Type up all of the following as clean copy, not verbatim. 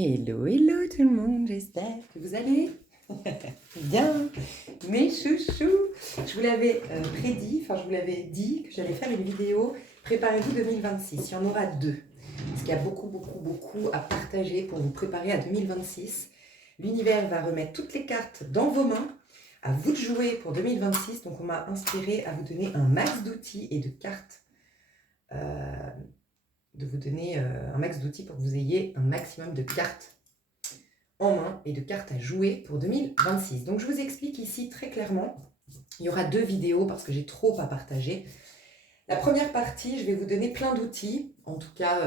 Hello, hello tout le monde, j'espère que vous allez bien, mes chouchous. Je vous l'avais prédit, enfin je vous l'avais dit que j'allais faire une vidéo Préparez-vous 2026, il y en aura deux. Parce qu'il y a beaucoup à partager pour vous préparer à 2026. L'univers va remettre toutes les cartes dans vos mains, à vous de jouer pour 2026. Donc on m'a inspiré à vous donner un max d'outils et de cartes, de vous donner un max d'outils pour que vous ayez un maximum de cartes en main et de cartes à jouer pour 2026. Donc je vous explique ici très clairement. Il y aura deux vidéos parce que j'ai trop à partager. La première partie, je vais vous donner plein d'outils, en tout cas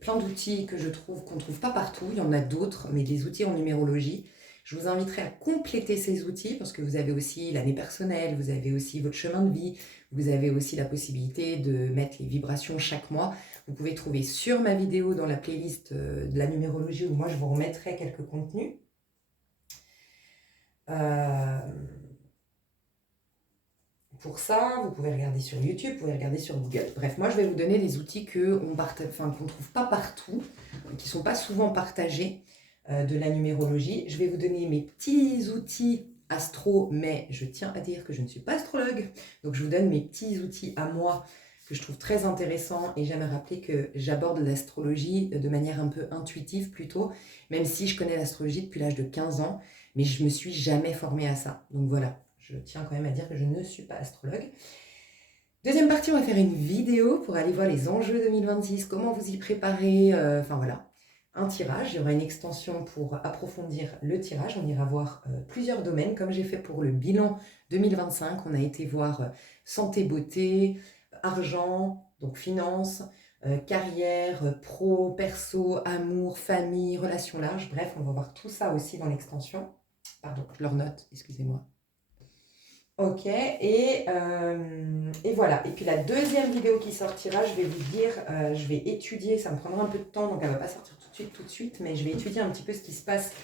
plein d'outils que je trouve qu'on ne trouve pas partout. Il y en a d'autres, mais des outils en numérologie. Je vous inviterai à compléter ces outils parce que vous avez aussi l'année personnelle, vous avez aussi votre chemin de vie, vous avez aussi la possibilité de mettre les vibrations chaque mois. Vous pouvez trouver sur ma vidéo dans la playlist de la numérologie où moi je vous remettrai quelques contenus. Pour ça, vous pouvez regarder sur YouTube, vous pouvez regarder sur Google. Bref, moi je vais vous donner des outils qu'on ne trouve pas partout, qui ne sont pas souvent partagés de la numérologie. Je vais vous donner mes petits outils astro, mais je tiens à dire que je ne suis pas astrologue. Donc je vous donne mes petits outils à moi que je trouve très intéressants et j'aime rappeler que j'aborde l'astrologie de manière un peu intuitive plutôt, même si je connais l'astrologie depuis l'âge de 15 ans, mais je ne me suis jamais formée à ça. Donc voilà, je tiens quand même à dire que je ne suis pas astrologue. Deuxième partie, on va faire une vidéo pour aller voir les enjeux 2026, comment vous y préparer, enfin voilà. Un tirage, il y aura une extension pour approfondir le tirage, on ira voir plusieurs domaines, comme j'ai fait pour le bilan 2025, on a été voir santé, beauté, argent, donc finances, carrière, pro, perso, amour, famille, relations larges, bref, on va voir tout ça aussi dans l'extension. Pardon, je leur note, excusez-moi. Ok, et voilà. Et puis la deuxième vidéo qui sortira, je vais vous dire, je vais étudier, ça me prendra un peu de temps, donc elle ne va pas sortir tout de suite, mais je vais étudier un petit peu ce qui se passe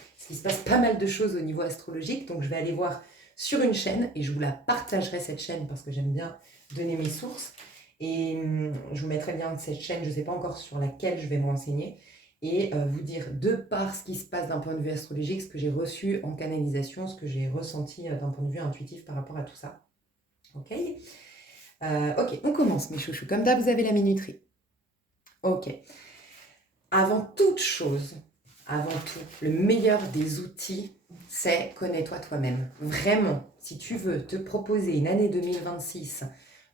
pas mal de choses au niveau astrologique, donc je vais aller voir sur une chaîne, et je vous la partagerai cette chaîne, parce que j'aime bien donner mes sources, et je vous mettrai le lien de cette chaîne, je ne sais pas encore sur laquelle je vais me renseigner, et vous dire de par ce qui se passe d'un point de vue astrologique, ce que j'ai reçu en canalisation, ce que j'ai ressenti d'un point de vue intuitif par rapport à tout ça. Ok, ok, on commence mes chouchous. Comme d'hab, vous avez la minuterie. Ok. Avant toute chose, avant tout, le meilleur des outils, c'est connais-toi toi-même. Vraiment, si tu veux te proposer une année 2026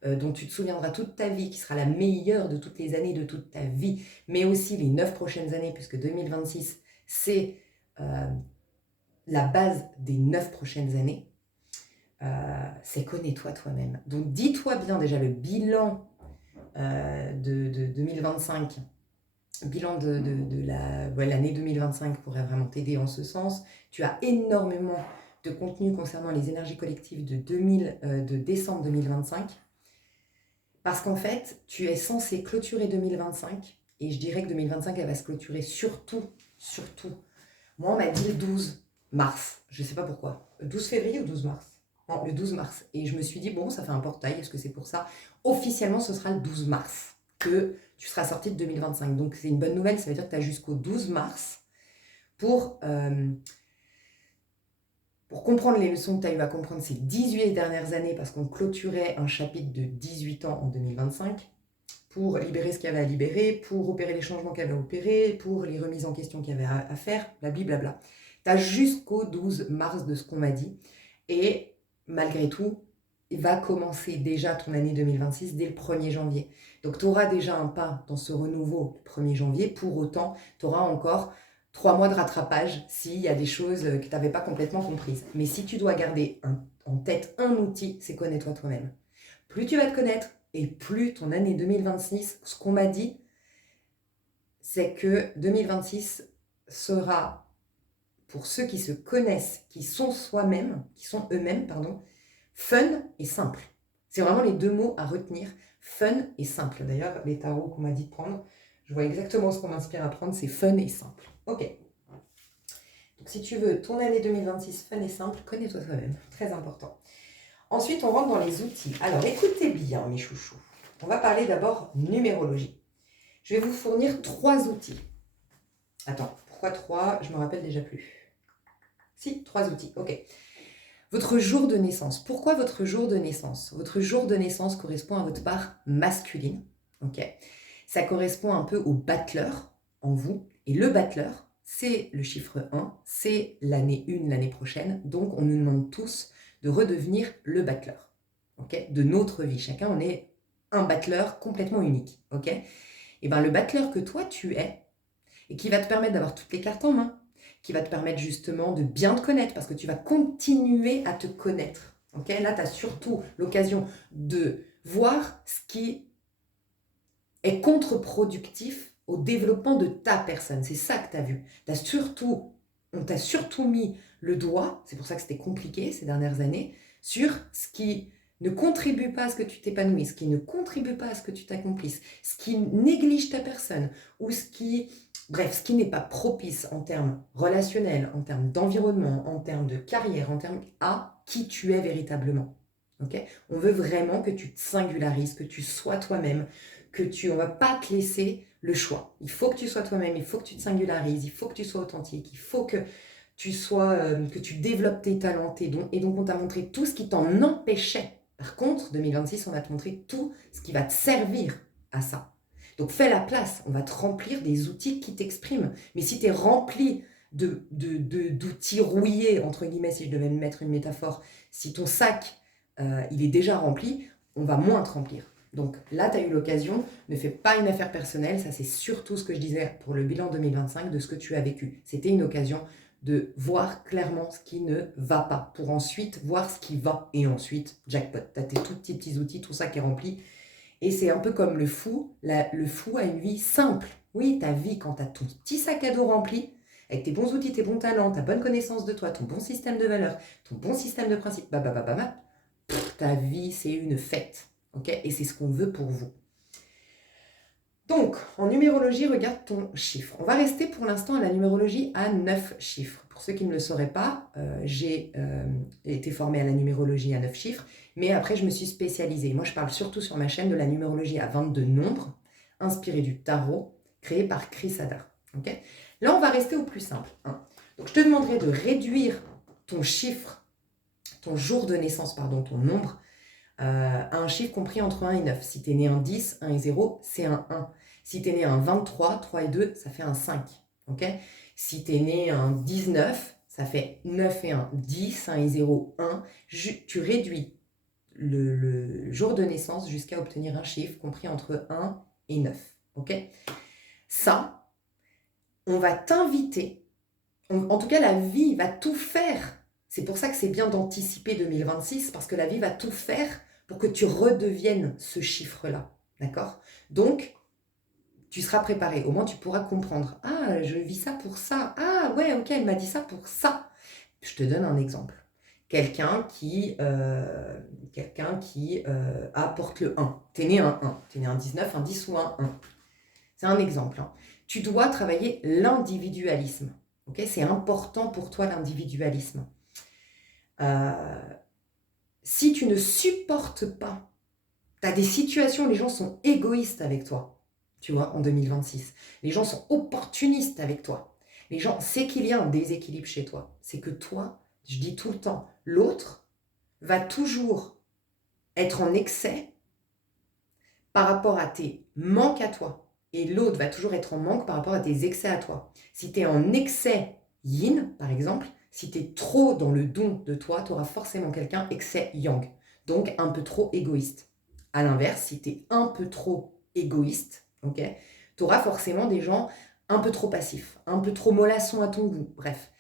dont tu te souviendras toute ta vie, qui sera la meilleure de toutes les années de toute ta vie, mais aussi les 9 prochaines années, puisque 2026, c'est la base des 9 prochaines années, c'est connais-toi toi-même. Donc dis-toi bien déjà le bilan de 2025, bilan de l'année 2025 pourrait vraiment t'aider en ce sens. Tu as énormément de contenu concernant les énergies collectives de décembre 2025. Parce qu'en fait, tu es censé clôturer 2025, et je dirais que 2025, elle va se clôturer surtout. Moi, on m'a dit le 12 mars, je ne sais pas pourquoi. Le 12 février ou 12 mars? Non, le 12 mars. Et je me suis dit, bon, ça fait un portail, est-ce que c'est pour ça? Officiellement, ce sera le 12 mars que tu seras sorti de 2025. Donc, c'est une bonne nouvelle, ça veut dire que tu as jusqu'au 12 mars pour comprendre les leçons que tu as eu à comprendre ces 18 dernières années, parce qu'on clôturait un chapitre de 18 ans en 2025, pour libérer ce qu'il y avait à libérer, pour opérer les changements qu'il y avait à opérer, pour les remises en question qu'il y avait à faire, blablabla. Tu as jusqu'au 12 mars de ce qu'on m'a dit, et malgré tout, il va commencer déjà ton année 2026 dès le 1er janvier. Donc tu auras déjà un pas dans ce renouveau le 1er janvier, pour autant, tu auras encore 3 mois de rattrapage s'il y a des choses que tu n'avais pas complètement comprises. Mais si tu dois garder en tête un outil, c'est connais-toi toi-même. Plus tu vas te connaître, et plus ton année 2026, ce qu'on m'a dit, c'est que 2026 sera, pour ceux qui se connaissent, qui sont eux-mêmes, fun et simple. C'est vraiment les deux mots à retenir, fun et simple. D'ailleurs, les tarots qu'on m'a dit de prendre, je vois exactement ce qu'on m'inspire à prendre, c'est fun et simple. Ok. Donc si tu veux ton année 2026 fun et simple, connais-toi toi-même, très important. Ensuite, on rentre dans les outils. Alors, écoutez bien, mes chouchous. On va parler d'abord numérologie. Je vais vous fournir 3 outils. Attends, x3, je me rappelle déjà plus. Si, 3 outils, ok. Votre jour de naissance. Pourquoi votre jour de naissance? Votre jour de naissance correspond à votre part masculine, ok. Ça correspond un peu au battleur en vous. Et le battleur, c'est le chiffre 1, c'est l'année 1, l'année prochaine. Donc, on nous demande tous de redevenir le battleur, ok, de notre vie. Chacun, on est un battleur complètement unique, ok. Et bien, le battleur que toi, tu es, et qui va te permettre d'avoir toutes les cartes en main, qui va te permettre justement de bien te connaître, parce que tu vas continuer à te connaître, ok. Là, tu as surtout l'occasion de voir ce qui est contre-productif au développement de ta personne. C'est ça que tu as vu. On t'a surtout mis le doigt, c'est pour ça que c'était compliqué ces dernières années, sur ce qui ne contribue pas à ce que tu t'épanouisses, ce qui ne contribue pas à ce que tu t'accomplisses, ce qui néglige ta personne, ou ce qui n'est pas propice en termes relationnels, en termes d'environnement, en termes de carrière, en termes à qui tu es véritablement. Okay. On veut vraiment que tu te singularises, que tu sois toi-même, on ne va pas te laisser le choix. Il faut que tu sois toi-même, il faut que tu te singularises, il faut que tu sois authentique, il faut que que tu développes tes talents, tes dons. Et donc, on t'a montré tout ce qui t'en empêchait. Par contre, 2026, on va te montrer tout ce qui va te servir à ça. Donc, fais la place. On va te remplir des outils qui t'expriment. Mais si tu es rempli d'outils rouillés, entre guillemets, si je devais me mettre une métaphore, si ton sac, il est déjà rempli, on va moins te remplir. Donc là, tu as eu l'occasion, ne fais pas une affaire personnelle, ça c'est surtout ce que je disais pour le bilan 2025 de ce que tu as vécu. C'était une occasion de voir clairement ce qui ne va pas, pour ensuite voir ce qui va. Et ensuite, jackpot, tu as tes tout petits outils, tout ça qui est rempli. Et c'est un peu comme le fou, le fou a une vie simple. Oui, ta vie, quand tu as ton petit sac à dos rempli, avec tes bons outils, tes bons talents, ta bonne connaissance de toi, ton bon système de valeurs, ton bon système de principes, ta vie, c'est une fête. Okay, et c'est ce qu'on veut pour vous. Donc, en numérologie, regarde ton chiffre. On va rester pour l'instant à la numérologie à 9 chiffres. Pour ceux qui ne le sauraient pas, j'ai été formée à la numérologie à 9 chiffres, mais après je me suis spécialisée. Moi, je parle surtout sur ma chaîne de la numérologie à 22 nombres, inspirée du tarot, créée par Chris Hadar. Okay, là, on va rester au plus simple. Donc, je te demanderai de réduire ton chiffre, ton jour de naissance, pardon, ton nombre, à un chiffre compris entre 1 et 9. Si tu es né un 10, 1 et 0, c'est un 1. Si tu es né un 23, 3 et 2, ça fait un 5. Okay, si tu es né un 19, ça fait 9 et 1, 10, 1 et 0, 1. Tu réduis le jour de naissance jusqu'à obtenir un chiffre compris entre 1 et 9. Okay, ça, on va t'inviter, en tout cas la vie va tout faire. C'est pour ça que c'est bien d'anticiper 2026, parce que la vie va tout faire pour que tu redeviennes ce chiffre-là. D'accord? Donc, tu seras préparé. Au moins, tu pourras comprendre. Ah, je vis ça pour ça. Ah, ouais, ok, elle m'a dit ça pour ça. Je te donne un exemple. Quelqu'un qui apporte le 1. Tu es né un 1. Tu es né un 19, un 10 ou un 1. C'est un exemple. Hein. Tu dois travailler l'individualisme. Okay, c'est important pour toi, l'individualisme. Si tu ne supportes pas, tu as des situations où les gens sont égoïstes avec toi, tu vois, en 2026. Les gens sont opportunistes avec toi. Les gens, c'est qu'il y a un déséquilibre chez toi. C'est que toi, je dis tout le temps, l'autre va toujours être en excès par rapport à tes manques à toi. Et l'autre va toujours être en manque par rapport à tes excès à toi. Si tu es en excès yin, par exemple, si tu es trop dans le don de toi, tu auras forcément quelqu'un excès yang, donc un peu trop égoïste. À l'inverse, si tu es un peu trop égoïste, okay, tu auras forcément des gens un peu trop passifs, un peu trop mollassons à ton goût. Bref,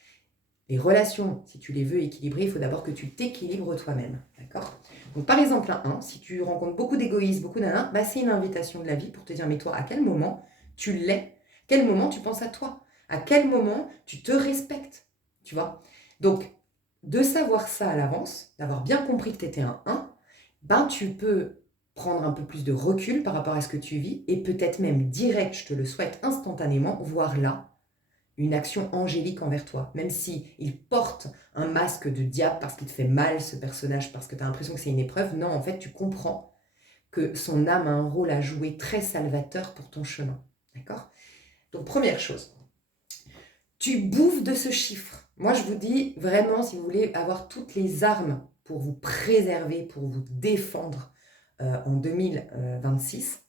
les relations, si tu les veux équilibrer, il faut d'abord que tu t'équilibres toi-même. D'accord ? Donc par exemple, un 1, si tu rencontres beaucoup d'égoïsme, beaucoup d'un 1, c'est une invitation de la vie pour te dire, mais toi, à quel moment tu l'es ? À quel moment tu penses à toi ? À quel moment tu te respectes ? Tu vois ? Donc, de savoir ça à l'avance, d'avoir bien compris que tu étais un 1, tu peux prendre un peu plus de recul par rapport à ce que tu vis et peut-être même direct, je te le souhaite instantanément, voir là une action angélique envers toi, même si il porte un masque de diable parce qu'il te fait mal ce personnage, parce que tu as l'impression que c'est une épreuve. Non, en fait, tu comprends que son âme a un rôle à jouer très salvateur pour ton chemin. D'accord ? Donc, première chose. Tu bouffes de ce chiffre. Moi, je vous dis vraiment, si vous voulez avoir toutes les armes pour vous préserver, pour vous défendre en 2026,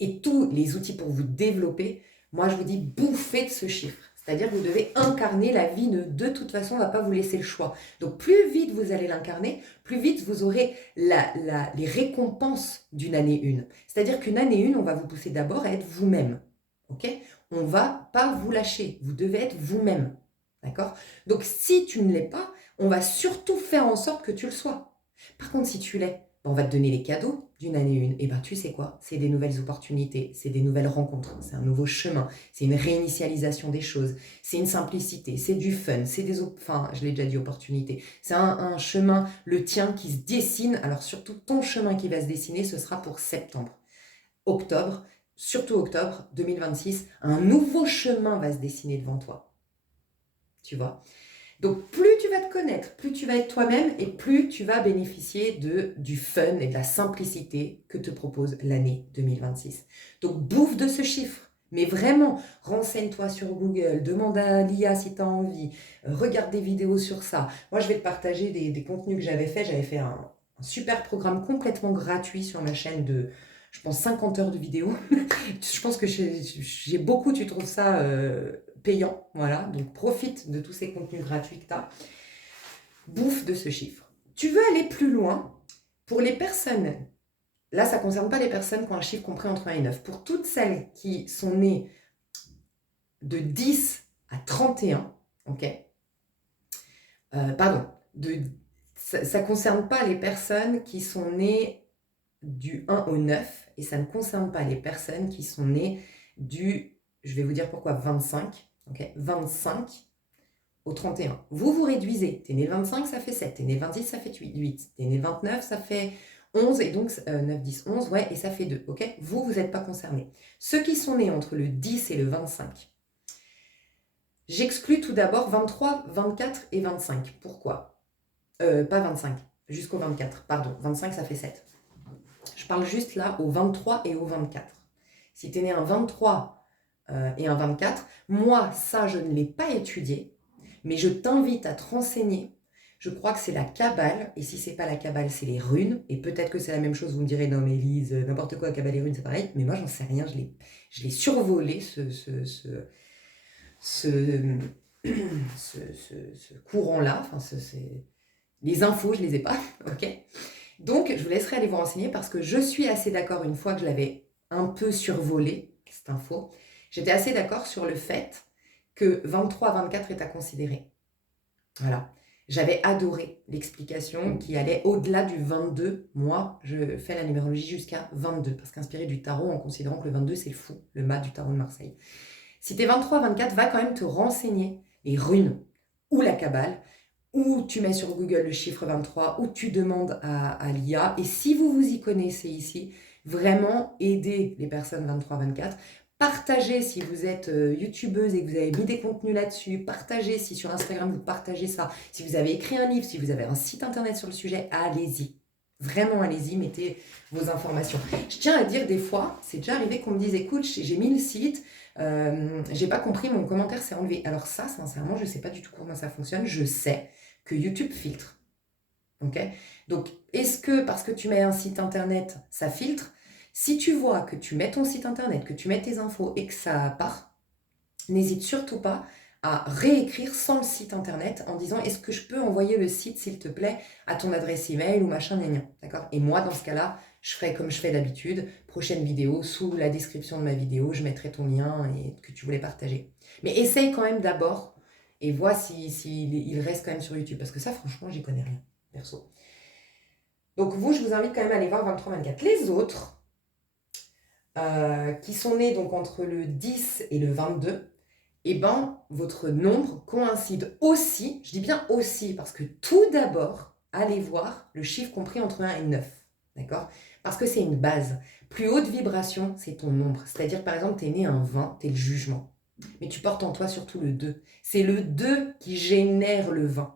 et tous les outils pour vous développer, moi, je vous dis bouffez de ce chiffre. C'est-à-dire que vous devez incarner la vie, de toute façon, on ne va pas vous laisser le choix. Donc, plus vite vous allez l'incarner, plus vite vous aurez les récompenses d'une année 1. C'est-à-dire qu'une année 1, on va vous pousser d'abord à être vous-même. Ok ? On ne va pas vous lâcher. Vous devez être vous-même. D'accord ? Donc, si tu ne l'es pas, on va surtout faire en sorte que tu le sois. Par contre, si tu l'es, on va te donner les cadeaux d'une année 1. Et bien, tu sais quoi ? C'est des nouvelles opportunités, c'est des nouvelles rencontres, c'est un nouveau chemin, c'est une réinitialisation des choses, c'est une simplicité, c'est du fun, c'est des... Enfin, je l'ai déjà dit, opportunités. C'est un chemin, le tien, qui se dessine. Alors, surtout, ton chemin qui va se dessiner, ce sera pour septembre. Octobre, surtout octobre 2026, un nouveau chemin va se dessiner devant toi. Tu vois ? Donc, plus tu vas te connaître, plus tu vas être toi-même et plus tu vas bénéficier du fun et de la simplicité que te propose l'année 2026. Donc, bouffe de ce chiffre. Mais vraiment, renseigne-toi sur Google, demande à l'IA si tu as envie, regarde des vidéos sur ça. Moi, je vais te partager des contenus que j'avais fait. J'avais fait un super programme complètement gratuit sur ma chaîne de, je pense, 50 heures de vidéos. Je pense que j'ai beaucoup, tu trouves ça payant, voilà. Donc profite de tous ces contenus gratuits que tu as. Bouffe de ce chiffre. Tu veux aller plus loin, pour les personnes, là ça ne concerne pas les personnes qui ont un chiffre compris entre 1 et 9. Pour toutes celles qui sont nées de 10 à 31, ok, pardon, ça ne concerne pas les personnes qui sont nées du 1 au 9 et ça ne concerne pas les personnes qui sont nées du, je vais vous dire pourquoi, 25, ok, 25 au 31. Vous réduisez. T'es né le 25, ça fait 7. T'es né le 26, ça fait 8. T'es né le 29, ça fait 11. Et donc, 9, 10, 11, ouais, et ça fait 2. Ok ? Vous n'êtes pas concernés. Ceux qui sont nés entre le 10 et le 25, j'exclus tout d'abord 23, 24 et 25. Pourquoi ? Pas 25, jusqu'au 24. Pardon, 25, ça fait 7. Je parle juste là au 23 et au 24. Si tu es né un 23 et un 24, moi, ça, je ne l'ai pas étudié, mais je t'invite à te renseigner. Je crois que c'est la Kabbale, et si c'est pas la Kabbale, c'est les runes, et peut-être que c'est la même chose, vous me direz, non mais Elise, n'importe quoi, Kabbale et runes, c'est pareil, mais moi, j'en sais rien, je l'ai survolé, ce courant-là, enfin, les infos, je les ai pas, ok ? Donc, je vous laisserai aller vous renseigner parce que je suis assez d'accord, une fois que je l'avais un peu survolé, cette info, j'étais assez d'accord sur le fait que 23-24 est à considérer. Voilà. J'avais adoré l'explication qui allait au-delà du 22. Moi, je fais la numérologie jusqu'à 22 parce qu'inspiré du tarot en considérant que le 22, c'est le fou, le mât du tarot de Marseille. Si t'es 23-24, va quand même te renseigner les runes ou la Kabbale, ou tu mets sur Google le chiffre 23, ou tu demandes à l'IA. Et si vous vous y connaissez ici, vraiment aidez les personnes 23-24. Partagez si vous êtes youtubeuse et que vous avez mis des contenus là-dessus. Partagez si sur Instagram vous partagez ça. Si vous avez écrit un livre, si vous avez un site internet sur le sujet, allez-y. Vraiment, allez-y, mettez vos informations. Je tiens à dire des fois, c'est déjà arrivé qu'on me dise, écoute, j'ai mis le site, j'ai pas compris, mon commentaire s'est enlevé. Alors ça, sincèrement, je sais pas du tout comment ça fonctionne. Je sais que YouTube filtre. Ok ? Donc, est-ce que parce que tu mets un site internet, ça filtre ? Si tu vois que tu mets ton site internet, que tu mets tes infos et que ça part, n'hésite surtout pas à réécrire sans le site internet en disant est-ce que je peux envoyer le site s'il te plaît à ton adresse email ou machin gna. D'accord ? Et moi dans ce cas-là, je ferai comme je fais d'habitude, prochaine vidéo, sous la description de ma vidéo, je mettrai ton lien et que tu voulais partager. Mais essaye quand même d'abord et vois il reste quand même sur YouTube parce que ça franchement j'y connais rien perso. Donc vous, je vous invite quand même à aller voir 23-24. Les autres qui sont nés donc entre le 10 et le 22, eh ben, votre nombre coïncide aussi, je dis bien aussi, parce que tout d'abord, allez voir le chiffre compris entre 1 et 9, d'accord ? Parce que c'est une base. Plus haute vibration, c'est ton nombre. C'est-à-dire, par exemple, tu es né un 20, tu es le jugement. Mais tu portes en toi surtout le 2. C'est le 2 qui génère le 20.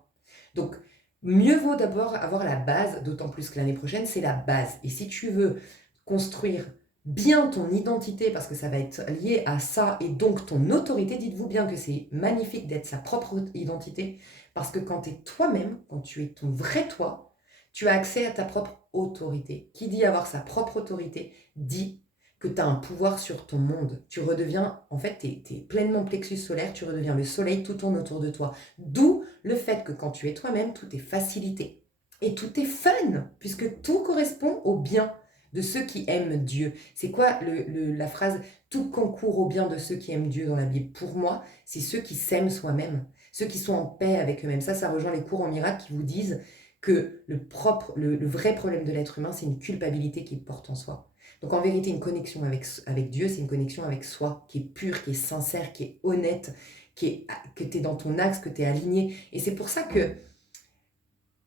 Donc, mieux vaut d'abord avoir la base, d'autant plus que l'année prochaine, c'est la base. Et si tu veux construire bien ton identité, parce que ça va être lié à ça, et donc ton autorité, dites-vous bien que c'est magnifique d'être sa propre identité, parce que quand tu es toi-même, quand tu es ton vrai toi, tu as accès à ta propre autorité. Qui dit avoir sa propre autorité, dit que tu as un pouvoir sur ton monde. Tu redeviens, en fait, tu es pleinement plexus solaire, tu redeviens le soleil, tout tourne autour de toi. D'où le fait que quand tu es toi-même, tout est facilité. Et tout est fun, puisque tout correspond au bien de ceux qui aiment Dieu. C'est quoi la phrase « tout concourt au bien de ceux qui aiment Dieu » dans la Bible? Pour moi, c'est ceux qui s'aiment soi-même, ceux qui sont en paix avec eux-mêmes. Ça rejoint les cours en miracle qui vous disent que le vrai problème de l'être humain, c'est une culpabilité qu'il porte en soi. Donc en vérité, une connexion avec Dieu, c'est une connexion avec soi, qui est pure, qui est sincère, qui est honnête, que tu es dans ton axe, que tu es aligné. Et c'est pour ça que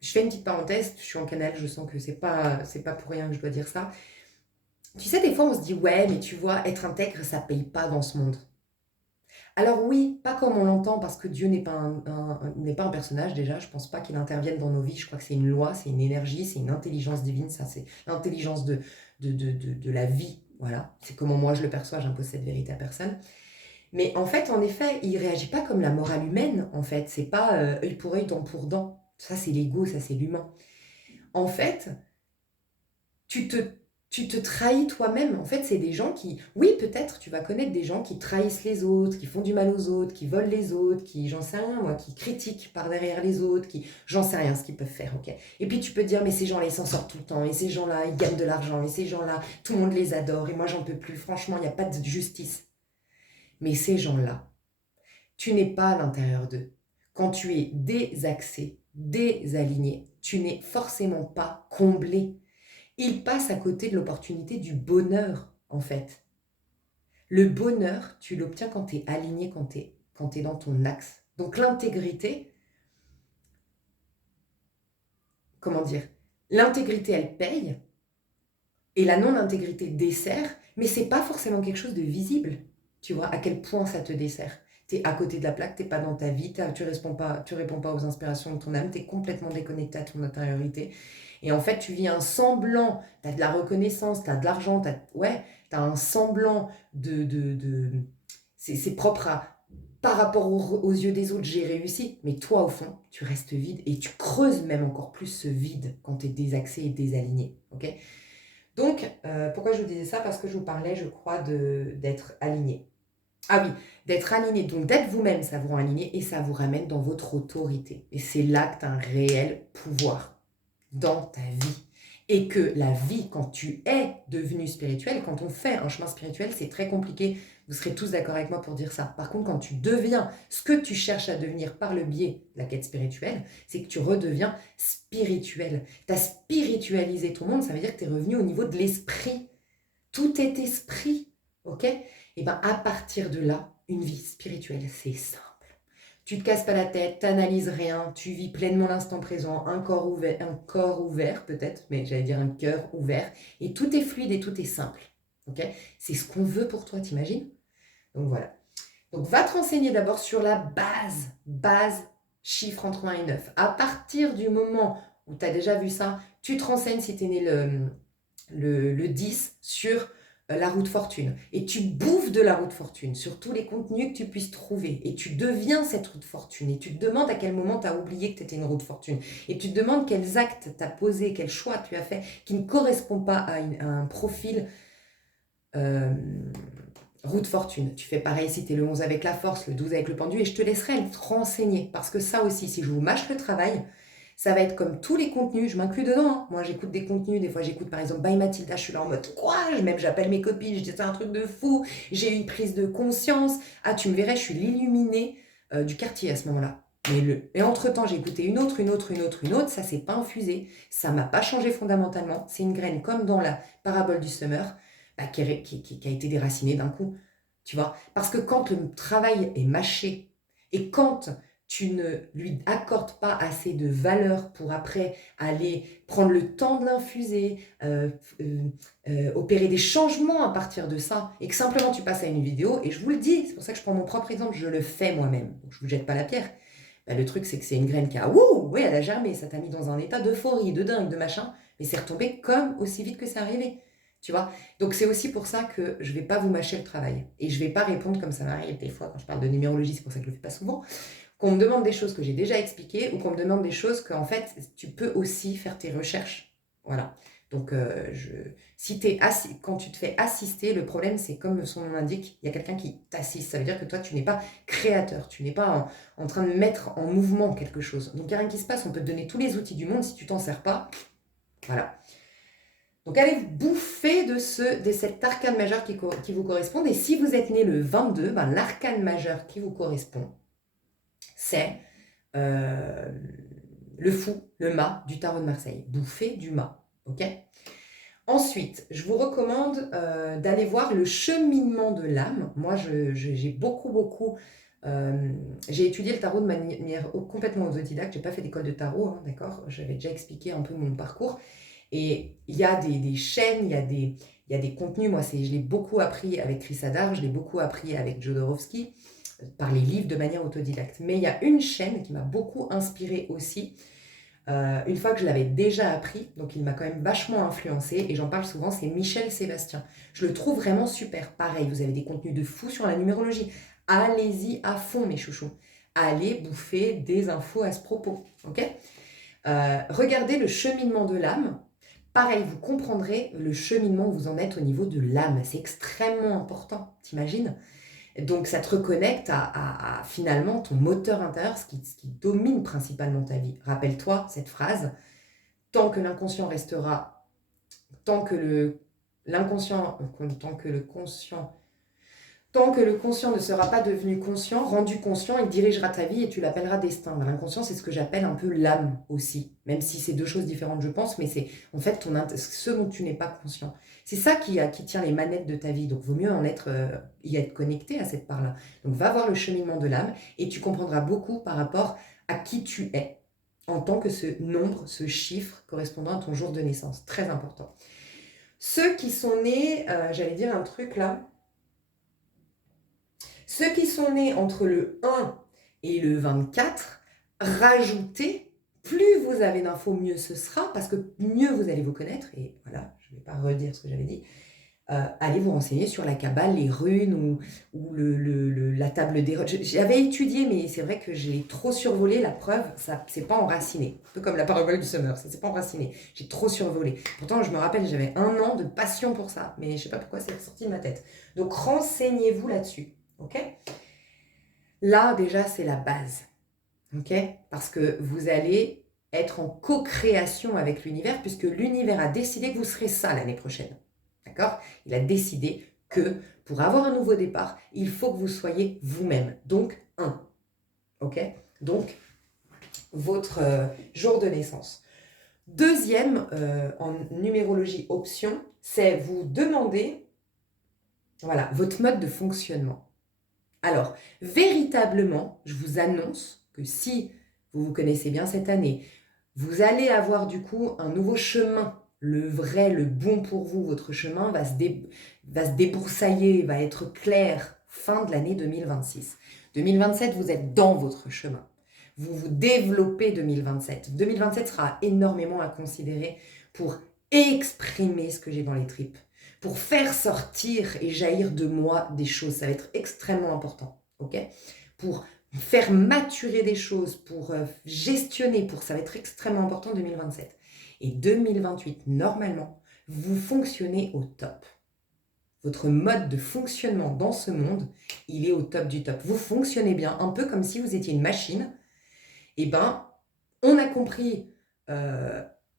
je fais une petite parenthèse, je suis en canal, je sens que c'est pas pour rien que je dois dire ça. Tu sais, des fois, on se dit, ouais, mais tu vois, être intègre, ça paye pas dans ce monde. Alors oui, pas comme on l'entend, parce que Dieu n'est pas n'est pas un personnage déjà, je pense pas qu'il intervienne dans nos vies, je crois que c'est une loi, c'est une énergie, c'est une intelligence divine, ça c'est l'intelligence de la vie, voilà. C'est comment moi je le perçois, j'impose cette vérité à personne. Mais en fait, en effet, il réagit pas comme la morale humaine, en fait, c'est pas œil pour œil, dent pour dent. Ça c'est l'ego, ça c'est l'humain. En fait, tu te, tu te trahis toi-même. En fait, c'est des gens qui, oui, peut-être, tu vas connaître des gens qui trahissent les autres, qui font du mal aux autres, qui volent les autres, qui, j'en sais rien, moi, qui critiquent par derrière les autres, qui, j'en sais rien ce qu'ils peuvent faire, ok. Et puis tu peux te dire, mais ces gens-là, ils s'en sortent tout le temps, et ces gens-là, ils gagnent de l'argent, et ces gens-là, tout le monde les adore, et moi, j'en peux plus. Franchement, il n'y a pas de justice. Mais ces gens-là, tu n'es pas à l'intérieur d'eux. Quand tu es désaxé, désaligné, tu n'es forcément pas comblé. Il passe à côté de l'opportunité du bonheur, en fait. Le bonheur, tu l'obtiens quand tu es aligné, quand tu es dans ton axe. Donc l'intégrité, comment dire, l'intégrité, elle paye, et la non-intégrité dessert, mais c'est pas forcément quelque chose de visible. Tu vois, à quel point ça te dessert. Tu es à côté de la plaque, tu n'es pas dans ta vie, tu réponds pas aux inspirations de ton âme, tu es complètement déconnecté à ton intériorité. Et en fait, tu vis un semblant, tu as de la reconnaissance, tu as de l'argent, ouais, tu as un semblant c'est propre par rapport aux yeux des autres, j'ai réussi. Mais toi, au fond, tu restes vide et tu creuses même encore plus ce vide quand tu es désaxé et désaligné. Ok. Donc, pourquoi je vous disais ça? Parce que je vous parlais, je crois, d'être aligné. Ah oui, d'être aligné, donc d'être vous-même, ça vous rend aligné et ça vous ramène dans votre autorité. Et c'est là que tu as un réel pouvoir dans ta vie. Et que la vie, quand tu es devenu spirituel, quand on fait un chemin spirituel, c'est très compliqué. Vous serez tous d'accord avec moi pour dire ça. Par contre, quand tu deviens ce que tu cherches à devenir par le biais de la quête spirituelle, c'est que tu redeviens spirituel. Tu as spiritualisé ton monde, ça veut dire que tu es revenu au niveau de l'esprit. Tout est esprit, ok? Et bien à partir de là, une vie spirituelle, c'est simple. Tu te casses pas la tête, t'analyses rien, tu vis pleinement l'instant présent, un corps ouvert peut-être, mais j'allais dire un cœur ouvert, et tout est fluide et tout est simple. Ok? C'est ce qu'on veut pour toi, t'imagines? Donc voilà. Donc va te renseigner d'abord sur la base chiffre entre 1 et 9. À partir du moment où tu as déjà vu ça, tu te renseignes si tu es né le 10 sur la route fortune. Et tu bouffes de la route fortune sur tous les contenus que tu puisses trouver. Et tu deviens cette route fortune. Et tu te demandes à quel moment tu as oublié que tu étais une route fortune. Et tu te demandes quels actes tu as posés, quels choix tu as fait qui ne correspondent pas à un profil route fortune. Tu fais pareil si tu es le 11 avec la force, le 12 avec le pendu. Et je te laisserai te renseigner. Parce que ça aussi, si je vous mâche le travail, ça va être comme tous les contenus, je m'inclus dedans. Hein. Moi, j'écoute des contenus, des fois j'écoute par exemple By Mathilda, je suis là en mode courage, même j'appelle mes copines, je dis c'est un truc de fou, j'ai eu une prise de conscience. Ah, tu me verrais, je suis l'illuminée du quartier à ce moment-là. Et entre-temps, j'ai écouté une autre, ça s'est pas infusé, ça m'a pas changé fondamentalement. C'est une graine comme dans la parabole du semeur, qui a été déracinée d'un coup, tu vois. Parce que quand le travail est mâché, et quand tu ne lui accordes pas assez de valeur pour après aller prendre le temps de l'infuser, opérer des changements à partir de ça, et que simplement tu passes à une vidéo, et je vous le dis, c'est pour ça que je prends mon propre exemple, je le fais moi-même, donc je ne vous jette pas la pierre. Ben, le truc, c'est que c'est une graine qui a, oui, elle a germé, ça t'a mis dans un état d'euphorie, de dingue, de machin, mais c'est retombé comme aussi vite que c'est arrivé. Tu vois? Donc c'est aussi pour ça que je vais pas vous mâcher le travail et je vais pas répondre comme ça m'arrive des fois quand je parle de numérologie, c'est pour ça que je le fais pas souvent, qu'on me demande des choses que j'ai déjà expliquées ou qu'on me demande des choses qu'en fait, tu peux aussi faire tes recherches. Voilà. Donc, si quand tu te fais assister, le problème, c'est comme son nom l'indique, il y a quelqu'un qui t'assiste. Ça veut dire que toi, tu n'es pas créateur, tu n'es pas en train de mettre en mouvement quelque chose. Donc, il n'y a rien qui se passe. On peut te donner tous les outils du monde. Si tu t'en sers pas, voilà. Donc, allez bouffer de cet arcane majeur qui vous correspond. Et si vous êtes né le 22, ben, l'arcane majeur qui vous correspond, c'est le fou, le mât du tarot de Marseille. Bouffer du mât, ok? Ensuite, je vous recommande d'aller voir le cheminement de l'âme. Moi, j'ai beaucoup... j'ai étudié le tarot de manière complètement autodidacte. Je n'ai pas fait d'école de tarot, hein, d'accord? J'avais déjà expliqué un peu mon parcours. Et il y a des chaînes, il y a des contenus. Moi, je l'ai beaucoup appris avec Chris Hadar, je l'ai beaucoup appris avec Jodorowsky, par les livres de manière autodidacte. Mais il y a une chaîne qui m'a beaucoup inspirée aussi, une fois que je l'avais déjà appris, donc il m'a quand même vachement influencé et j'en parle souvent, c'est Michel Sébastien. Je le trouve vraiment super. Pareil, vous avez des contenus de fou sur la numérologie. Allez-y à fond, mes chouchous. Allez bouffer des infos à ce propos, ok? Regardez le cheminement de l'âme. Pareil, vous comprendrez le cheminement où vous en êtes au niveau de l'âme. C'est extrêmement important, t'imagines? Donc, ça te reconnecte à finalement ton moteur intérieur, ce qui domine principalement ta vie. Rappelle-toi cette phrase, tant que l'inconscient restera, tant que le conscient ne sera pas devenu conscient, rendu conscient, il dirigera ta vie et tu l'appelleras destin. L'inconscient, c'est ce que j'appelle un peu l'âme aussi, même si c'est deux choses différentes, je pense, mais c'est en fait ce dont tu n'es pas conscient. C'est ça qui tient les manettes de ta vie, donc vaut mieux y être connecté à cette part-là. Donc va voir le cheminement de l'âme et tu comprendras beaucoup par rapport à qui tu es en tant que ce nombre, ce chiffre correspondant à ton jour de naissance. Très important. Ceux qui sont nés, j'allais dire un truc là, ceux qui sont nés entre le 1 et le 24, rajoutez, plus vous avez d'infos, mieux ce sera, parce que mieux vous allez vous connaître, et voilà, je ne vais pas redire ce que j'avais dit, allez vous renseigner sur la Kabbale, les runes ou la table des... J'avais étudié, mais c'est vrai que j'ai trop survolé, la preuve, ça c'est pas enraciné. Un peu comme la parabole du Summer, ça c'est pas enraciné. J'ai trop survolé. Pourtant, je me rappelle, j'avais 1 an de passion pour ça, mais je sais pas pourquoi c'est sorti de ma tête. Donc, renseignez-vous là-dessus. Ok? Là, déjà, c'est la base. Ok? Parce que vous allez être en co-création avec l'univers, puisque l'univers a décidé que vous serez ça l'année prochaine. D'accord? Il a décidé que pour avoir un nouveau départ, il faut que vous soyez vous-même. Donc, 1. Ok? Donc, votre jour de naissance. Deuxième, en numérologie option, c'est vous demander, voilà, votre mode de fonctionnement. Alors, véritablement, je vous annonce que si vous vous connaissez bien cette année, vous allez avoir du coup un nouveau chemin, le vrai, le bon pour vous. Votre chemin va se débroussailler, va être clair fin de l'année 2026. 2027, vous êtes dans votre chemin. Vous vous développez 2027. 2027 sera énormément à considérer pour exprimer ce que j'ai dans les tripes, pour faire sortir et jaillir de moi des choses. Ça va être extrêmement important, ok? Pour faire maturer des choses, pour gestionner, ça va être extrêmement important 2027. Et 2028, normalement, vous fonctionnez au top. Votre mode de fonctionnement dans ce monde, il est au top du top. Vous fonctionnez bien, un peu comme si vous étiez une machine. Eh ben, on a compris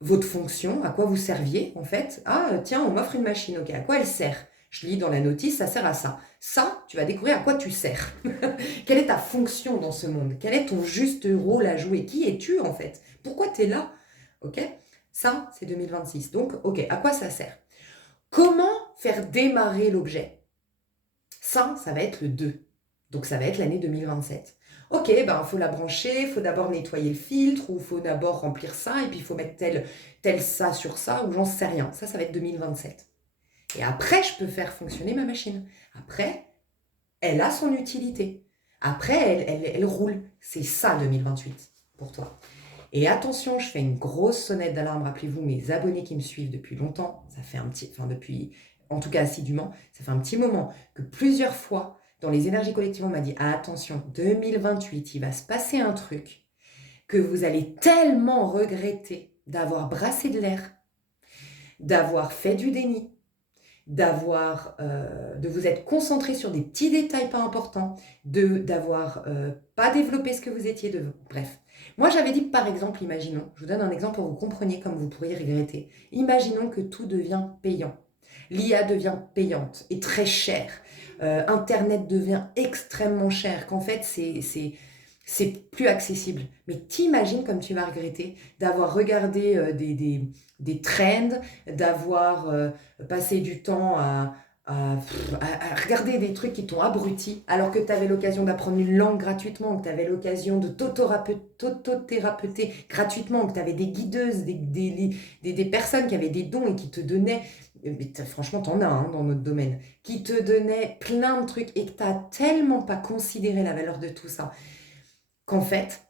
votre fonction, à quoi vous serviez en fait. Ah tiens, on m'offre une machine, ok, à quoi elle sert? Je lis dans la notice, ça sert à ça. Ça, tu vas découvrir à quoi tu sers. Quelle est ta fonction dans ce monde? Quel est ton juste rôle à jouer? Qui es-tu en fait? Pourquoi tu es là? Ok? Ça, c'est 2026. Donc, ok, à quoi ça sert? Comment faire démarrer l'objet? Ça va être le 2. Donc, ça va être l'année 2027. Ok, ben il faut la brancher, il faut d'abord nettoyer le filtre, ou il faut d'abord remplir ça, et puis il faut mettre tel ça sur ça, ou j'en sais rien. Ça va être 2027. Et après, je peux faire fonctionner ma machine. Après, elle a son utilité. Après, elle roule. C'est ça 2028 pour toi. Et attention, je fais une grosse sonnette d'alarme. Rappelez-vous, mes abonnés qui me suivent depuis longtemps, ça fait depuis, en tout cas assidûment, ça fait un petit moment que plusieurs fois, dans les énergies collectives, on m'a dit, ah, attention, 2028, il va se passer un truc que vous allez tellement regretter d'avoir brassé de l'air, d'avoir fait du déni, de vous être concentré sur des petits détails pas importants, d'avoir pas développé ce que vous étiez, bref. Moi, j'avais dit, par exemple, imaginons, je vous donne un exemple pour que vous compreniez comme vous pourriez regretter. Imaginons que tout devient payant. L'IA devient payante et très chère. Internet devient extrêmement cher, qu'en fait, c'est plus accessible. Mais t'imagines comme tu vas regretter d'avoir regardé des trends, d'avoir passé du temps à regarder des trucs qui t'ont abruti, alors que tu avais l'occasion d'apprendre une langue gratuitement, que tu avais l'occasion de t'autothérapeter gratuitement, que tu avais des guideuses, des personnes qui avaient des dons et qui te donnaient, franchement t'en as dans notre domaine, qui te donnaient plein de trucs et que tu n'as tellement pas considéré la valeur de tout ça, qu'en fait,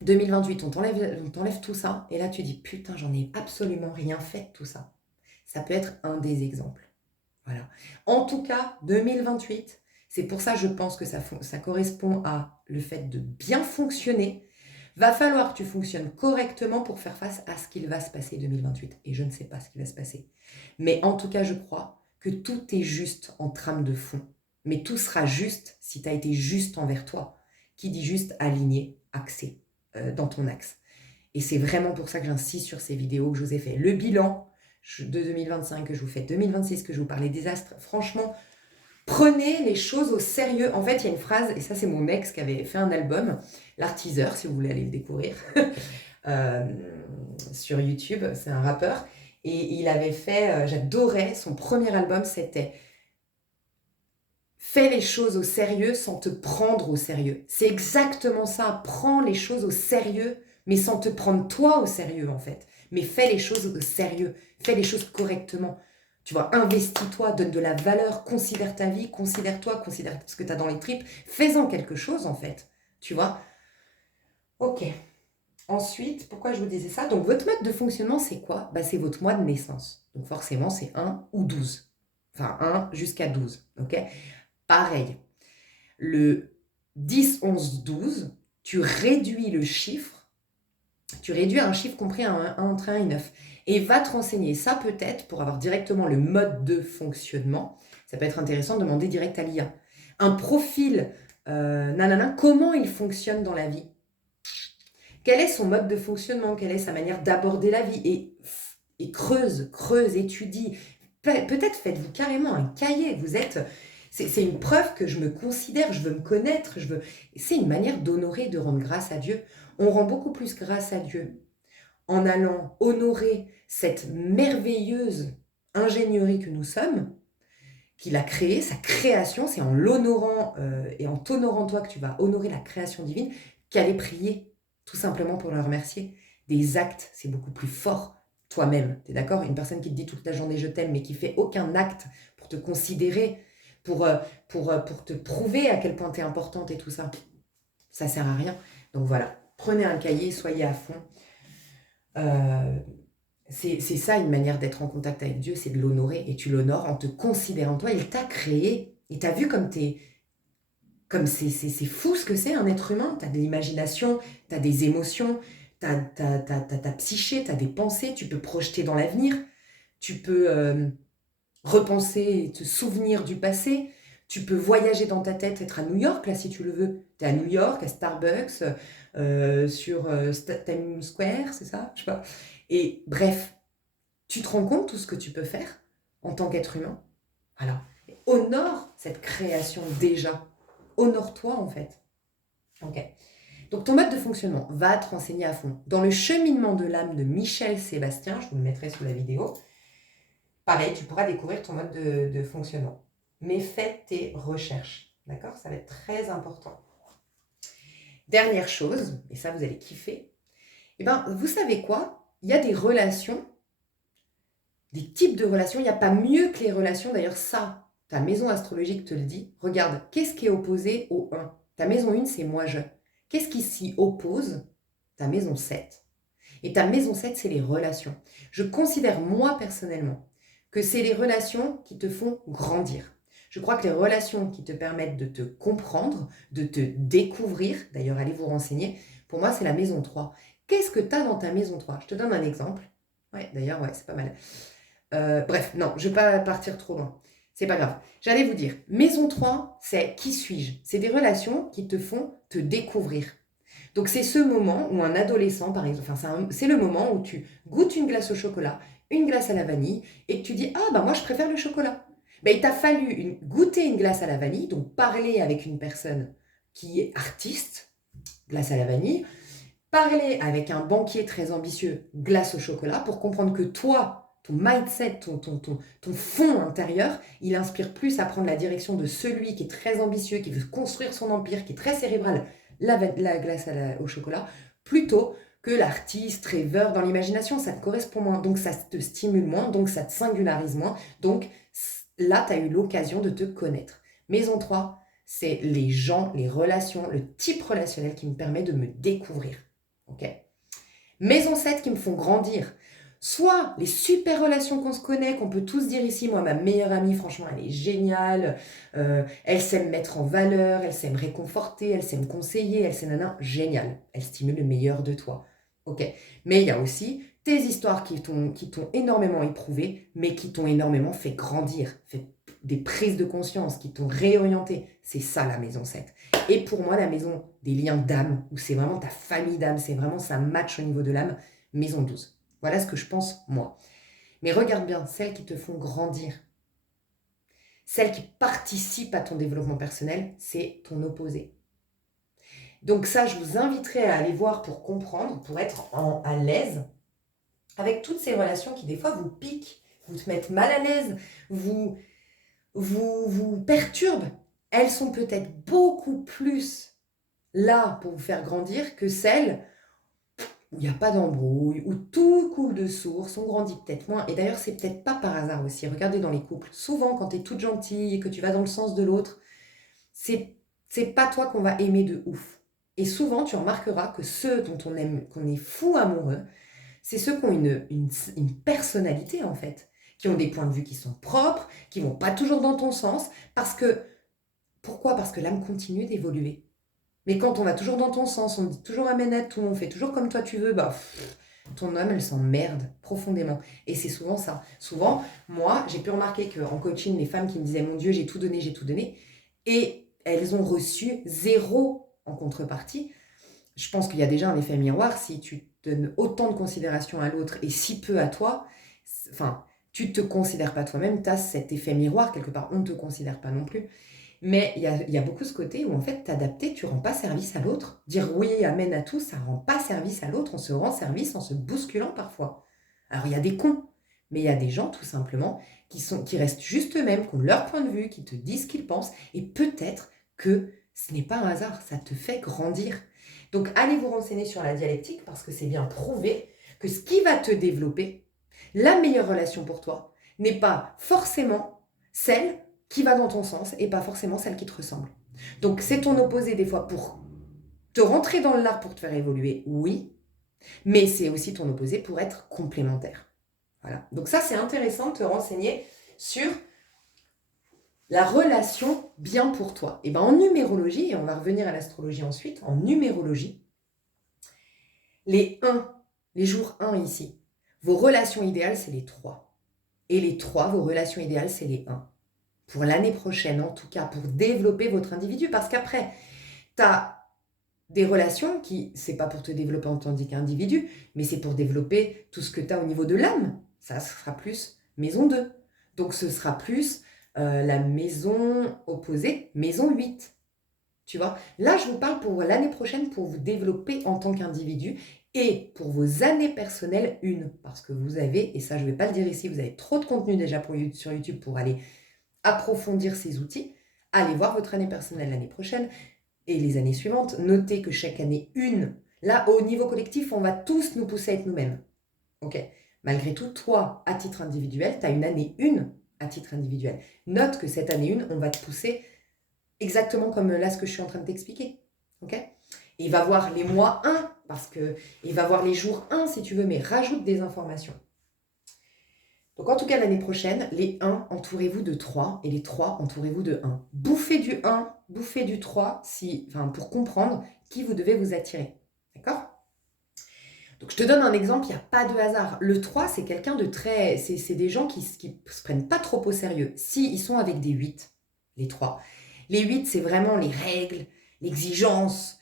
2028, on t'enlève tout ça, et là tu dis, putain, j'en ai absolument rien fait de tout ça. Ça peut être un des exemples. Voilà. En tout cas, 2028, c'est pour ça je pense que ça correspond à le fait de bien fonctionner. Va falloir que tu fonctionnes correctement pour faire face à ce qu'il va se passer 2028. Et je ne sais pas ce qui va se passer. Mais en tout cas, je crois que tout est juste en trame de fond. Mais tout sera juste si tu as été juste envers toi. Qui dit juste aligné, axé dans ton axe. Et c'est vraiment pour ça que j'insiste sur ces vidéos que je vous ai fait. Le bilan de 2025 que je vous fais, 2026 que je vous parlais des astres. Franchement, prenez les choses au sérieux. En fait, il y a une phrase, et ça c'est mon ex qui avait fait un album, l'Arteaser, si vous voulez aller le découvrir, sur YouTube, c'est un rappeur. Et il avait fait, j'adorais, son premier album, c'était fais les choses au sérieux sans te prendre au sérieux. C'est exactement ça. Prends les choses au sérieux, mais sans te prendre toi au sérieux, en fait. Mais fais les choses au sérieux. Fais les choses correctement. Tu vois, investis-toi, donne de la valeur, considère ta vie, considère-toi, considère ce que tu as dans les tripes. Fais-en quelque chose, en fait. Tu vois? Ok. Ensuite, pourquoi je vous disais ça? Donc, votre mode de fonctionnement, c'est quoi? Bah, c'est votre mois de naissance. Donc, forcément, c'est 1 ou 12. Enfin, 1 jusqu'à 12. Ok? Pareil, le 10, 11, 12, tu réduis le chiffre, tu réduis un chiffre compris entre 1 et 9. Et va te renseigner. Ça peut-être, pour avoir directement le mode de fonctionnement, ça peut être intéressant de demander direct à l'IA. Un profil, comment il fonctionne dans la vie? Quel est son mode de fonctionnement? Quelle est sa manière d'aborder la vie? Et creuse, étudie. Peut-être faites-vous carrément un cahier. C'est une preuve que je me considère, je veux me connaître, c'est une manière d'honorer, de rendre grâce à Dieu. On rend beaucoup plus grâce à Dieu en allant honorer cette merveilleuse ingénierie que nous sommes, qu'il a créée, sa création, c'est en l'honorant et en t'honorant toi que tu vas honorer la création divine, qu'aller prier, tout simplement pour le remercier. Des actes, c'est beaucoup plus fort. Toi-même, tu es d'accord? Une personne qui te dit toute la journée je t'aime, mais qui fait aucun acte pour te considérer, pour te prouver à quel point tu es importante et tout ça, ça sert à rien. Donc voilà, prenez un cahier, soyez à fond. C'est ça une manière d'être en contact avec Dieu, c'est de l'honorer, et tu l'honores en te considérant toi. Il t'a créé, et t'as vu comme c'est fou ce que c'est un être humain. T'as de l'imagination, t'as des émotions, t'as ta psyché, t'as des pensées, tu peux projeter dans l'avenir, tu peux repenser et te souvenir du passé. Tu peux voyager dans ta tête, être à New York, là, si tu le veux. Tu es à New York, à Starbucks, sur Times Square, c'est ça? Je sais pas. Et bref, tu te rends compte tout ce que tu peux faire en tant qu'être humain? Alors, honore cette création déjà. Honore-toi, en fait. Ok. Donc, ton mode de fonctionnement, va te renseigner à fond. Dans le cheminement de l'âme de Michel Sébastien, je vous le mettrai sous la vidéo, pareil, tu pourras découvrir ton mode de fonctionnement. Mais fais tes recherches, d'accord? Ça va être très important. Dernière chose, et ça vous allez kiffer, eh ben, vous savez quoi? Il y a des relations, des types de relations, il n'y a pas mieux que les relations. D'ailleurs, ça, ta maison astrologique te le dit. Regarde, qu'est-ce qui est opposé au 1? Ta maison 1, c'est moi-je. Qu'est-ce qui s'y oppose? Ta maison 7. Et ta maison 7, c'est les relations. Je considère, moi, personnellement, que c'est les relations qui te font grandir. Je crois que les relations qui te permettent de te comprendre, de te découvrir, d'ailleurs, allez vous renseigner, pour moi, c'est la maison 3. Qu'est-ce que tu as dans ta maison 3? Je te donne un exemple. Ouais, d'ailleurs, ouais, c'est pas mal. Bref, non, je ne vais pas partir trop loin. C'est pas grave. J'allais vous dire, maison 3, c'est qui suis-je? C'est des relations qui te font te découvrir. Donc c'est ce moment où un adolescent, par exemple, c'est le moment où tu goûtes une glace au chocolat, une glace à la vanille, et que tu dis, ah bah moi je préfère le chocolat. Ben, il t'a fallu goûter une glace à la vanille, donc parler avec une personne qui est artiste, glace à la vanille, parler avec un banquier très ambitieux, glace au chocolat, pour comprendre que toi, ton mindset, ton fond intérieur, il inspire plus à prendre la direction de celui qui est très ambitieux, qui veut construire son empire, qui est très cérébral, la glace au chocolat, plutôt que l'artiste, rêveur dans l'imagination. Ça te correspond moins, donc ça te stimule moins, donc ça te singularise moins. Donc là, tu as eu l'occasion de te connaître. Maison 3, c'est les gens, les relations, le type relationnel qui me permet de me découvrir. Ok. Maison 7 qui me font grandir. Soit les super relations qu'on se connaît, qu'on peut tous dire ici, moi, ma meilleure amie, franchement, elle est géniale, elle sait me mettre en valeur, elle sait me réconforter, elle sait me conseiller, elle sait génial, elle stimule le meilleur de toi. Ok. Mais il y a aussi tes histoires qui t'ont énormément éprouvé, mais qui t'ont énormément fait grandir, fait des prises de conscience, qui t'ont réorienté. C'est ça la maison 7. Et pour moi, la maison des liens d'âme, où c'est vraiment ta famille d'âme, c'est vraiment ça match au niveau de l'âme, maison 12. Voilà ce que je pense, moi. Mais regarde bien, celles qui te font grandir, celles qui participent à ton développement personnel, c'est ton opposé. Donc ça, je vous inviterai à aller voir pour comprendre, pour être à l'aise avec toutes ces relations qui, des fois, vous piquent, vous te mettent mal à l'aise, vous perturbent. Elles sont peut-être beaucoup plus là pour vous faire grandir que celles où il n'y a pas d'embrouille, où tout coule de source, on grandit peut-être moins. Et d'ailleurs, c'est peut-être pas par hasard aussi. Regardez dans les couples. Souvent, quand tu es toute gentille et que tu vas dans le sens de l'autre, c'est pas toi qu'on va aimer de ouf. Et souvent, tu remarqueras que ceux dont on aime, qu'on est fou amoureux, c'est ceux qui ont une personnalité en fait, qui ont des points de vue qui sont propres, qui vont pas toujours dans ton sens, pourquoi? Parce que l'âme continue d'évoluer. Mais quand on va toujours dans ton sens, on dit toujours amen tout, on fait toujours comme toi tu veux, ton âme, elle s'emmerde profondément. Et c'est souvent ça. Souvent, moi, j'ai pu remarquer qu'en coaching, les femmes qui me disaient, mon Dieu, j'ai tout donné, et elles ont reçu 0 en contrepartie. Je pense qu'il y a déjà un effet miroir. Si tu donnes autant de considération à l'autre et si peu à toi, tu ne te considères pas toi-même, tu as cet effet miroir quelque part. On ne te considère pas non plus. Mais il y a beaucoup ce côté où en fait t'adapter, tu rends pas service à l'autre. Dire oui, amen à tout, ça rend pas service à l'autre, on se rend service en se bousculant parfois. Alors il y a des cons, mais il y a des gens tout simplement qui restent juste eux-mêmes, qui ont leur point de vue, qui te disent ce qu'ils pensent, et peut-être que ce n'est pas un hasard, ça te fait grandir. Donc allez vous renseigner sur la dialectique parce que c'est bien prouvé que ce qui va te développer, la meilleure relation pour toi, n'est pas forcément celle qui va dans ton sens et pas forcément celle qui te ressemble. Donc c'est ton opposé des fois pour te rentrer dans l'art pour te faire évoluer, oui, mais c'est aussi ton opposé pour être complémentaire. Voilà. Donc ça, c'est intéressant de te renseigner sur la relation bien pour toi. Et bien en numérologie, et on va revenir à l'astrologie ensuite, en numérologie, les 1, les jours 1 ici, vos relations idéales, c'est les 3. Et les 3, vos relations idéales, c'est les 1. Pour l'année prochaine, en tout cas, pour développer votre individu. Parce qu'après, tu as des relations qui, c'est pas pour te développer en tant qu'individu, mais c'est pour développer tout ce que tu as au niveau de l'âme. Ça sera plus maison 2. Donc ce sera plus la maison opposée, maison 8. Tu vois, là, je vous parle pour l'année prochaine pour vous développer en tant qu'individu et pour vos années personnelles, parce que vous avez, et ça, je ne vais pas le dire ici, vous avez trop de contenu déjà sur YouTube pour aller approfondir ces outils. Allez voir votre année personnelle l'année prochaine et les années suivantes. Notez que chaque année, là, au niveau collectif, on va tous nous pousser à être nous-mêmes. Ok. Malgré tout, toi, à titre individuel, tu as une année 1 à titre individuel. Note que cette année 1, on va te pousser exactement comme là ce que je suis en train de t'expliquer. Ok. Et va voir les mois 1 parce qu'il va voir les jours 1 si tu veux, mais rajoute des informations. Donc en tout cas, l'année prochaine, les 1, entourez-vous de 3 et les 3, entourez-vous de 1. Bouffez du 1, bouffez du 3 pour comprendre qui vous devez vous attirer. D'accord ? Donc je te donne un exemple, il n'y a pas de hasard. Le 3, c'est quelqu'un de très... C'est des gens qui ne se prennent pas trop au sérieux. Si ils sont avec des 8, les 3. Les 8, c'est vraiment les règles, l'exigence.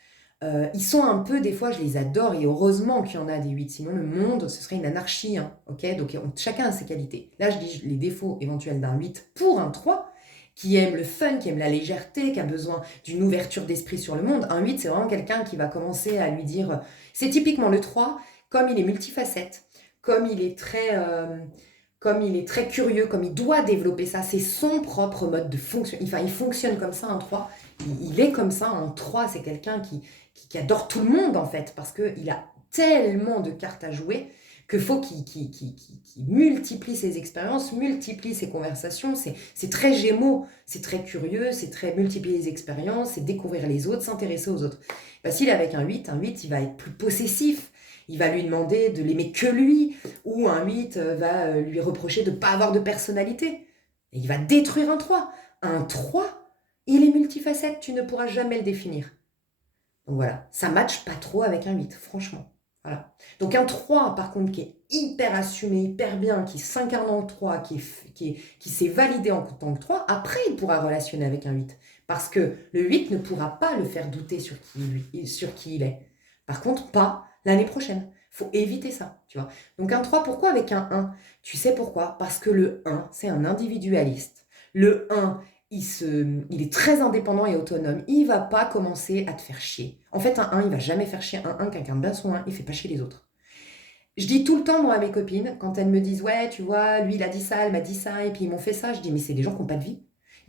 Ils sont un peu, des fois, je les adore et heureusement qu'il y en a des 8. Sinon, le monde, ce serait une anarchie. Hein, ok, donc chacun a ses qualités. Là, je dis les défauts éventuels d'un 8 pour un 3 qui aime le fun, qui aime la légèreté, qui a besoin d'une ouverture d'esprit sur le monde. Un 8, c'est vraiment quelqu'un qui va commencer à lui dire... C'est typiquement le 3, comme il est multifacette, comme il est très curieux, comme il doit développer ça, c'est son propre mode de fonction. Enfin, il fonctionne comme ça, un 3. Il est comme ça, un 3, c'est quelqu'un qui adore tout le monde, en fait, parce qu'il a tellement de cartes à jouer qu'il faut qu'il multiplie ses expériences, multiplie ses conversations. C'est très Gémeaux, c'est très curieux, c'est très multiplier les expériences, c'est découvrir les autres, s'intéresser aux autres. S'il est avec un 8, il va être plus possessif. Il va lui demander de l'aimer que lui, ou un 8 va lui reprocher de ne pas avoir de personnalité. Et il va détruire un 3. Un 3, il est multifacette, tu ne pourras jamais le définir. Donc voilà, ça ne matche pas trop avec un 8, franchement. Voilà. Donc un 3, par contre, qui est hyper assumé, hyper bien, qui s'incarne en 3, qui s'est validé en tant que 3, après il pourra relationner avec un 8. Parce que le 8 ne pourra pas le faire douter sur qui il est. Par contre, pas l'année prochaine. Il faut éviter ça, tu vois. Donc un 3, pourquoi avec un 1 ? Tu sais pourquoi ? Parce que le 1, c'est un individualiste. Le 1, il est très indépendant et autonome. Il ne va pas commencer à te faire chier. En fait, un 1, il ne va jamais faire chier. Un 1 qui incarne bien son 1, il ne fait pas chier les autres. Je dis tout le temps, moi, à mes copines, quand elles me disent « Ouais, tu vois, lui, il a dit ça, elle m'a dit ça, et puis ils m'ont fait ça. » Je dis « Mais c'est des gens qui n'ont pas de vie. »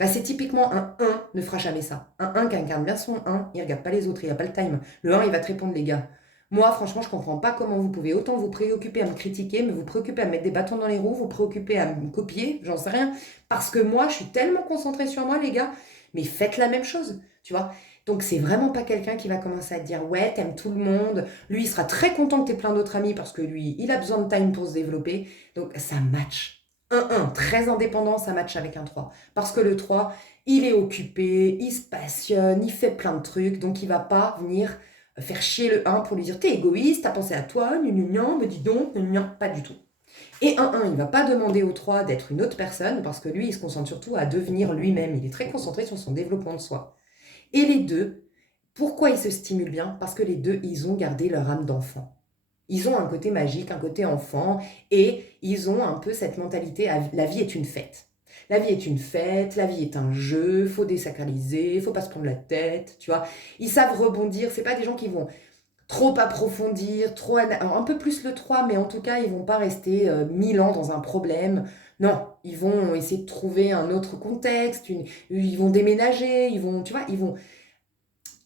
C'est typiquement un 1 ne fera jamais ça. Un 1 qui incarne bien son 1, il ne regarde pas les autres, il n'a pas le time. Le 1, il va te répondre, les gars. Moi, franchement, je ne comprends pas comment vous pouvez autant vous préoccuper à me critiquer, mais vous préoccuper à mettre des bâtons dans les roues, vous préoccuper à me copier, j'en sais rien. Parce que moi, je suis tellement concentrée sur moi, les gars, mais faites la même chose, tu vois. Donc, c'est vraiment pas quelqu'un qui va commencer à te dire « Ouais, t'aimes tout le monde. » Lui, il sera très content que t'aies plein d'autres amis parce que lui, il a besoin de time pour se développer. Donc, ça match. Un 1, très indépendant, ça match avec un 3. Parce que le 3, il est occupé, il se passionne, il fait plein de trucs, donc il va pas venir faire chier le 1 pour lui dire « T'es égoïste, t'as pensé à toi, me dis donc, pas du tout. » Et un 1, il ne va pas demander au 3 d'être une autre personne parce que lui, il se concentre surtout à devenir lui-même. Il est très concentré sur son développement de soi. Et les 2, pourquoi ils se stimulent bien ? Parce que les 2, ils ont gardé leur âme d'enfant. Ils ont un côté magique, un côté enfant, et ils ont un peu cette mentalité, la vie est une fête. La vie est une fête, la vie est un jeu, faut désacraliser, faut pas se prendre la tête, tu vois. Ils savent rebondir, c'est pas des gens qui vont trop approfondir, alors un peu plus le 3, mais en tout cas, ils vont pas rester 1000 ans dans un problème. Non, ils vont essayer de trouver un autre contexte, ils vont déménager, ils vont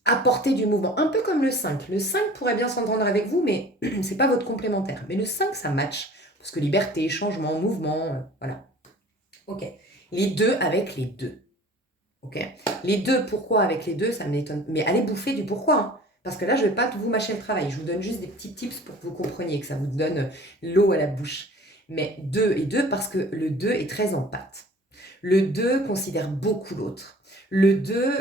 apporter du mouvement. Un peu comme le 5. Le 5 pourrait bien s'entendre avec vous, mais c'est pas votre complémentaire. Mais le 5, ça match. Parce que liberté, changement, mouvement, voilà. Ok. Les 2 avec les 2. Ok. Les 2, pourquoi avec les 2, ça m'étonne. Mais allez bouffer du pourquoi. Hein. Parce que là, je ne vais pas vous mâcher le travail. Je vous donne juste des petits tips pour que vous compreniez, que ça vous donne l'eau à la bouche. Mais 2 et 2, parce que le 2 est très en pâte. Le 2 considère beaucoup l'autre. Le 2,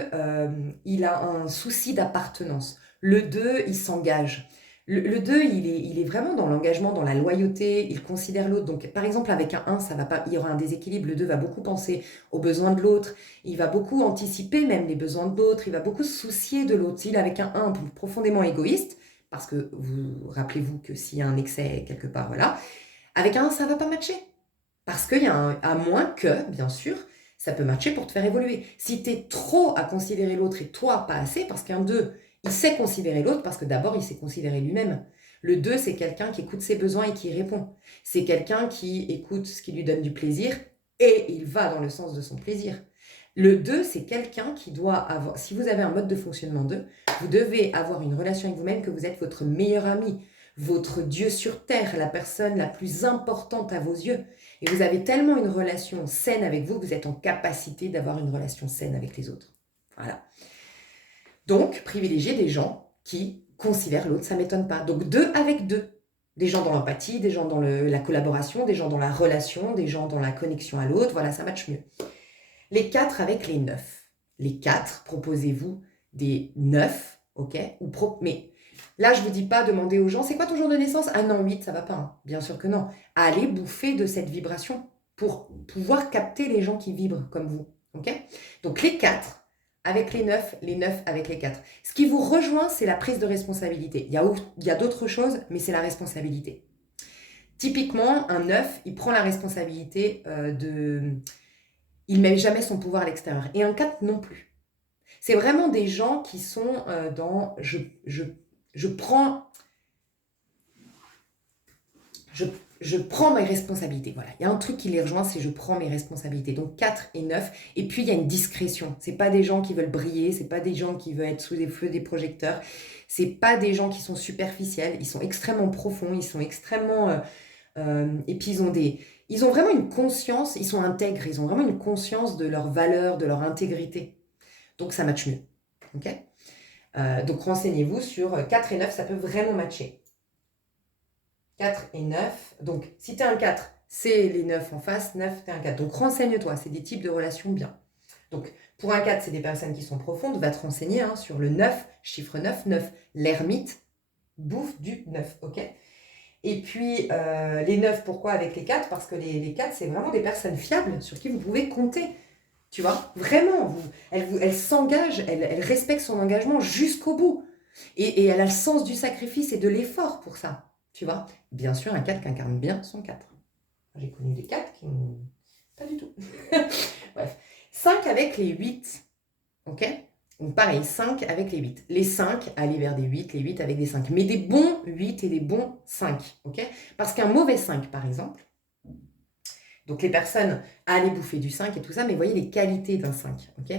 il a un souci d'appartenance. Le 2, il s'engage. Le 2, il est vraiment dans l'engagement, dans la loyauté, il considère l'autre. Donc, par exemple, avec un 1, ça va pas, il y aura un déséquilibre. Le 2 va beaucoup penser aux besoins de l'autre. Il va beaucoup anticiper même les besoins de l'autre. Il va beaucoup se soucier de l'autre. S'il est avec un 1 profondément égoïste, parce que vous rappelez-vous que s'il y a un excès quelque part, voilà, avec un 1, ça ne va pas matcher. Parce qu'il y a à moins que, bien sûr, ça peut matcher pour te faire évoluer. Si tu es trop à considérer l'autre et toi pas assez, parce qu'un 2, il sait considérer l'autre parce que d'abord, il sait considérer lui-même. Le 2, c'est quelqu'un qui écoute ses besoins et qui y répond. C'est quelqu'un qui écoute ce qui lui donne du plaisir et il va dans le sens de son plaisir. Le 2, c'est quelqu'un qui doit avoir... Si vous avez un mode de fonctionnement 2, vous devez avoir une relation avec vous-même que vous êtes votre meilleur ami, votre Dieu sur terre, la personne la plus importante à vos yeux. Et vous avez tellement une relation saine avec vous que vous êtes en capacité d'avoir une relation saine avec les autres. Voilà. Donc, privilégiez des gens qui considèrent l'autre, ça ne m'étonne pas. Donc 2 avec 2. Des gens dans l'empathie, des gens dans la collaboration, des gens dans la relation, des gens dans la connexion à l'autre, voilà, ça matche mieux. Les 4 avec les 9. Les 4, proposez-vous des 9, ok? Mais là, je ne vous dis pas demander aux gens, c'est quoi ton jour de naissance? Ah non, 8, ça va pas, hein. Bien sûr que non. Allez bouffer de cette vibration pour pouvoir capter les gens qui vibrent comme vous, ok? Donc les 4 avec les 9 avec les 4. Ce qui vous rejoint, c'est la prise de responsabilité. Il y a d'autres choses, mais c'est la responsabilité. Typiquement, un 9, il prend la responsabilité il ne met jamais son pouvoir à l'extérieur. Et un 4 non plus. C'est vraiment des gens qui sont dans je prends mes responsabilités. Voilà, il y a un truc qui les rejoint, c'est je prends mes responsabilités. Donc 4 et 9. Et puis il y a une discrétion. C'est pas des gens qui veulent briller, c'est pas des gens qui veulent être sous les feux des projecteurs. C'est pas des gens qui sont superficiels. Ils sont extrêmement profonds, ils sont extrêmement et puis ils ont vraiment une conscience, ils sont intègres, ils ont vraiment une conscience de leur valeur, de leur intégrité. Donc ça matche mieux. Ok. Donc renseignez-vous sur 4 et 9, ça peut vraiment matcher. 4 et 9, donc si tu es un 4, c'est les 9 en face, 9, tu es un 4. Donc renseigne-toi, c'est des types de relations bien. Donc pour un 4, c'est des personnes qui sont profondes, va te renseigner sur le 9, chiffre 9, 9, l'ermite, bouffe du 9, ok. Et puis les 9, pourquoi avec les 4? Parce que les 4, c'est vraiment des personnes fiables sur qui vous pouvez compter. Tu vois, vraiment, elle s'engage, elle respecte son engagement jusqu'au bout. Et elle a le sens du sacrifice et de l'effort pour ça. Tu vois, bien sûr, un 4 qui incarne bien son 4. J'ai connu des 4 qui n'ont pas du tout. Bref, 5 avec les 8. Ok. Donc pareil, 5 avec les 8. Les 5, allez vers des 8, les 8 avec des 5. Mais des bons 8 et des bons 5. Ok. Parce qu'un mauvais 5, par exemple, donc les personnes allaient bouffer du 5 et tout ça, mais voyez les qualités d'un 5. Ok.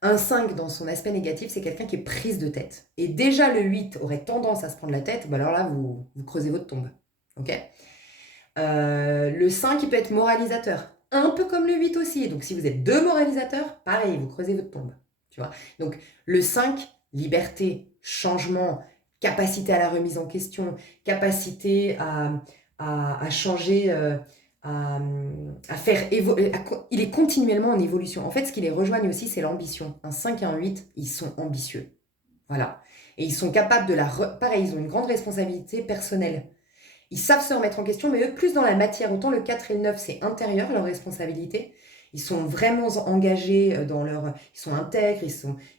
Un 5 dans son aspect négatif, c'est quelqu'un qui est prise de tête. Et déjà le 8 aurait tendance à se prendre la tête, bah alors là, vous creusez votre tombe. Ok. Le 5, il peut être moralisateur. Un peu comme le 8 aussi. Donc si vous êtes deux moralisateurs, pareil, vous creusez votre tombe. Tu vois. Donc le 5, liberté, changement, capacité à la remise en question, capacité à changer, à faire évoluer. Il est continuellement en évolution. En fait, ce qui les rejoigne aussi, c'est l'ambition. Un 5 et un 8, ils sont ambitieux. Voilà. Et ils sont capables de pareil, ils ont une grande responsabilité personnelle. Ils savent se remettre en question, mais eux, plus dans la matière. Autant le 4 et le 9, c'est intérieur, leur responsabilité. Ils sont vraiment engagés dans leur... Ils sont intègres,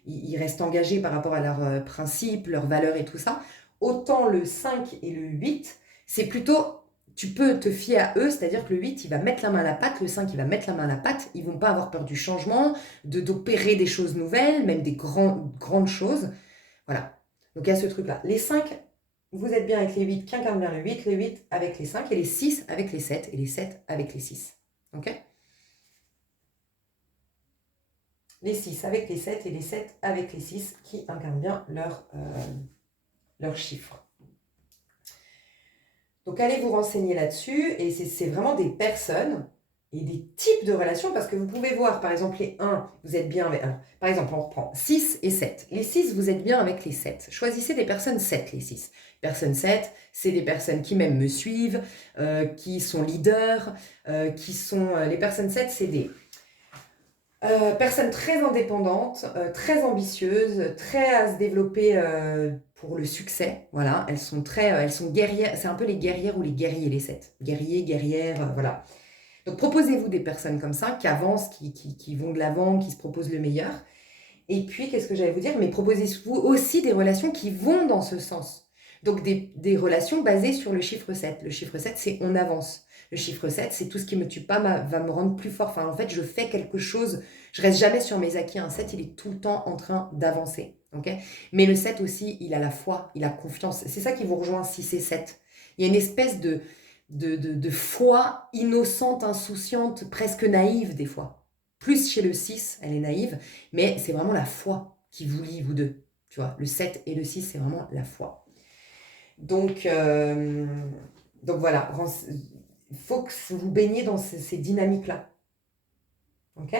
ils restent engagés par rapport à leurs principes, leurs valeurs et tout ça. Autant le 5 et le 8, c'est plutôt... Tu peux te fier à eux, c'est-à-dire que le 8, il va mettre la main à la pâte, le 5, il va mettre la main à la pâte. Ils vont pas avoir peur du changement, d'opérer des choses nouvelles, même des grandes choses. Voilà. Donc il y a ce truc-là. Les 5, vous êtes bien avec les 8 qui incarnent bien le 8 avec les 5 et les 6 avec les 7 et les 7 avec les 6. Ok. Les 6 avec les 7 et les 7 avec les 6 qui incarnent bien leurs chiffres. Donc allez vous renseigner là-dessus et c'est vraiment des personnes et des types de relations parce que vous pouvez voir par exemple les 1, vous êtes bien avec... Alors, par exemple, on reprend 6 et 7. Les 6, vous êtes bien avec les 7. Choisissez des personnes 7, les 6. Personnes 7, c'est des personnes qui même me suivent, qui sont leaders, qui sont... les personnes 7, c'est des personnes très indépendantes, très ambitieuses, très à se développer pour le succès. Voilà, elles sont guerrières. C'est un peu les guerrières ou les guerriers, les 7. Guerriers, guerrières, voilà. Donc proposez-vous des personnes comme ça, qui avancent, qui vont de l'avant, qui se proposent le meilleur. Et puis, qu'est-ce que j'allais vous dire? Mais proposez-vous aussi des relations qui vont dans ce sens. Donc des relations basées sur le chiffre 7. Le chiffre 7, c'est on avance. Le chiffre 7, c'est tout ce qui ne me tue pas va me rendre plus fort. Enfin, en fait, je fais quelque chose. Je reste jamais sur mes acquis. Un 7, il est tout le temps en train d'avancer. Okay. Mais le 7 aussi, il a la foi, il a confiance. C'est ça qui vous rejoint 6 et 7. Il y a une espèce de foi innocente, insouciante, presque naïve des fois. Plus chez le 6, elle est naïve, mais c'est vraiment la foi qui vous lie, vous deux. Tu vois, le 7 et le 6, c'est vraiment la foi. Donc voilà, il faut que vous baigniez dans ces dynamiques-là. Ok.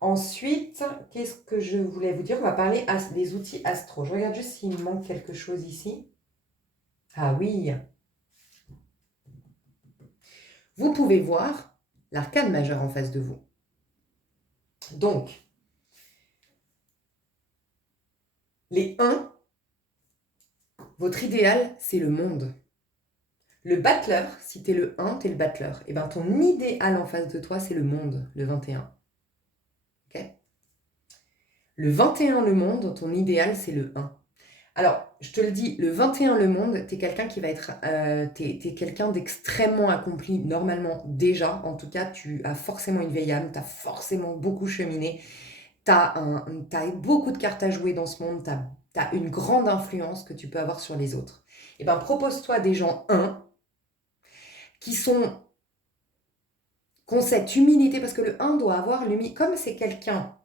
Ensuite, qu'est-ce que je voulais vous dire? On va parler des outils astro. Je regarde juste s'il me manque quelque chose ici. Ah oui, vous pouvez voir l'arcane majeur en face de vous. Donc, les 1, votre idéal, c'est le monde. Le battleur, si t'es le 1, t'es le battleur. Et bien ton idéal en face de toi, c'est le monde, le 21. Ok? Le 21, le monde, ton idéal, c'est le 1. Alors, je te le dis, le 21, le monde, t'es quelqu'un qui va être... t'es quelqu'un d'extrêmement accompli, normalement, déjà. En tout cas, tu as forcément une vieille âme, t'as forcément beaucoup cheminé, t'as beaucoup de cartes à jouer dans ce monde, t'as une grande influence que tu peux avoir sur les autres. Et bien, propose-toi des gens, qui ont cette humilité, parce que le 1 doit avoir l'humilité, comme c'est quelqu'un,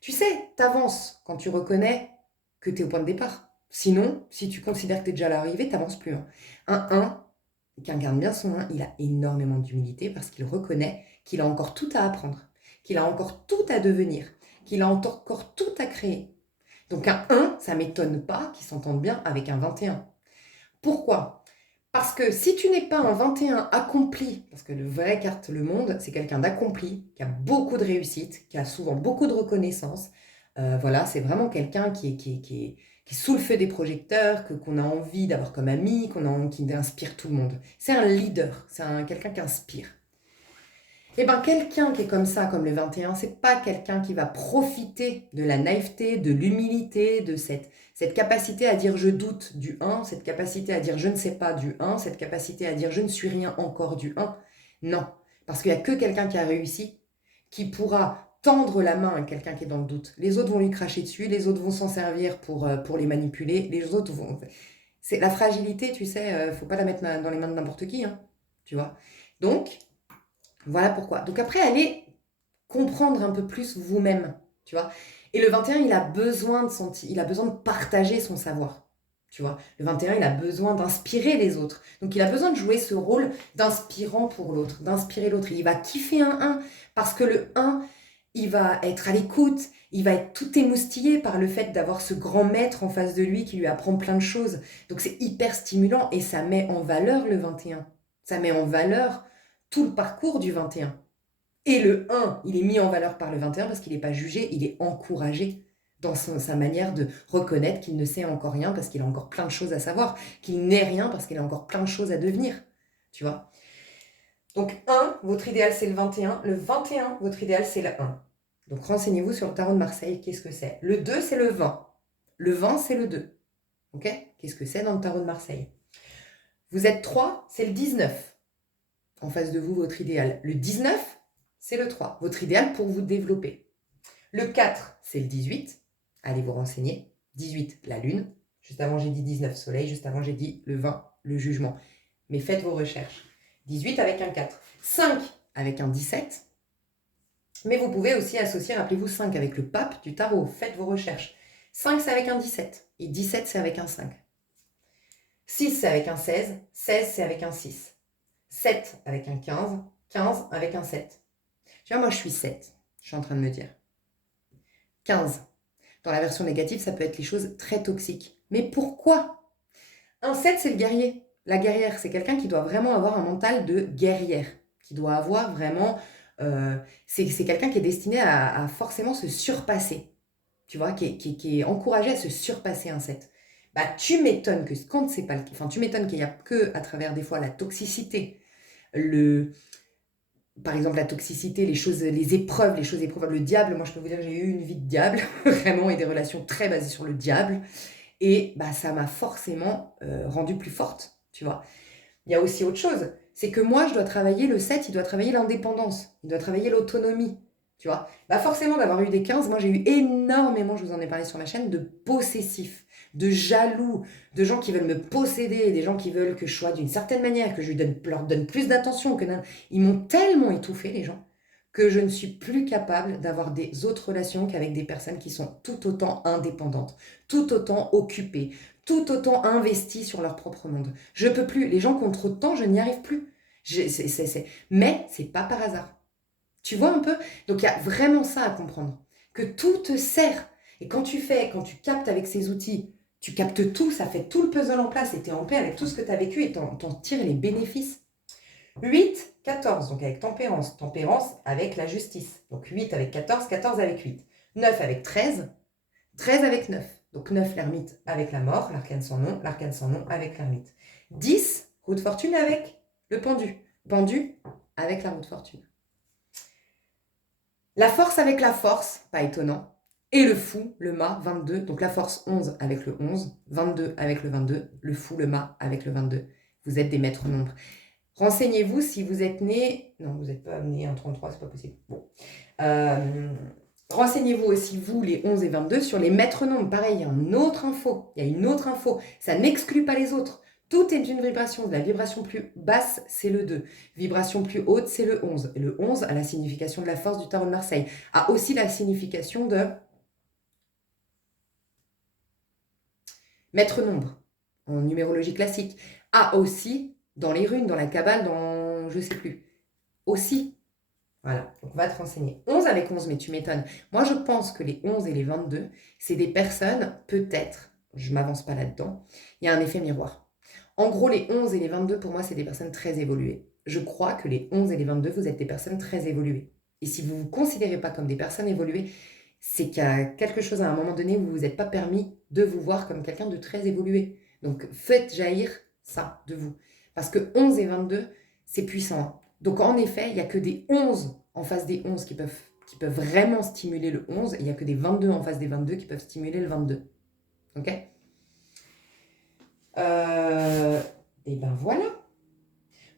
tu sais, t'avances quand tu reconnais que t'es au point de départ. Sinon, si tu considères que t'es déjà à l'arrivée, t'avances plus. Un 1 qui incarne bien son 1, il a énormément d'humilité parce qu'il reconnaît qu'il a encore tout à apprendre, qu'il a encore tout à devenir, qu'il a encore tout à créer. Donc un 1, ça m'étonne pas qu'il s'entende bien avec un 21. Pourquoi? Parce que si tu n'es pas un 21 accompli, parce que le vrai carte le monde, c'est quelqu'un d'accompli, qui a beaucoup de réussite, qui a souvent beaucoup de reconnaissance. Voilà, c'est vraiment quelqu'un qui est sous le feu des projecteurs, qu'on a envie d'avoir comme ami, qui inspire tout le monde. C'est un leader, c'est quelqu'un qui inspire. Eh bien, quelqu'un qui est comme ça, comme le 21, c'est pas quelqu'un qui va profiter de la naïveté, de l'humilité, de cette capacité à dire je doute du 1, cette capacité à dire je ne sais pas du 1, cette capacité à dire je ne suis rien encore du 1. Non, parce qu'il n'y a que quelqu'un qui a réussi qui pourra tendre la main à quelqu'un qui est dans le doute. Les autres vont lui cracher dessus, les autres vont s'en servir pour les manipuler, les autres vont... C'est la fragilité, tu sais, faut pas la mettre dans les mains de n'importe qui, hein, tu vois. Donc, voilà pourquoi. Donc après, allez comprendre un peu plus vous-même, tu vois. Et le 21, il a besoin de partager son savoir, tu vois. Le 21, il a besoin d'inspirer les autres. Donc il a besoin de jouer ce rôle d'inspirant pour l'autre, d'inspirer l'autre. Il va kiffer un 1 parce que le 1, il va être à l'écoute, il va être tout émoustillé par le fait d'avoir ce grand maître en face de lui qui lui apprend plein de choses. Donc c'est hyper stimulant et ça met en valeur le 21. Ça met en valeur tout le parcours du 21. Et le 1, il est mis en valeur par le 21 parce qu'il n'est pas jugé, il est encouragé dans sa manière de reconnaître qu'il ne sait encore rien parce qu'il a encore plein de choses à savoir, qu'il n'est rien parce qu'il a encore plein de choses à devenir, tu vois. Donc 1, votre idéal c'est le 21. Le 21, votre idéal c'est le 1. Donc renseignez-vous sur le tarot de Marseille, qu'est-ce que c'est? Le 2, c'est le 20. Le 20, c'est le 2. Ok? Qu'est-ce que c'est dans le tarot de Marseille? Vous êtes 3, c'est le 19. En face de vous, votre idéal. Le 19, c'est le 3, votre idéal pour vous développer. Le 4, c'est le 18. Allez vous renseigner. 18, la lune. Juste avant, j'ai dit 19, soleil. Juste avant, j'ai dit le 20, le jugement. Mais faites vos recherches. 18 avec un 4. 5 avec un 17. Mais vous pouvez aussi associer, rappelez-vous, 5 avec le pape du tarot. Faites vos recherches. 5, c'est avec un 17. Et 17, c'est avec un 5. 6, c'est avec un 16. 16, c'est avec un 6. 7 avec un 15. 15 avec un 7. Tu vois, moi, je suis 7. Je suis en train de me dire. 15. Dans la version négative, ça peut être les choses très toxiques. Mais pourquoi? Un 7, c'est le guerrier. La guerrière, c'est quelqu'un qui doit vraiment avoir un mental de guerrière. Qui doit avoir vraiment... c'est quelqu'un qui est destiné à forcément se surpasser. Tu vois, qui est encouragé à se surpasser un 7. Bah, tu m'étonnes que quand c'est pas le... Enfin, tu m'étonnes qu'il n'y a que à travers des fois la toxicité, par exemple la toxicité, les choses éprouvables, le diable, moi je peux vous dire que j'ai eu une vie de diable, vraiment, et des relations très basées sur le diable, et bah ça m'a forcément rendue plus forte, tu vois. Il y a aussi autre chose, c'est que moi je dois travailler le 7, il doit travailler l'indépendance, il doit travailler l'autonomie, tu vois. Bah forcément d'avoir eu des 15, moi j'ai eu énormément, je vous en ai parlé sur ma chaîne, de possessifs, de jaloux, de gens qui veulent me posséder, des gens qui veulent que je sois d'une certaine manière, que leur donne plus d'attention, ils m'ont tellement étouffé, les gens, que je ne suis plus capable d'avoir des autres relations qu'avec des personnes qui sont tout autant indépendantes, tout autant occupées, tout autant investies sur leur propre monde. Je peux plus. Les gens qui ont trop de temps, je n'y arrive plus. Mais c'est pas par hasard. Tu vois un peu? Donc il y a vraiment ça à comprendre. que tout te sert. Et quand tu captes avec ces outils, tu captes tout, ça fait tout le puzzle en place et tu es en paix avec tout ce que tu as vécu et t'en tires les bénéfices. 8, 14, donc avec tempérance. Tempérance avec la justice. Donc 8 avec 14, 14 avec 8. 9 avec 13, 13 avec 9. Donc 9, l'ermite avec la mort, l'arcane sans nom avec l'ermite. 10, roue de fortune avec le pendu. Pendu avec la roue de fortune. La force avec la force, pas étonnant. Et le fou, le mât, 22. Donc la force 11 avec le 11, 22 avec le 22, le fou, le mât avec le 22. Vous êtes des maîtres nombres. Renseignez-vous si vous êtes né... Non, vous n'êtes pas né en 33, c'est pas possible. Bon. Renseignez-vous aussi, vous, les 11 et 22, sur les maîtres nombres. Pareil, il y a une autre info. Ça n'exclut pas les autres. Tout est une vibration. La vibration plus basse, c'est le 2. Vibration plus haute, c'est le 11. Et le 11 a la signification de la force du tarot de Marseille. A aussi la signification de maître nombre, en numérologie classique. A aussi, dans les runes, dans la Kabbale, dans je sais plus. Aussi. Voilà, donc on va te renseigner. 11 avec 11, mais tu m'étonnes. Moi, je pense que les 11 et les 22, c'est des personnes, peut-être, je ne m'avance pas là-dedans, il y a un effet miroir. En gros, les 11 et les 22, pour moi, c'est des personnes très évoluées. Je crois que les 11 et les 22, vous êtes des personnes très évoluées. Et si vous ne vous considérez pas comme des personnes évoluées, c'est qu'il y a quelque chose à un moment donné où vous ne vous êtes pas permis de vous voir comme quelqu'un de très évolué. Donc, faites jaillir ça de vous. Parce que 11 et 22, c'est puissant. Donc, en effet, il n'y a que des 11 en face des 11 qui peuvent vraiment stimuler le 11, et il n'y a que des 22 en face des 22 qui peuvent stimuler le 22. Ok ? Et ben voilà.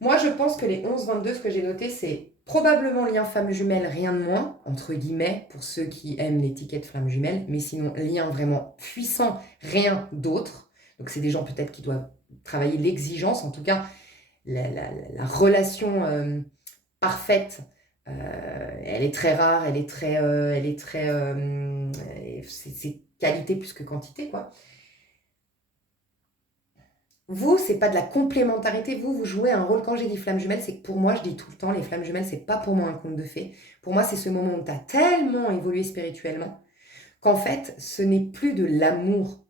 Moi, je pense que les 11-22, ce que j'ai noté, c'est probablement lien flamme jumelle, rien de moins, entre guillemets, pour ceux qui aiment l'étiquette flamme jumelle, mais sinon, lien vraiment puissant, rien d'autre. Donc, c'est des gens peut-être qui doivent travailler l'exigence, en tout cas, la relation parfaite, elle est très rare, c'est qualité plus que quantité, quoi. Vous, c'est pas de la complémentarité, vous jouez un rôle. Quand j'ai dit flamme jumelle, c'est que pour moi, je dis tout le temps, les flammes jumelles, c'est pas pour moi un conte de fées. Pour moi, c'est ce moment où tu as tellement évolué spirituellement qu'en fait, ce n'est plus de l'amour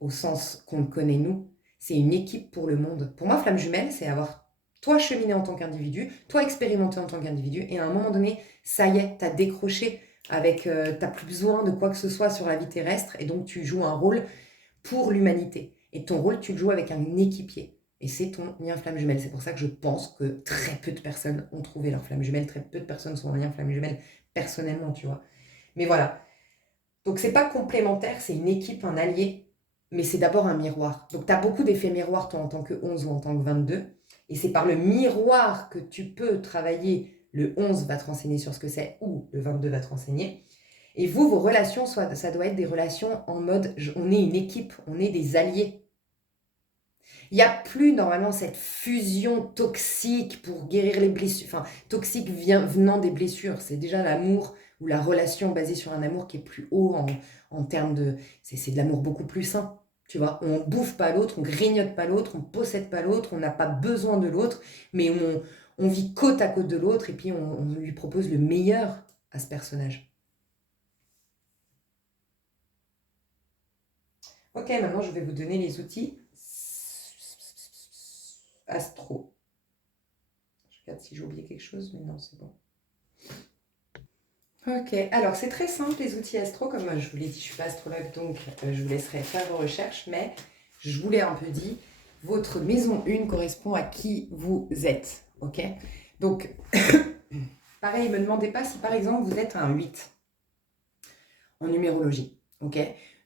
au sens qu'on le connaît nous, c'est une équipe pour le monde. Pour moi, flamme jumelle, c'est avoir toi cheminé en tant qu'individu, toi expérimenté en tant qu'individu, et à un moment donné, ça y est, t'as décroché avec, t'as plus besoin de quoi que ce soit sur la vie terrestre, et donc tu joues un rôle pour l'humanité. Et ton rôle, tu le joues avec un équipier. Et c'est ton lien flamme jumelle. C'est pour ça que je pense que très peu de personnes ont trouvé leur flamme jumelle, très peu de personnes sont en lien flamme jumelle personnellement, tu vois. Mais voilà. Donc c'est pas complémentaire, c'est une équipe, un allié, mais c'est d'abord un miroir. Donc tu as beaucoup d'effets miroirs, toi, en tant que 11 ou en tant que 22. Et c'est par le miroir que tu peux travailler. Le 11 va te renseigner sur ce que c'est, ou le 22 va te renseigner. Et vous, vos relations, ça doit être des relations en mode, on est une équipe, on est des alliés. Il n'y a plus normalement cette fusion toxique pour guérir les blessures, enfin toxique venant des blessures. C'est déjà l'amour ou la relation basée sur un amour qui est plus haut en termes de... C'est de l'amour beaucoup plus sain, tu vois. On bouffe pas l'autre, on grignote pas l'autre, on possède pas l'autre, on n'a pas besoin de l'autre, mais on vit côte à côte de l'autre et puis on lui propose le meilleur à ce personnage. Ok, maintenant je vais vous donner les outils astro. Je regarde si j'ai oublié quelque chose, mais non, c'est bon. Ok, alors c'est très simple les outils astro, comme je vous l'ai dit, je ne suis pas astrologue, donc je vous laisserai faire vos recherches, mais je vous l'ai un peu dit, votre maison 1 correspond à qui vous êtes, ok? Donc, pareil, ne me demandez pas si par exemple vous êtes un 8 en numérologie, ok?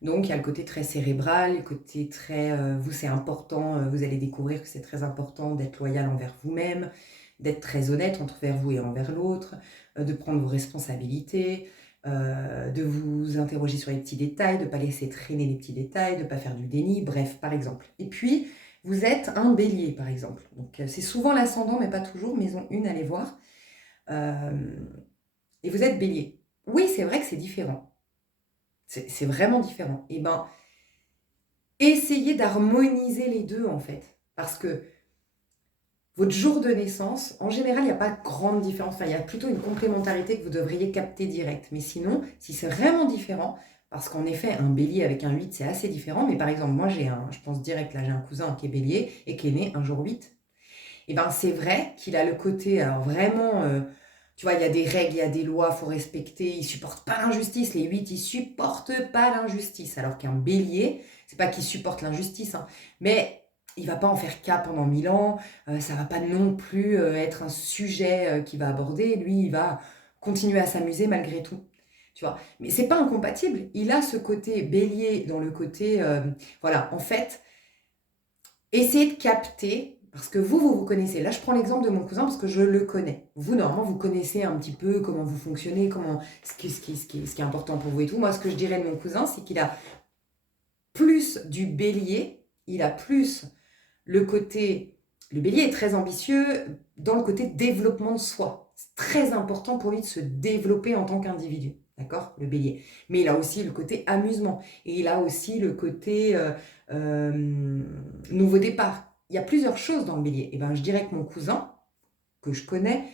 Donc il y a le côté très cérébral, le côté très, vous c'est important, vous allez découvrir que c'est très important d'être loyal envers vous-même, d'être très honnête envers vous et envers l'autre, de prendre vos responsabilités, de vous interroger sur les petits détails, de ne pas laisser traîner les petits détails, de ne pas faire du déni, bref, par exemple. Et puis, vous êtes un bélier, par exemple. Donc, c'est souvent l'ascendant, mais pas toujours. Maison 1, allez voir. Et vous êtes bélier. Oui, c'est vrai que c'est différent. C'est vraiment différent. Et ben, essayez d'harmoniser les deux, en fait. Parce que votre jour de naissance, en général, il n'y a pas de grande différence. Enfin, il y a plutôt une complémentarité que vous devriez capter direct. Mais sinon, si c'est vraiment différent, parce qu'en effet, un bélier avec un 8, c'est assez différent. Mais par exemple, moi, je pense direct, là, j'ai un cousin qui est bélier et qui est né un jour 8. Et ben c'est vrai qu'il a le côté, alors vraiment, tu vois, il y a des règles, il y a des lois, il faut respecter, il supporte pas l'injustice. Les 8, ils supportent pas l'injustice. Alors qu'un bélier, c'est pas qu'il supporte l'injustice, hein, mais il va pas en faire cas pendant 1000 ans, ça va pas non plus être un sujet qu'il va aborder. Lui, il va continuer à s'amuser malgré tout. Tu vois, mais c'est pas incompatible. Il a ce côté bélier dans le côté, voilà, en fait, essayez de capter, parce que vous connaissez. Là, je prends l'exemple de mon cousin parce que je le connais. Vous, normalement, vous connaissez un petit peu comment vous fonctionnez, ce qui est important pour vous et tout. Moi, ce que je dirais de mon cousin, c'est qu'il a plus du bélier, il a plus le côté... Le bélier est très ambitieux dans le côté développement de soi. C'est très important pour lui de se développer en tant qu'individu. D'accord, le bélier. Mais il a aussi le côté amusement. Et il a aussi le côté nouveau départ. Il y a plusieurs choses dans le bélier. Et ben, je dirais que mon cousin, que je connais,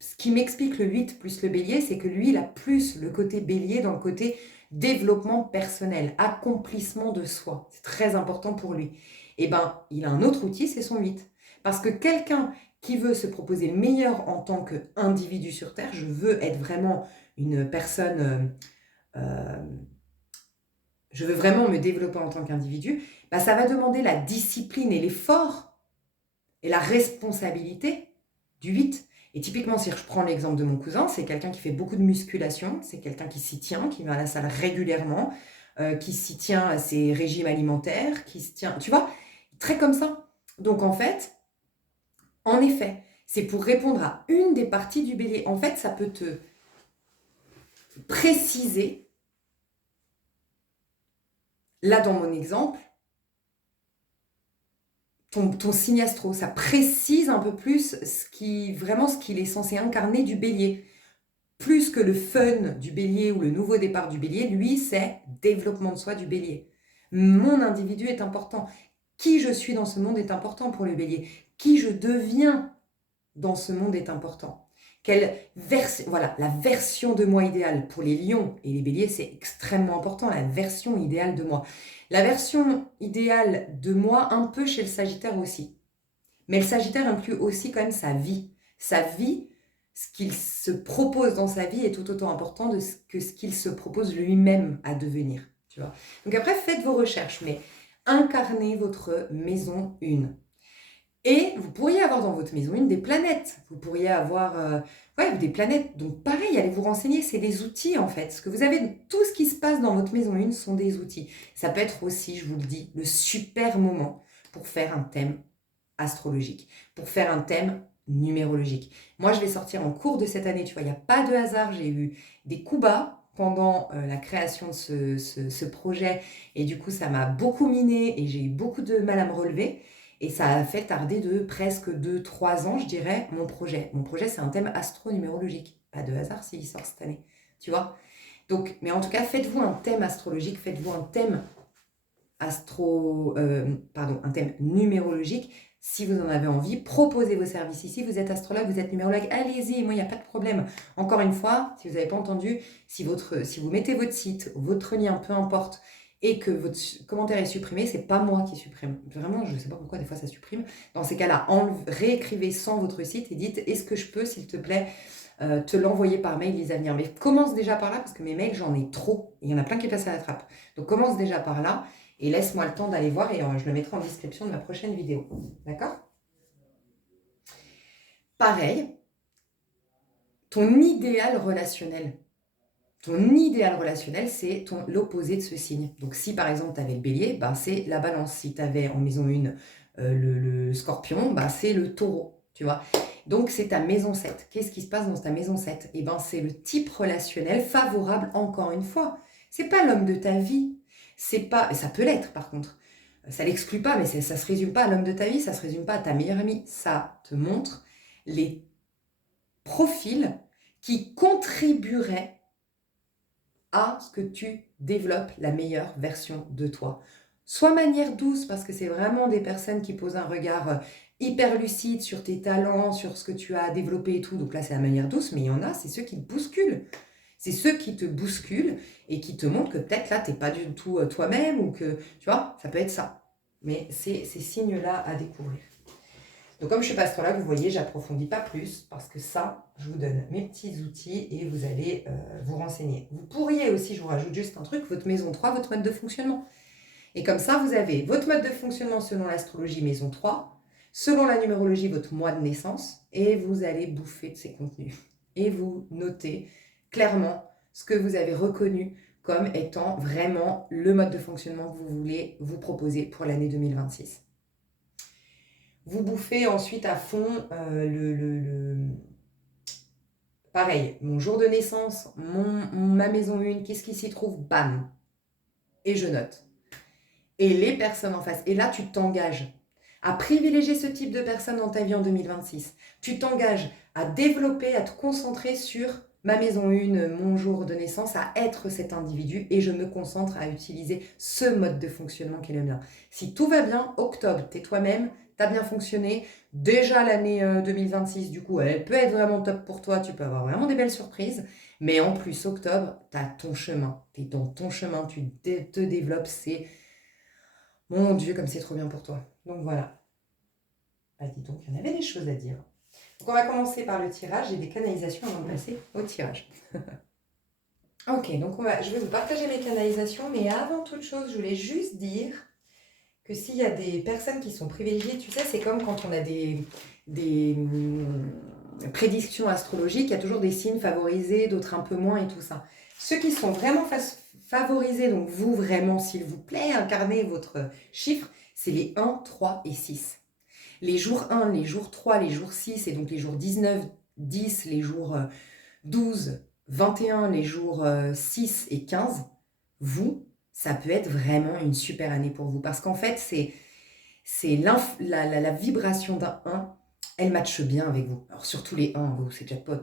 ce qui m'explique le 8 plus le bélier, c'est que lui, il a plus le côté bélier dans le côté développement personnel, accomplissement de soi. C'est très important pour lui. Et ben, il a un autre outil, c'est son 8. Parce que quelqu'un qui veut se proposer meilleur en tant qu'individu sur Terre, je veux être vraiment une personne, je veux vraiment me développer en tant qu'individu, bah, ça va demander la discipline et l'effort et la responsabilité du 8. Et typiquement, si je prends l'exemple de mon cousin, c'est quelqu'un qui fait beaucoup de musculation, c'est quelqu'un qui s'y tient, qui va à la salle régulièrement, qui s'y tient à ses régimes alimentaires, qui se tient, tu vois, très comme ça. Donc en fait, en effet, c'est pour répondre à une des parties du bélier. En fait, ça peut te préciser, là dans mon exemple, ton signe astro, ça précise un peu plus vraiment ce qu'il est censé incarner du bélier. Plus que le fun du bélier ou le nouveau départ du bélier, lui, c'est développement de soi du bélier. Mon individu est important. Qui je suis dans ce monde est important pour le bélier. Qui je deviens dans ce monde est important. Voilà, la version de moi idéale pour les lions et les béliers, c'est extrêmement important, la version idéale de moi. La version idéale de moi, un peu chez le Sagittaire aussi. Mais le Sagittaire inclut aussi quand même sa vie. Sa vie, ce qu'il se propose dans sa vie est tout autant important que ce qu'il se propose lui-même à devenir. Tu vois. Donc après, faites vos recherches, mais incarnez votre maison 1. Et vous pourriez avoir dans votre maison 1 des planètes. Vous pourriez avoir des planètes. Donc pareil, allez vous renseigner, c'est des outils en fait. Ce que vous avez, tout ce qui se passe dans votre maison 1 sont des outils. Ça peut être aussi, je vous le dis, le super moment pour faire un thème astrologique, pour faire un thème numérologique. Moi, je vais sortir en cours de cette année, tu vois, il n'y a pas de hasard, j'ai eu des coups bas pendant la création de ce projet, et du coup, ça m'a beaucoup miné, et j'ai eu beaucoup de mal à me relever, et ça a fait tarder de presque 2-3 ans, je dirais, mon projet. Mon projet, c'est un thème astro-numérologique. Pas de hasard s'il sort cette année, tu vois. Donc, mais en tout cas, faites-vous un thème astrologique, faites-vous un thème un thème numérologique. Si vous en avez envie, proposez vos services ici. Vous êtes astrologue, vous êtes numérologue, allez-y, moi il n'y a pas de problème. Encore une fois, si vous n'avez pas entendu, si vous mettez votre site, votre lien, peu importe, et que votre commentaire est supprimé, c'est pas moi qui supprime. Vraiment, je ne sais pas pourquoi des fois ça supprime. Dans ces cas-là, réécrivez sans votre site et dites, est-ce que je peux, s'il te plaît, te l'envoyer par mail les à venir. Mais commence déjà par là, parce que mes mails, j'en ai trop. Il y en a plein qui passent à la trappe. Donc commence déjà par là. Et laisse-moi le temps d'aller voir et je le mettrai en description de ma prochaine vidéo. D'accord? Pareil, ton idéal relationnel. Ton idéal relationnel, c'est l'opposé de ce signe. Donc si par exemple tu avais le bélier, ben, c'est la balance. Si tu avais en maison 1 le scorpion, ben, c'est le taureau. Tu vois? Donc c'est ta maison 7. Qu'est-ce qui se passe dans ta maison 7? Eh ben, c'est le type relationnel favorable encore une fois. C'est pas l'homme de ta vie. C'est pas, ça peut l'être par contre. Ça l'exclut pas, mais ça se résume pas à l'homme de ta vie, ça se résume pas à ta meilleure amie. Ça te montre les profils qui contribueraient à ce que tu développes la meilleure version de toi. soit manière douce, parce que c'est vraiment des personnes qui posent un regard hyper lucide sur tes talents, sur ce que tu as développé et tout. Donc là, c'est la manière douce, mais il y en a, c'est ceux qui te bousculent. C'est ceux qui te bousculent et qui te montrent que peut-être là, tu n'es pas du tout toi-même ou que, tu vois, ça peut être ça. Mais c'est ces signes-là à découvrir. Donc comme je suis pas astrologue, vous voyez, j'approfondis pas plus parce que ça, je vous donne mes petits outils et vous allez vous renseigner. Vous pourriez aussi, je vous rajoute juste un truc, votre maison 3, votre mode de fonctionnement. Et comme ça, vous avez votre mode de fonctionnement selon l'astrologie maison 3, selon la numérologie votre mois de naissance, et vous allez bouffer de ces contenus. Et vous notez clairement ce que vous avez reconnu comme étant vraiment le mode de fonctionnement que vous voulez vous proposer pour l'année 2026. Vous bouffez ensuite à fond pareil, mon jour de naissance, ma maison 1, qu'est-ce qui s'y trouve, bam. Et je note. Et les personnes en face. Et là, tu t'engages à privilégier ce type de personnes dans ta vie en 2026. Tu t'engages à développer, à te concentrer sur ma maison 1, mon jour de naissance, à être cet individu et je me concentre à utiliser ce mode de fonctionnement qui est le mien. Si tout va bien, octobre, t'es toi-même, t'as bien fonctionné. Déjà l'année 2026, du coup, elle peut être vraiment top pour toi, tu peux avoir vraiment des belles surprises. Mais en plus, octobre, t'as ton chemin. T'es dans ton chemin, tu te développes, c'est... Mon Dieu, comme c'est trop bien pour toi. Donc voilà. Bah dis donc, il y en avait des choses à dire. Donc on va commencer par le tirage. J'ai des canalisations avant de passer au tirage. Ok, donc je vais vous partager mes canalisations, mais avant toute chose, je voulais juste dire que s'il y a des personnes qui sont privilégiées, tu sais, c'est comme quand on a des prédictions astrologiques, il y a toujours des signes favorisés, d'autres un peu moins et tout ça. Ceux qui sont vraiment favorisés, donc vous vraiment, s'il vous plaît, incarnez votre chiffre, c'est les 1, 3 et 6. Les jours 1, les jours 3, les jours 6, et donc les jours 19, 10, les jours 12, 21, les jours 6 et 15, vous, ça peut être vraiment une super année pour vous. Parce qu'en fait, c'est la vibration d'un 1, elle matche bien avec vous. Alors surtout les 1, vous, c'est jackpot.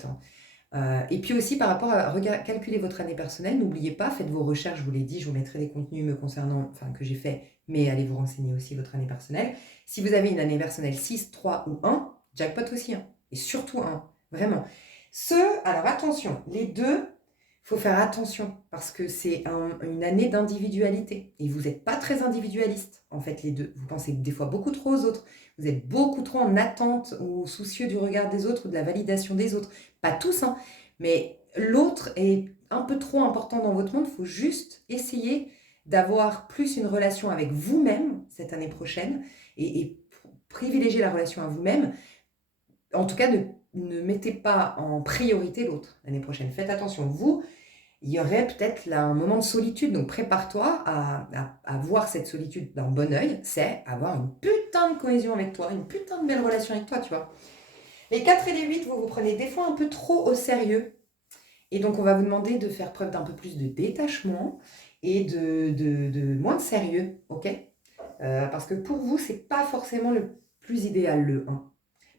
Et puis aussi par rapport à calculer votre année personnelle, n'oubliez pas, faites vos recherches, je vous l'ai dit, je vous mettrai des contenus me concernant, enfin que j'ai fait, mais allez vous renseigner aussi votre année personnelle. Si vous avez une année personnelle 6, 3 ou 1, jackpot aussi, et surtout 1, vraiment. Alors attention, les deux, il faut faire attention, parce que c'est une année d'individualité, et vous n'êtes pas très individualiste, en fait, les deux. Vous pensez des fois beaucoup trop aux autres, vous êtes beaucoup trop en attente ou soucieux du regard des autres ou de la validation des autres. Pas tous, mais l'autre est un peu trop important dans votre monde. Il faut juste essayer d'avoir plus une relation avec vous-même cette année prochaine et privilégier la relation à vous-même. En tout cas, ne mettez pas en priorité l'autre l'année prochaine. Faites attention, vous, il y aurait peut-être là un moment de solitude, donc prépare-toi à voir cette solitude d'un bon oeil, c'est avoir une putain de cohésion avec toi, une putain de belle relation avec toi, tu vois. Les 4 et les 8, vous prenez des fois un peu trop au sérieux, et donc on va vous demander de faire preuve d'un peu plus de détachement et de moins de sérieux, ok parce que pour vous, c'est pas forcément le plus idéal, le 1.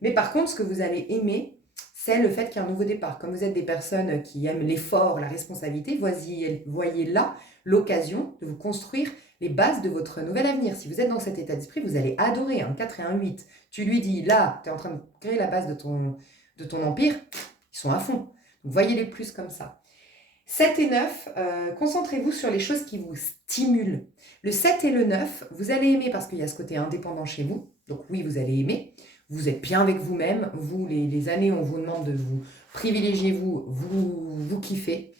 Mais par contre, ce que vous allez aimer, c'est le fait qu'il y a un nouveau départ. Comme vous êtes des personnes qui aiment l'effort, la responsabilité, voyez là l'occasion de vous construire les bases de votre nouvel avenir. Si vous êtes dans cet état d'esprit, vous allez adorer un 4 et un 8. Tu lui dis, là, tu es en train de créer la base de ton empire, ils sont à fond. Donc voyez-les plus comme ça. 7 et 9, concentrez-vous sur les choses qui vous stimulent. Le 7 et le 9, vous allez aimer parce qu'il y a ce côté indépendant chez vous. Donc oui, vous allez aimer. Vous êtes bien avec vous-même. Vous, les années, on vous demande de vous privilégier, vous kiffez.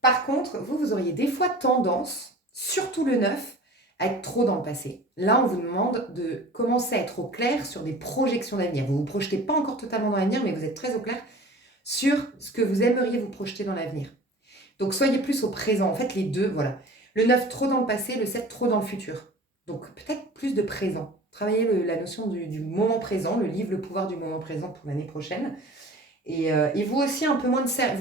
Par contre, vous auriez des fois tendance, surtout le 9, à être trop dans le passé. Là, on vous demande de commencer à être au clair sur des projections d'avenir. Vous ne vous projetez pas encore totalement dans l'avenir, mais vous êtes très au clair sur ce que vous aimeriez vous projeter dans l'avenir. Donc, soyez plus au présent. En fait, les deux, voilà. Le 9, trop dans le passé, le 7, trop dans le futur. Donc, peut-être plus de présent. Travaillez la notion du moment présent, le livre Le pouvoir du moment présent pour l'année prochaine. Et vous aussi, un peu moins de sérieux.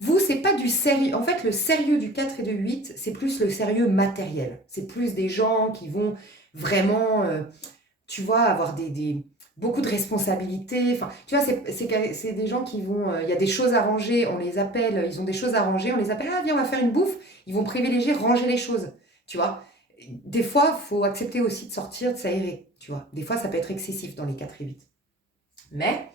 Vous, c'est pas du sérieux. En fait, le sérieux du 4 et du 8, c'est plus le sérieux matériel. C'est plus des gens qui vont vraiment, tu vois, avoir beaucoup de responsabilités. Enfin, tu vois, c'est des gens qui vont... Il y a des choses à ranger, on les appelle, ils ont des choses à ranger, on les appelle, ah viens, on va faire une bouffe. Ils vont privilégier ranger les choses, tu vois. des fois, il faut accepter aussi de sortir, de s'aérer, tu vois. Des fois, ça peut être excessif dans les 4 et 8. Mais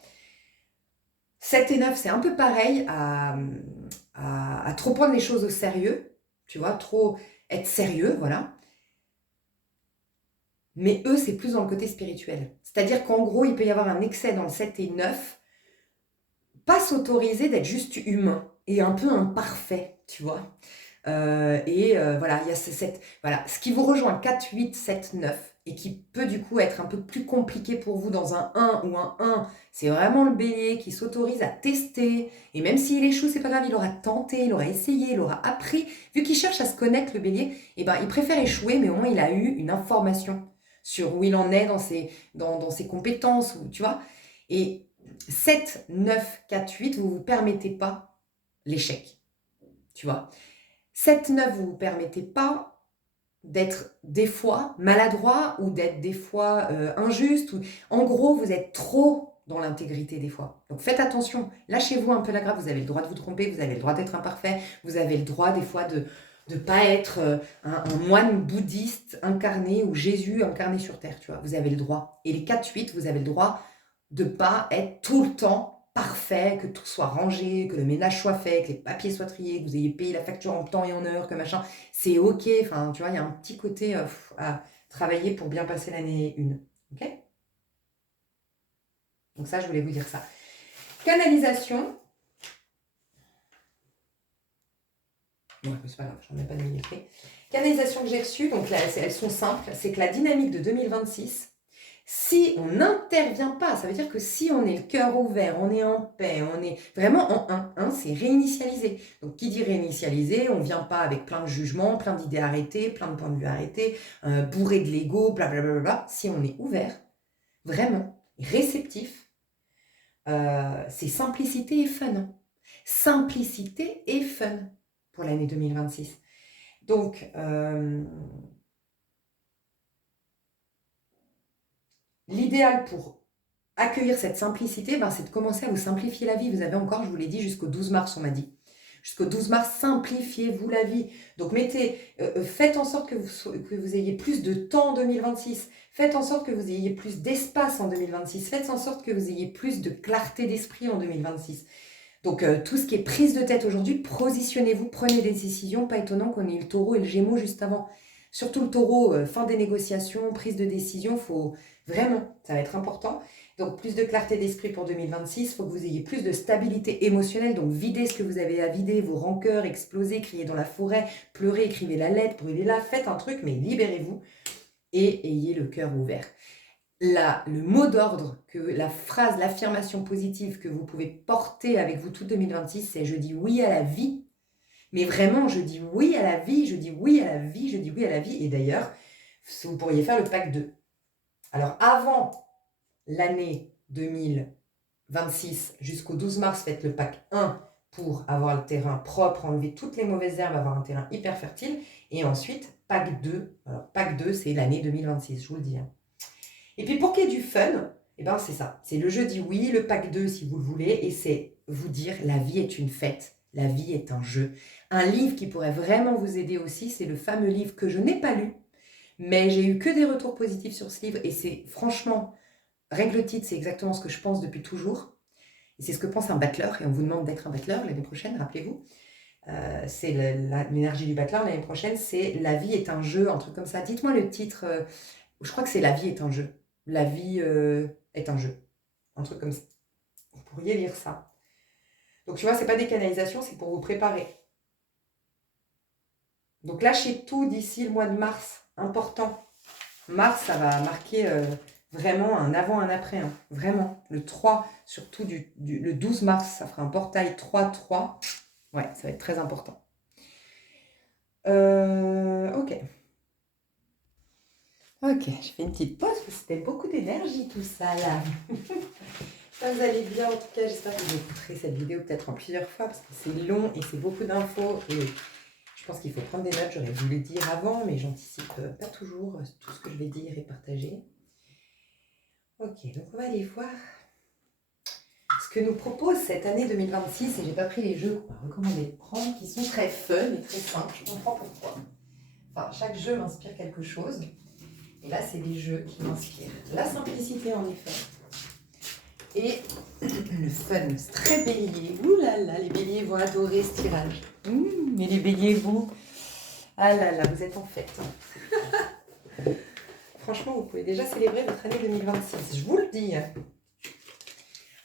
7 et 9, c'est un peu pareil à trop prendre les choses au sérieux, tu vois, trop être sérieux, voilà. Mais eux, c'est plus dans le côté spirituel. C'est-à-dire qu'en gros, il peut y avoir un excès dans le 7 et 9, pas s'autoriser d'être juste humain et un peu imparfait, tu vois. Voilà, il y a voilà, ce qui vous rejoint 4, 8, 7, 9 et qui peut du coup être un peu plus compliqué pour vous dans un 1 ou un 1, c'est vraiment le bélier qui s'autorise à tester et même s'il échoue, c'est pas grave, il aura tenté, il aura essayé, il aura appris. Vu qu'il cherche à se connaître le bélier, eh ben, il préfère échouer, mais au moins il a eu une information sur où il en est dans ses compétences, tu vois. Et 7, 9, 4, 8, vous ne vous permettez pas l'échec, tu vois. 7, 9, vous ne vous permettez pas d'être des fois maladroit ou d'être des fois injuste. En gros, vous êtes trop dans l'intégrité des fois. Donc faites attention, lâchez-vous un peu la grappe, vous avez le droit de vous tromper, vous avez le droit d'être imparfait, vous avez le droit des fois de ne pas être un moine bouddhiste incarné ou Jésus incarné sur terre, tu vois. Vous avez le droit. Et les 4-8, vous avez le droit de ne pas être tout le temps parfait, que tout soit rangé, que le ménage soit fait, que les papiers soient triés, que vous ayez payé la facture en temps et en heure, que machin. C'est ok, enfin, tu vois, il y a un petit côté à travailler pour bien passer l'année 1. Ok? Donc ça, je voulais vous dire ça. Canalisation. Bon, c'est pas grave, j'en ai pas de millimétré. Canalisation que j'ai reçue, donc là, elles sont simples. C'est que la dynamique de 2026, si on n'intervient pas, ça veut dire que si on est le cœur ouvert, on est en paix, on est vraiment en 1, c'est réinitialiser. Donc qui dit réinitialiser, on ne vient pas avec plein de jugements, plein d'idées arrêtées, plein de points de vue arrêtés, bourré de l'ego, blablabla. Si on est ouvert, vraiment, réceptif, c'est simplicité et fun. Simplicité et fun pour l'année 2026. Donc, l'idéal pour accueillir cette simplicité, c'est de commencer à vous simplifier la vie. Vous avez encore, je vous l'ai dit, jusqu'au 12 mars, on m'a dit. Jusqu'au 12 mars, simplifiez-vous la vie. Donc, faites en sorte que vous ayez plus de temps en 2026. Faites en sorte que vous ayez plus d'espace en 2026. Faites en sorte que vous ayez plus de clarté d'esprit en 2026. Donc, tout ce qui est prise de tête aujourd'hui, positionnez-vous, prenez des décisions. Pas étonnant qu'on ait le taureau et le gémeau juste avant. Surtout le taureau, fin des négociations, prise de décision, faut vraiment, ça va être important. Donc, plus de clarté d'esprit pour 2026. Il faut que vous ayez plus de stabilité émotionnelle. Donc, videz ce que vous avez à vider, vos rancœurs, explosez, criez dans la forêt, pleurez, écrivez la lettre, brûlez-la, faites un truc, mais libérez-vous et ayez le cœur ouvert. Le mot d'ordre, que la phrase, l'affirmation positive que vous pouvez porter avec vous tout 2026, c'est « je dis oui à la vie ». Mais vraiment, je dis oui à la vie, je dis oui à la vie, je dis oui à la vie. Et d'ailleurs, vous pourriez faire le pack 2. Alors, avant l'année 2026 jusqu'au 12 mars, faites le pack 1 pour avoir le terrain propre, enlever toutes les mauvaises herbes, avoir un terrain hyper fertile. Et ensuite, pack 2. Alors, pack 2, c'est l'année 2026, je vous le dis. Et puis, pour qu'il y ait du fun, c'est ça. C'est le jeudi oui, le pack 2 si vous le voulez. Et c'est vous dire, la vie est une fête. La vie est un jeu. Un livre qui pourrait vraiment vous aider aussi, c'est le fameux livre que je n'ai pas lu, mais j'ai eu que des retours positifs sur ce livre. Et c'est franchement... Règle titre, c'est exactement ce que je pense depuis toujours. Et c'est ce que pense un battleur. Et on vous demande d'être un battleur l'année prochaine, rappelez-vous. C'est l'énergie du battleur l'année prochaine. C'est « La vie est un jeu », un truc comme ça. Dites-moi le titre. Je crois que c'est « La vie est un jeu ». La vie est un jeu. Un truc comme ça. Vous pourriez lire ça. Donc tu vois, c'est pas des canalisations, c'est pour vous préparer. Donc lâchez tout d'ici le mois de mars. Important. Mars, ça va marquer... vraiment un avant, un après, hein. Vraiment. Le 3, surtout le 12 mars, ça fera un portail 3-3. Ouais, ça va être très important. Ok. Ok, je fais une petite pause parce que c'était beaucoup d'énergie tout ça là. J'espère que vous allez bien en tout cas. J'espère que vous écouterez cette vidéo peut-être en plusieurs fois parce que c'est long et c'est beaucoup d'infos. Et je pense qu'il faut prendre des notes. J'aurais dû le dire avant, mais j'anticipe pas toujours tout ce que je vais dire et partager. Ok, donc on va aller voir ce que nous propose cette année 2026. Et j'ai pas pris les jeux qu'on m'a recommandé de prendre, qui sont très fun et très simples. Je comprends pourquoi. Enfin, chaque jeu m'inspire quelque chose. Et là, c'est des jeux qui m'inspirent la simplicité, en effet. Et le fun, c'est très bélier. Ouh là là, les béliers vont adorer ce tirage. Mais les béliers, vous... Ah là là, vous êtes en fête. Franchement, vous pouvez déjà célébrer votre année 2026. Je vous le dis.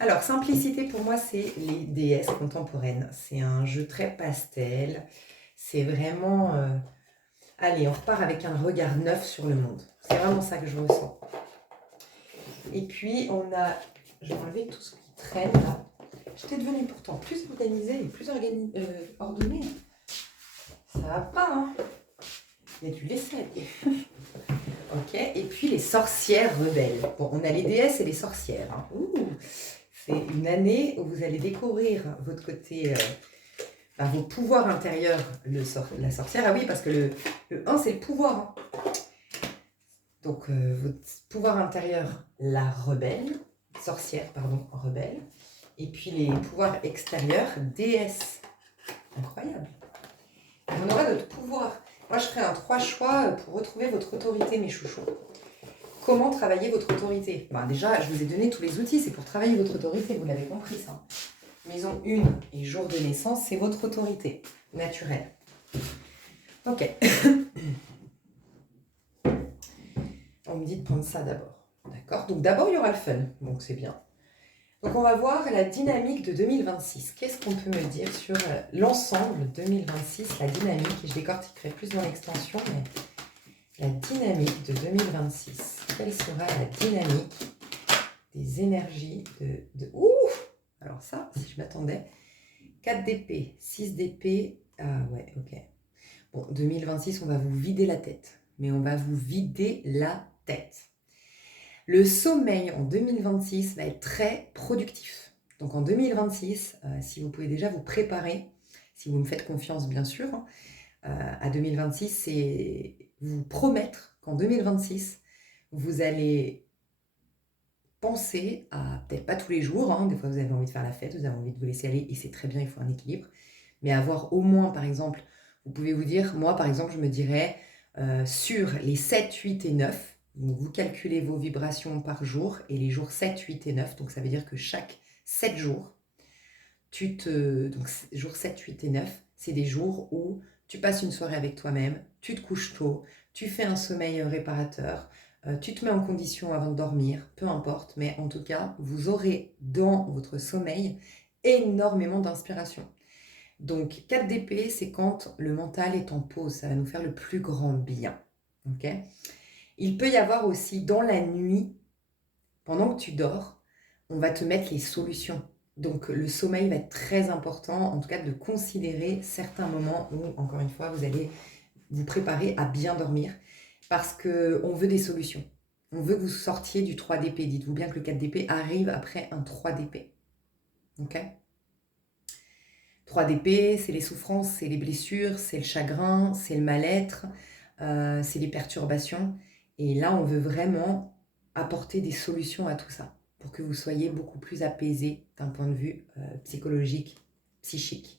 Alors, simplicité, pour moi, c'est les déesses contemporaines. C'est un jeu très pastel. C'est vraiment... Allez, on repart avec un regard neuf sur le monde. C'est vraiment ça que je ressens. Et puis, on a... Je vais enlever tout ce qui traîne là. J'étais devenue pourtant plus organisée et plus ordonnée. Ça va pas, hein? Il y a du lait. Ok, et puis les sorcières rebelles. Bon, on a les déesses et les sorcières. Hein. C'est une année où vous allez découvrir votre côté... vos pouvoirs intérieurs, la sorcière. Ah oui, parce que le 1, c'est le pouvoir. Hein. Donc, votre pouvoir intérieur, la rebelle. Sorcière, pardon, rebelle. Et puis les pouvoirs extérieurs, déesse. Incroyable. On aura notre pouvoir. Moi, je ferai un 3 choix pour retrouver votre autorité, mes chouchous. Comment travailler votre autorité? Déjà, je vous ai donné tous les outils. C'est pour travailler votre autorité, vous l'avez compris, ça. Maison 1 et jour de naissance, c'est votre autorité naturelle. Ok. On me dit de prendre ça d'abord. D'accord? Donc d'abord, il y aura le fun. Donc c'est bien. Donc on va voir la dynamique de 2026. Qu'est-ce qu'on peut me dire sur l'ensemble 2026, la dynamique? Et je décortiquerai plus dans l'extension, mais la dynamique de 2026. Quelle sera la dynamique des énergies de... Ouf! Alors ça, si je m'attendais... 4 d'épée, 6 d'épée... Ah ouais, ok. Bon, 2026, on va vous vider la tête. Mais on va vous vider la tête. Le sommeil en 2026 va être très productif. Donc en 2026, si vous pouvez déjà vous préparer, si vous me faites confiance bien sûr, à 2026, c'est vous promettre qu'en 2026, vous allez penser à, peut-être pas tous les jours, hein, des fois vous avez envie de faire la fête, vous avez envie de vous laisser aller, et c'est très bien, il faut un équilibre, mais avoir au moins, par exemple, vous pouvez vous dire, moi par exemple, je me dirais, sur les 7, 8 et 9, donc vous calculez vos vibrations par jour, et les jours 7, 8 et 9, donc ça veut dire que chaque 7 jours, donc jours 7, 8 et 9, c'est des jours où tu passes une soirée avec toi-même, tu te couches tôt, tu fais un sommeil réparateur, tu te mets en condition avant de dormir, peu importe, mais en tout cas, vous aurez dans votre sommeil énormément d'inspiration. Donc 4 d'épée, c'est quand le mental est en pause, ça va nous faire le plus grand bien. Okay? Il peut y avoir aussi dans la nuit, pendant que tu dors, on va te mettre les solutions. Donc le sommeil va être très important, en tout cas de considérer certains moments où, encore une fois, vous allez vous préparer à bien dormir parce qu'on veut des solutions. On veut que vous sortiez du 3 d'épée. Dites-vous bien que le 4 d'épée arrive après un 3 d'épée. Ok ? 3 d'épée, c'est les souffrances, c'est les blessures, c'est le chagrin, c'est le mal-être, c'est les perturbations. Et là, on veut vraiment apporter des solutions à tout ça pour que vous soyez beaucoup plus apaisé d'un point de vue psychologique, psychique.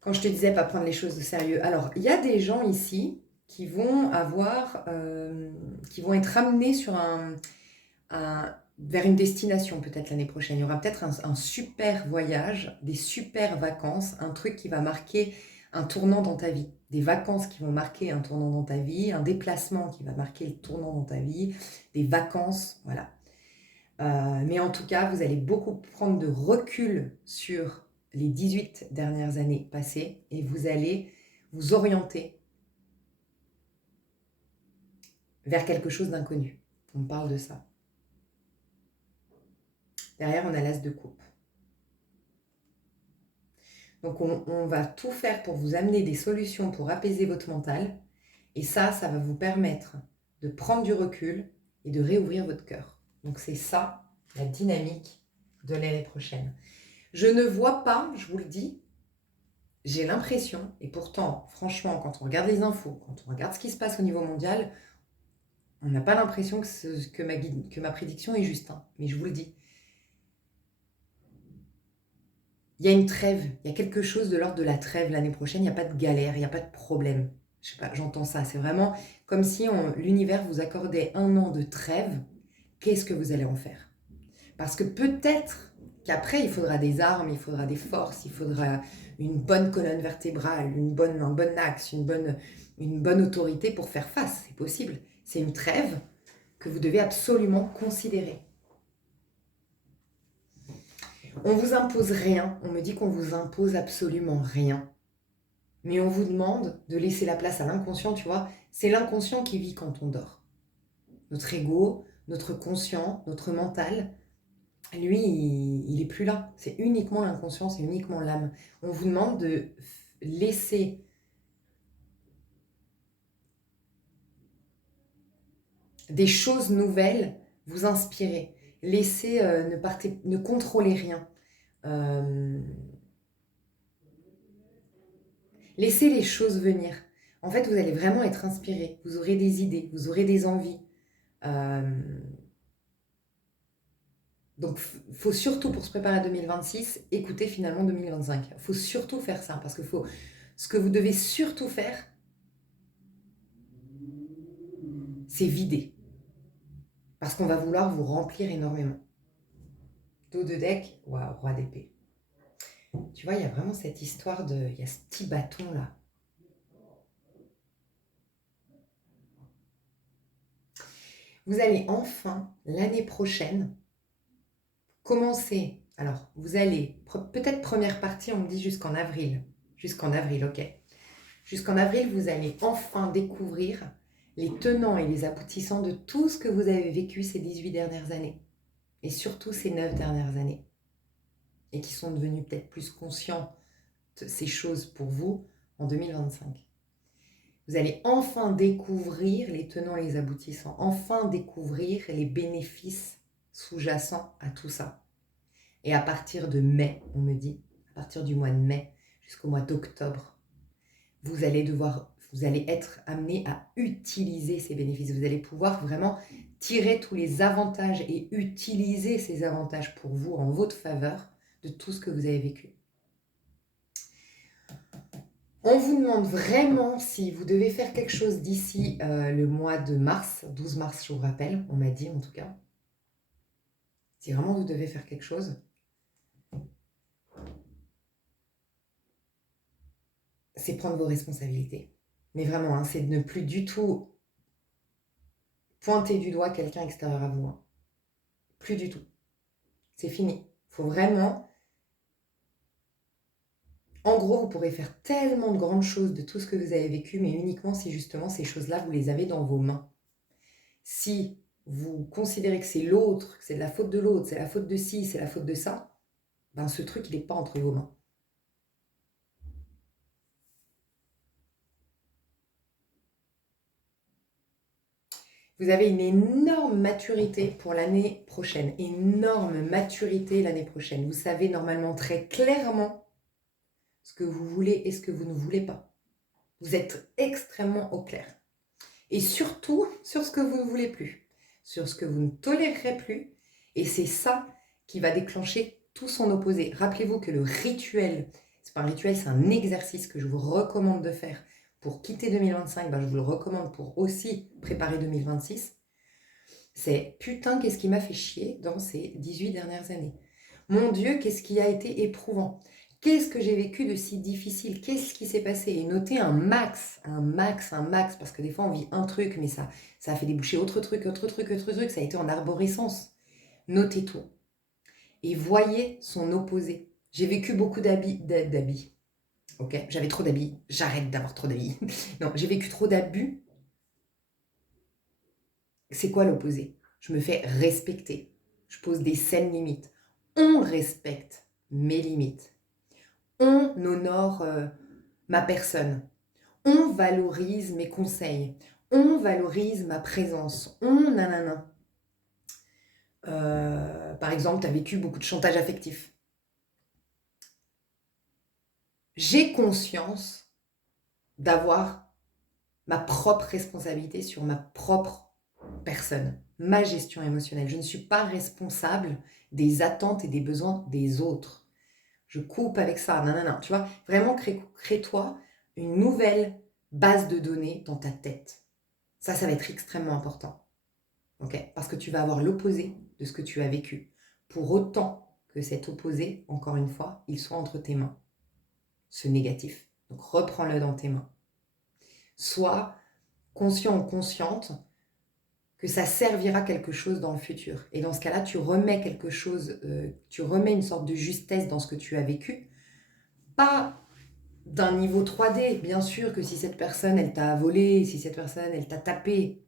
Quand je te disais pas prendre les choses de sérieux, alors il y a des gens ici qui vont qui vont être amenés sur vers une destination peut-être l'année prochaine. Il y aura peut-être un super voyage, des super vacances, un truc qui va marquer un tournant dans ta vie, des vacances qui vont marquer un tournant dans ta vie, un déplacement qui va marquer le tournant dans ta vie, des vacances, voilà. Mais en tout cas, vous allez beaucoup prendre de recul sur les 18 dernières années passées et vous allez vous orienter vers quelque chose d'inconnu. On parle de ça. Derrière, on a l'as de coupe. Donc, on va tout faire pour vous amener des solutions pour apaiser votre mental. Et ça va vous permettre de prendre du recul et de réouvrir votre cœur. Donc, c'est ça, la dynamique de l'année prochaine. Je ne vois pas, je vous le dis, j'ai l'impression, et pourtant, franchement, quand on regarde les infos, quand on regarde ce qui se passe au niveau mondial, on n'a pas l'impression que ma prédiction est juste. Hein. Mais je vous le dis, Il y a une trêve, il y a quelque chose de l'ordre de la trêve l'année prochaine, il n'y a pas de galère, il n'y a pas de problème. Je sais pas, j'entends ça, c'est vraiment comme si l'univers vous accordait 1 an de trêve. Qu'est-ce que vous allez en faire? Parce que peut-être qu'après, il faudra des armes, il faudra des forces, il faudra une bonne colonne vertébrale, un bon axe, une bonne autorité pour faire face. C'est possible. C'est une trêve que vous devez absolument considérer. On vous impose rien. On me dit qu'on vous impose absolument rien. Mais on vous demande de laisser la place à l'inconscient, tu vois. C'est l'inconscient qui vit quand on dort. Notre ego, notre conscient, notre mental, lui, il n'est plus là. C'est uniquement l'inconscient, c'est uniquement l'âme. On vous demande de laisser des choses nouvelles vous inspirer. Laissez, ne contrôlez rien. Laissez les choses venir. En fait, vous allez vraiment être inspiré. Vous aurez des idées, vous aurez des envies. Donc, il faut surtout, pour se préparer à 2026, écouter finalement 2025. Il faut surtout faire ça, parce que ce que vous devez surtout faire, c'est vider. Parce qu'on va vouloir vous remplir énormément. Dos de deck, waouh, roi d'épée. Tu vois, il y a vraiment cette histoire de... Il y a ce petit bâton-là. Vous allez enfin, l'année prochaine, commencer. Alors, vous allez, peut-être première partie, on me dit jusqu'en avril. Jusqu'en avril, ok. Jusqu'en avril, vous allez enfin découvrir les tenants et les aboutissants de tout ce que vous avez vécu ces 18 dernières années. Et surtout ces 9 dernières années. Et qui sont devenus peut-être plus conscients de ces choses pour vous en 2025. Vous allez enfin découvrir les tenants et les aboutissants. Enfin découvrir les bénéfices sous-jacents à tout ça. Et à partir de mai, on me dit, à partir du mois de mai jusqu'au mois d'octobre, vous allez être amené à utiliser ces bénéfices. Vous allez pouvoir vraiment tirer tous les avantages et utiliser ces avantages pour vous, en votre faveur, de tout ce que vous avez vécu. On vous demande vraiment si vous devez faire quelque chose d'ici le mois de mars, 12 mars, je vous rappelle, on m'a dit en tout cas. Si vraiment vous devez faire quelque chose, c'est prendre vos responsabilités. Mais vraiment, hein, c'est de ne plus du tout pointer du doigt quelqu'un extérieur à vous. Hein. Plus du tout. C'est fini. Il faut vraiment... En gros, vous pourrez faire tellement de grandes choses de tout ce que vous avez vécu, mais uniquement si justement ces choses-là, vous les avez dans vos mains. Si vous considérez que c'est l'autre, que c'est de la faute de l'autre, c'est la faute de ci, c'est la faute de ça, ben ce truc, il n'est pas entre vos mains. Vous avez une énorme maturité pour l'année prochaine. Énorme maturité l'année prochaine. Vous savez normalement très clairement ce que vous voulez et ce que vous ne voulez pas. Vous êtes extrêmement au clair. Et surtout sur ce que vous ne voulez plus. Sur ce que vous ne tolérerez plus. Et c'est ça qui va déclencher tout son opposé. Rappelez-vous que le rituel, c'est pas un rituel, c'est un exercice que je vous recommande de faire pour quitter 2025, ben je vous le recommande pour aussi préparer 2026. C'est putain, qu'est-ce qui m'a fait chier dans ces 18 dernières années. Mon Dieu, qu'est-ce qui a été éprouvant. Qu'est-ce que j'ai vécu de si difficile? Qu'est-ce qui s'est passé? Et notez un max, parce que des fois on vit un truc, mais ça a fait déboucher autre truc, ça a été en arborescence. Notez tout. Et voyez son opposé. J'ai vécu beaucoup d'habits. Ok, j'avais trop d'habits. J'arrête d'avoir trop d'habits. Non, j'ai vécu trop d'abus. C'est quoi l'opposé? Je me fais respecter. Je pose des saines limites. On respecte mes limites. On honore ma personne. On valorise mes conseils. On valorise ma présence. Nanana. Par exemple, tu as vécu beaucoup de chantage affectif. J'ai conscience d'avoir ma propre responsabilité sur ma propre personne, ma gestion émotionnelle. Je ne suis pas responsable des attentes et des besoins des autres. je coupe avec ça, nanana. Tu vois, vraiment crée-toi une nouvelle base de données dans ta tête. Ça va être extrêmement important. Okay, parce que tu vas avoir l'opposé de ce que tu as vécu. Pour autant que cet opposé, encore une fois, il soit entre tes mains. Ce négatif. Donc reprends-le dans tes mains. Sois conscient ou consciente que ça servira à quelque chose dans le futur. Et dans ce cas-là, tu remets quelque chose, tu remets une sorte de justesse dans ce que tu as vécu. Pas d'un niveau 3D, bien sûr que si cette personne, elle t'a volé, si cette personne, elle t'a tapé,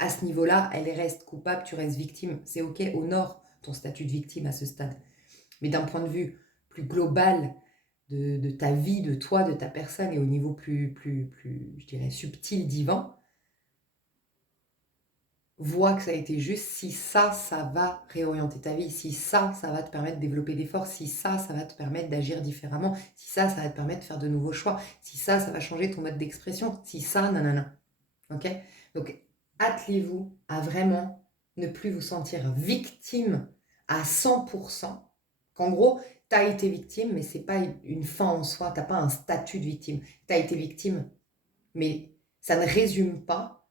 à ce niveau-là, elle reste coupable, tu restes victime. C'est ok, honore ton statut de victime à ce stade. Mais d'un point de vue plus global de ta vie, de toi, de ta personne, et au niveau plus je dirais, subtil, divin, vois que ça a été juste, si ça va réorienter ta vie, si ça va te permettre de développer des forces, si ça va te permettre d'agir différemment, si ça va te permettre de faire de nouveaux choix, si ça va changer ton mode d'expression, si ça, nanana. Ok ? Donc, attelez-vous à vraiment ne plus vous sentir victime à 100%, qu'en gros, tu as été victime, mais ce n'est pas une fin en soi, tu n'as pas un statut de victime. Tu as été victime, mais ça ne résume pas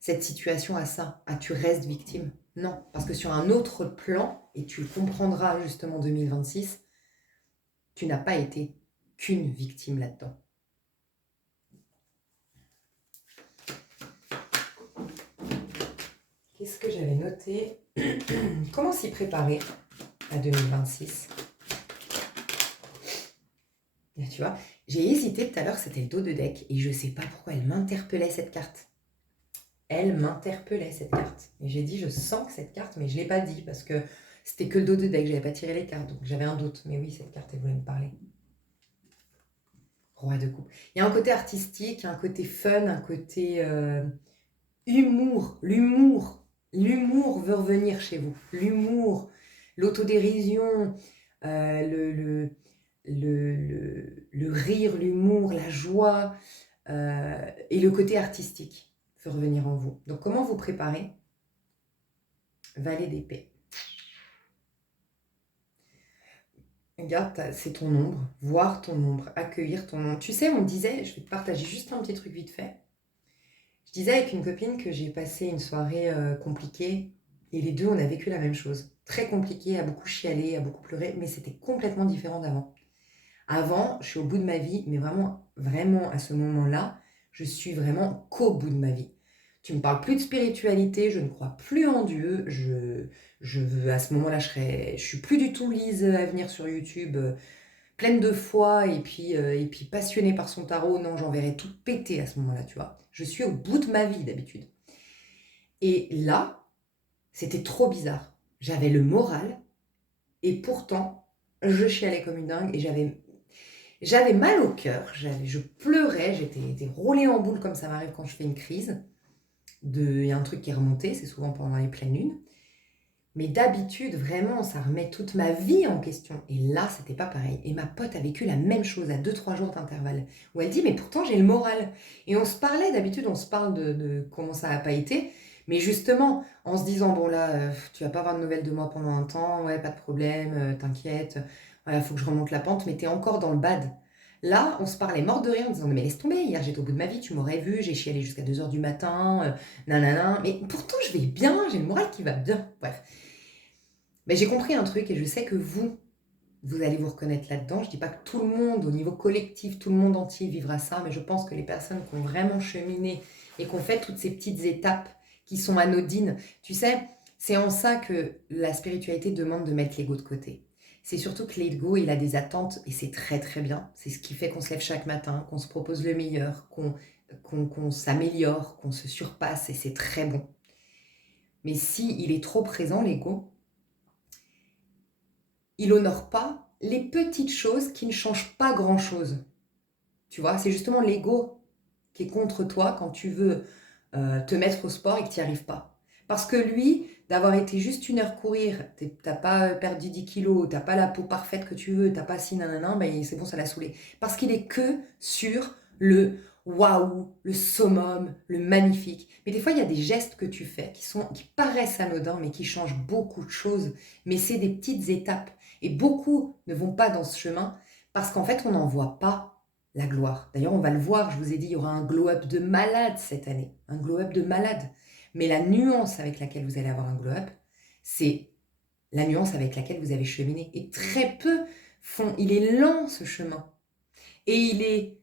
cette situation à ça, à tu restes victime. Non, parce que sur un autre plan, et tu le comprendras justement en 2026, tu n'as pas été qu'une victime là-dedans. Qu'est-ce que j'avais noté? Comment s'y préparer à 2026? Là, tu vois, j'ai hésité tout à l'heure, c'était le dos de deck, et je ne sais pas pourquoi elle m'interpellait cette carte. Elle m'interpellait cette carte. Et j'ai dit, je sens que cette carte, mais je ne l'ai pas dit parce que c'était que le dos de deck, je n'avais pas tiré les cartes, donc j'avais un doute. Mais oui, cette carte, elle voulait me parler. Roi de coupe. Il y a un côté artistique, il y a un côté fun, un côté humour. L'humour veut revenir chez vous. L'humour, l'autodérision, le rire, l'humour, la joie et le côté artistique veut revenir en vous. Donc comment vous préparez? Valet d'épée. Regarde, c'est ton ombre, voir ton ombre, accueillir ton ombre. Tu sais, on me disait, je vais te partager juste un petit truc vite fait. Je disais avec une copine que j'ai passé une soirée compliquée et les deux, on a vécu la même chose. Très compliquée, à beaucoup chialer, à beaucoup pleurer, mais c'était complètement différent d'avant. Avant, je suis au bout de ma vie, mais vraiment, vraiment à ce moment-là, je suis vraiment qu'au bout de ma vie. Tu me parles plus de spiritualité, je ne crois plus en Dieu, je veux, à ce moment-là, je suis plus du tout Lise à venir sur YouTube, pleine de foi et puis passionnée par son tarot. Non, j'enverrais tout péter à ce moment-là, tu vois. Je suis au bout de ma vie d'habitude. Et là, c'était trop bizarre. J'avais le moral et pourtant, je chialais comme une dingue et j'avais mal au cœur, je pleurais, j'étais roulée en boule comme ça m'arrive quand je fais une crise. Il y a un truc qui est remonté, c'est souvent pendant les pleines lunes. Mais d'habitude, vraiment, ça remet toute ma vie en question. Et là, c'était pas pareil. Et ma pote a vécu la même chose à 2-3 jours d'intervalle. Où elle dit, mais pourtant, j'ai le moral. Et on se parlait, d'habitude, on se parle de comment ça n'a pas été. Mais justement, en se disant, bon là, tu vas pas avoir de nouvelles de moi pendant un temps. Ouais, pas de problème, t'inquiète. Voilà, faut que je remonte la pente. Mais t'es encore dans le bad. Là, on se parlait mort de rire en disant, mais laisse tomber, hier j'étais au bout de ma vie, tu m'aurais vu, j'ai chialé jusqu'à 2h du matin, nanana. Mais pourtant, je vais bien, j'ai le moral qui va bien. Bref. Mais j'ai compris un truc et je sais que vous allez vous reconnaître là-dedans. Je ne dis pas que tout le monde, au niveau collectif, tout le monde entier vivra ça, mais je pense que les personnes qui ont vraiment cheminé et qui ont fait toutes ces petites étapes qui sont anodines, tu sais, c'est en ça que la spiritualité demande de mettre l'ego de côté. C'est surtout que l'ego, il a des attentes et c'est très très bien. C'est ce qui fait qu'on se lève chaque matin, qu'on se propose le meilleur, qu'on s'améliore, qu'on se surpasse et c'est très bon. Mais si il est trop présent, l'ego, il honore pas les petites choses qui ne changent pas grand-chose. Tu vois, c'est justement l'ego qui est contre toi quand tu veux te mettre au sport et que tu n'y arrives pas. Parce que lui, d'avoir été juste 1 heure courir, t'as pas perdu 10 kilos, t'as pas la peau parfaite que tu veux, t'as pas si nanana, ben c'est bon, ça l'a saoulé. Parce qu'il est que sur le waouh, le summum, le magnifique. Mais des fois, il y a des gestes que tu fais qui paraissent anodins, mais qui changent beaucoup de choses. Mais c'est des petites étapes. Et beaucoup ne vont pas dans ce chemin parce qu'en fait, on n'en voit pas la gloire. D'ailleurs, on va le voir, je vous ai dit, il y aura un glow-up de malade cette année. Un glow-up de malade. Mais la nuance avec laquelle vous allez avoir un glow-up, c'est la nuance avec laquelle vous avez cheminé. Et très peu font... Il est lent, ce chemin. Et il est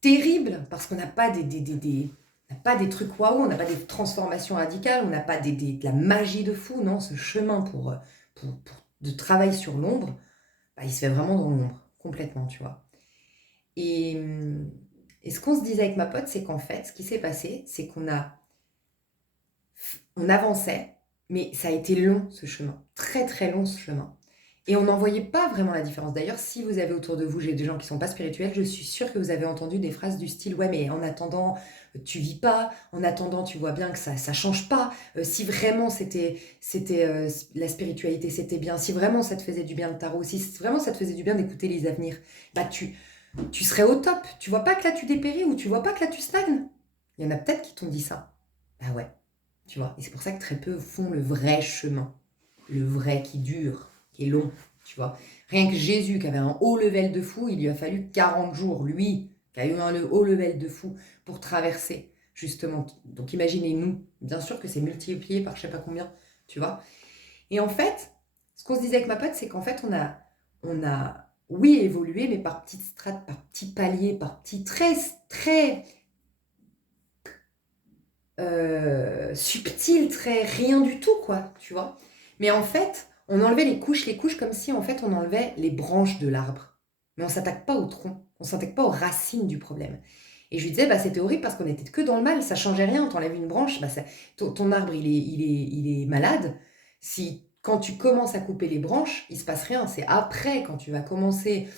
terrible parce qu'on n'a pas on n'a pas des trucs waouh, on n'a pas des transformations radicales, on n'a pas de la magie de fou. Non, ce chemin de travail sur l'ombre, bah, il se fait vraiment dans l'ombre, complètement, tu vois. Et, et ce qu'on se disait avec ma pote, c'est qu'en fait, ce qui s'est passé, c'est on avançait, mais ça a été long ce chemin, très très long ce chemin. Et on n'en voyait pas vraiment la différence. D'ailleurs, si vous avez autour de vous, j'ai des gens qui ne sont pas spirituels, je suis sûre que vous avez entendu des phrases du style « Ouais, mais en attendant, tu vis pas. En attendant, tu vois bien que ça change pas. Si vraiment la spiritualité, c'était bien. Si vraiment ça te faisait du bien le tarot. Si vraiment ça te faisait du bien d'écouter les avenirs. Bah, tu serais au top. Tu vois pas que là, tu dépéris ou tu vois pas que là, tu stagnes. Il y en a peut-être qui t'ont dit ça. Bah ouais, tu vois. Et c'est pour ça que très peu font le vrai chemin. Le vrai qui dure, qui est long, tu vois. Rien que Jésus, qui avait un haut level de fou, il lui a fallu 40 jours, lui, qui a eu un haut level de fou, pour traverser, justement. Donc imaginez-nous, bien sûr que c'est multiplié par je sais pas combien, tu vois. Et en fait, ce qu'on se disait avec ma pote, c'est qu'en fait, oui, évolué, mais par petites strates, par petits paliers, par petits très subtil, très rien du tout, quoi, tu vois. Mais en fait, on enlevait les couches, comme si en fait on enlevait les branches de l'arbre. Mais on s'attaque pas au tronc, on s'attaque pas aux racines du problème. Et je lui disais, bah, c'était horrible parce qu'on était que dans le mal, ça changeait rien. T'enlèves une branche, bah, ton arbre il est malade. Si quand tu commences à couper les branches, il se passe rien. C'est après, quand tu vas commencer,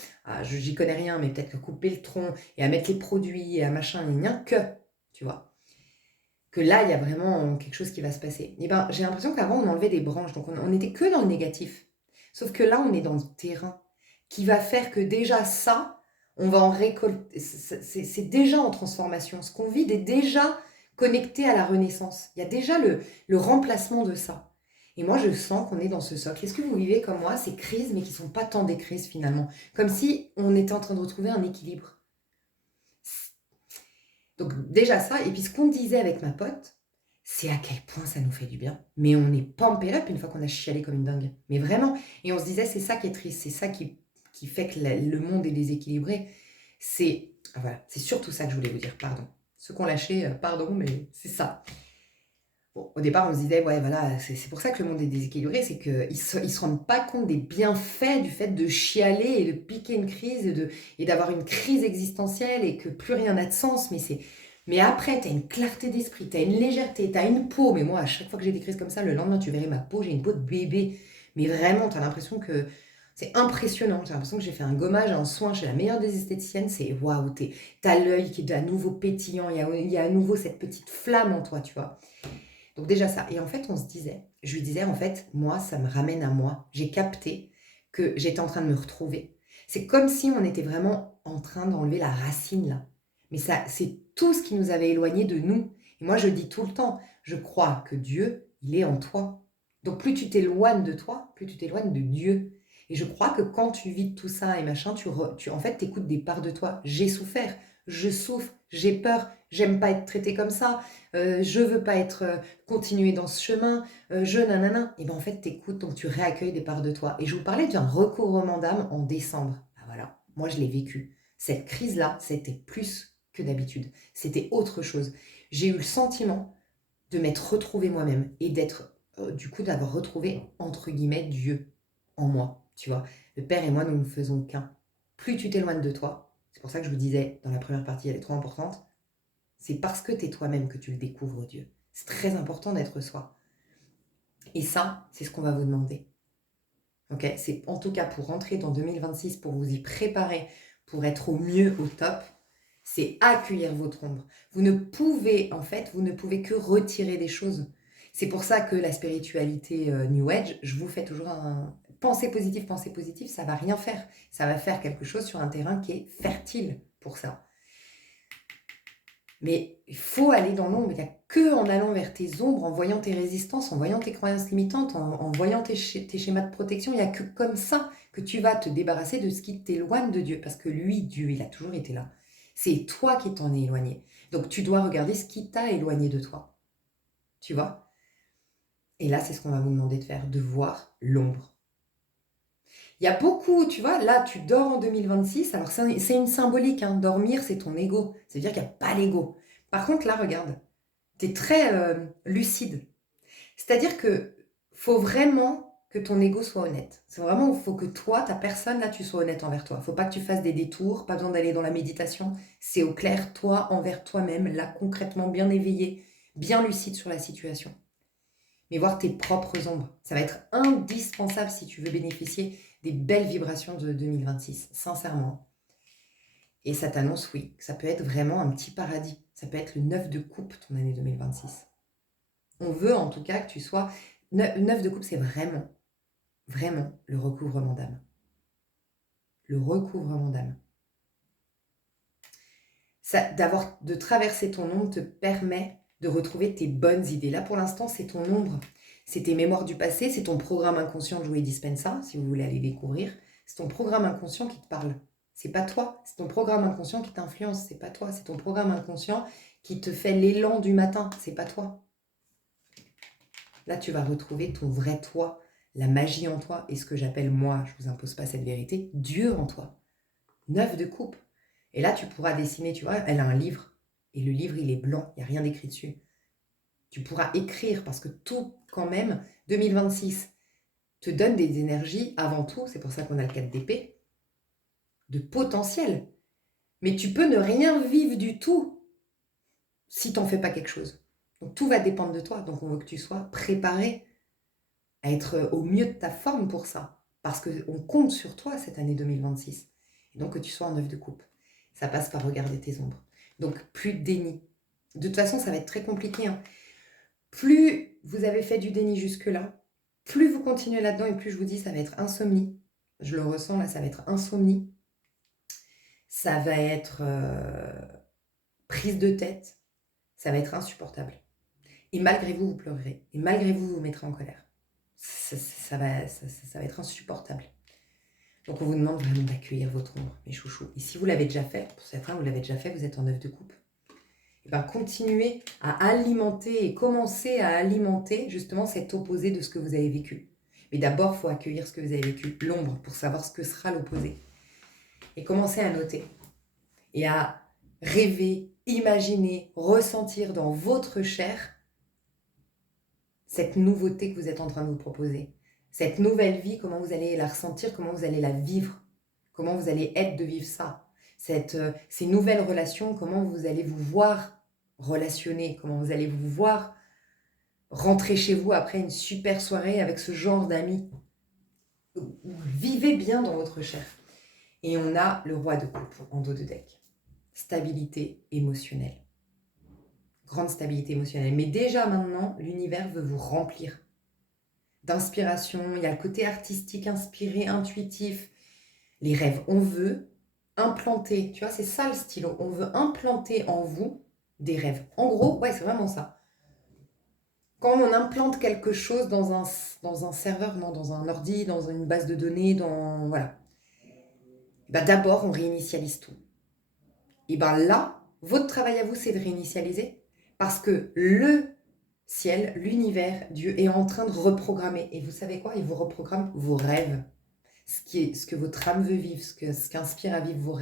j'y connais rien, mais peut-être à couper le tronc et à mettre les produits et à machin, que, tu vois. Que là, il y a vraiment quelque chose qui va se passer. Et ben, j'ai l'impression qu'avant, on enlevait des branches, donc on n'était que dans le négatif. Sauf que là, on est dans le terrain qui va faire que déjà ça, on va en récolter. C'est déjà en transformation. Ce qu'on vit est déjà connecté à la renaissance. Il y a déjà le remplacement de ça. Et moi, je sens qu'on est dans ce socle. Est-ce que vous vivez comme moi ces crises, mais qui ne sont pas tant des crises finalement? Comme si on était en train de retrouver un équilibre. Donc déjà ça, et puis ce qu'on disait avec ma pote, c'est à quel point ça nous fait du bien. Mais on est pumped up une fois qu'on a chialé comme une dingue. Mais vraiment. Et on se disait, c'est ça qui est triste, c'est ça qui fait que le monde est déséquilibré. Voilà, c'est surtout ça que je voulais vous dire, pardon. Ceux qui ont lâché, pardon, mais c'est ça. Bon, au départ, on se disait, ouais, voilà, c'est pour ça que le monde est déséquilibré, c'est qu'ils ne se rendent pas compte des bienfaits du fait de chialer et de piquer une crise et d'avoir une crise existentielle et que plus rien n'a de sens. Mais après, tu as une clarté d'esprit, tu as une légèreté, tu as une peau. Mais moi, à chaque fois que j'ai des crises comme ça, le lendemain, tu verrais ma peau, j'ai une peau de bébé. Mais vraiment, tu as l'impression que c'est impressionnant. J'ai l'impression que j'ai fait un gommage, un soin chez la meilleure des esthéticiennes. C'est waouh, t'as l'œil qui est à nouveau pétillant, il y a à nouveau cette petite flamme en toi, tu vois. Donc déjà ça. Et en fait, je lui disais, en fait, moi, ça me ramène à moi. J'ai capté que j'étais en train de me retrouver. C'est comme si on était vraiment en train d'enlever la racine, là. Mais ça, c'est tout ce qui nous avait éloignés de nous. Et moi, je dis tout le temps, je crois que Dieu, il est en toi. Donc plus tu t'éloignes de toi, plus tu t'éloignes de Dieu. Et je crois que quand tu vis de tout ça et machin, en fait, t'écoutes des parts de toi. J'ai souffert, je souffre, j'ai peur, j'aime pas être traitée comme ça, je veux pas être continuer dans ce chemin, je nanana. Et bien en fait, t'écoutes, donc tu réaccueilles des parts de toi. Et je vous parlais d'un recouvrement d'âme en décembre. Ben voilà, moi je l'ai vécu. Cette crise-là, c'était plus que d'habitude. C'était autre chose. J'ai eu le sentiment de m'être retrouvée moi-même et d'être, du coup, d'avoir retrouvé, entre guillemets, Dieu en moi. Tu vois, le Père et moi, nous ne faisons qu'un. Plus tu t'éloignes de toi, c'est pour ça que je vous disais dans la première partie, elle est trop importante, c'est parce que tu es toi-même que tu le découvres, Dieu. C'est très important d'être soi. Et ça, c'est ce qu'on va vous demander. Okay, c'est en tout cas pour rentrer dans 2026, pour vous y préparer, pour être au mieux, au top, c'est accueillir votre ombre. Vous ne pouvez que retirer des choses. C'est pour ça que la spiritualité New Age, je vous fais toujours un pensée positive, ça va rien faire. Ça va faire quelque chose sur un terrain qui est fertile pour ça. Mais il faut aller dans l'ombre. Il n'y a que en allant vers tes ombres, en voyant tes résistances, en voyant tes croyances limitantes, en voyant tes schémas de protection, il n'y a que comme ça que tu vas te débarrasser de ce qui t'éloigne de Dieu. Parce que lui, Dieu, il a toujours été là. C'est toi qui t'en es éloigné. Donc tu dois regarder ce qui t'a éloigné de toi. Tu vois? Et là, c'est ce qu'on va vous demander de faire, de voir l'ombre. Il y a beaucoup, tu vois, là, tu dors en 2026. Alors, c'est une symbolique, hein. Dormir, c'est ton ego. C'est-à-dire qu'il n'y a pas l'ego. Par contre, là, regarde, tu es très lucide. C'est-à-dire que faut vraiment que ton ego soit honnête. C'est vraiment, il faut que toi, ta personne, là, tu sois honnête envers toi. Il ne faut pas que tu fasses des détours, pas besoin d'aller dans la méditation. C'est au clair, toi, envers toi-même, là, concrètement, bien éveillé, bien lucide sur la situation. Mais voir tes propres ombres, ça va être indispensable si tu veux bénéficier des belles vibrations de 2026, sincèrement. Et ça t'annonce, oui, que ça peut être vraiment un petit paradis. Ça peut être le 9 de coupe, ton année 2026. On veut en tout cas que tu sois... 9 de coupe, c'est vraiment, vraiment le recouvrement d'âme. Le recouvrement d'âme. De traverser ton ombre te permet de retrouver tes bonnes idées. Là, pour l'instant, c'est ton ombre. C'est tes mémoires du passé, c'est ton programme inconscient de Joe Dispenza, si vous voulez aller découvrir. C'est ton programme inconscient qui te parle. C'est pas toi, c'est ton programme inconscient qui t'influence. C'est pas toi, c'est ton programme inconscient qui te fait l'élan du matin. C'est pas toi. Là, tu vas retrouver ton vrai toi, la magie en toi et ce que j'appelle moi, je vous impose pas cette vérité, Dieu en toi. 9 de coupe. Et là, tu pourras dessiner, tu vois, elle a un livre. Et le livre, il est blanc, il n'y a rien d'écrit dessus. Tu pourras écrire parce que tout, quand même, 2026 te donne des énergies avant tout, c'est pour ça qu'on a le 4 d'épée, de potentiel. Mais tu peux ne rien vivre du tout si tu n'en fais pas quelque chose. Donc tout va dépendre de toi. Donc on veut que tu sois préparé à être au mieux de ta forme pour ça. Parce qu'on compte sur toi cette année 2026. Et donc que tu sois en 9 de coupe. Ça passe par regarder tes ombres. Donc plus de déni. De toute façon, ça va être très compliqué. Hein. Plus vous avez fait du déni jusque-là, plus vous continuez là-dedans et plus je vous dis, ça va être insomnie. Je le ressens là, ça va être insomnie. Ça va être prise de tête. Ça va être insupportable. Et malgré vous, vous pleurerez. Et malgré vous, vous mettrez en colère. Ça va être insupportable. Donc on vous demande vraiment d'accueillir votre ombre, mes chouchous. Et si vous l'avez déjà fait, pour certains, vous l'avez déjà fait, vous êtes en 9 de coupe. Et bien continuez à alimenter et commencer à alimenter justement cet opposé de ce que vous avez vécu. Mais d'abord, il faut accueillir ce que vous avez vécu, l'ombre, pour savoir ce que sera l'opposé. Et commencez à noter. Et à rêver, imaginer, ressentir dans votre chair cette nouveauté que vous êtes en train de vous proposer. Cette nouvelle vie, comment vous allez la ressentir, comment vous allez la vivre, comment vous allez être de vivre ça. Ces nouvelles relations, comment vous allez vous voir relationner, comment vous allez vous voir rentrer chez vous après une super soirée avec ce genre d'amis. Vivez bien dans votre chair. Et on a le roi de coupe en dos de deck. Stabilité émotionnelle. Grande stabilité émotionnelle. Mais déjà maintenant, l'univers veut vous remplir d'inspiration. Il y a le côté artistique, inspiré, intuitif. Les rêves. On veut implanter, tu vois, c'est ça le stylo. On veut implanter en vous des rêves. En gros, ouais, c'est vraiment ça. Quand on implante quelque chose dans un serveur, non, dans un ordi, dans une base de données, voilà. Ben d'abord, on réinitialise tout. Et bien là, votre travail à vous, c'est de réinitialiser. Parce que le ciel, l'univers, Dieu est en train de reprogrammer. Et vous savez quoi? Il vous reprogramme vos rêves. Ce que votre âme veut vivre, ce qu'inspire à vivre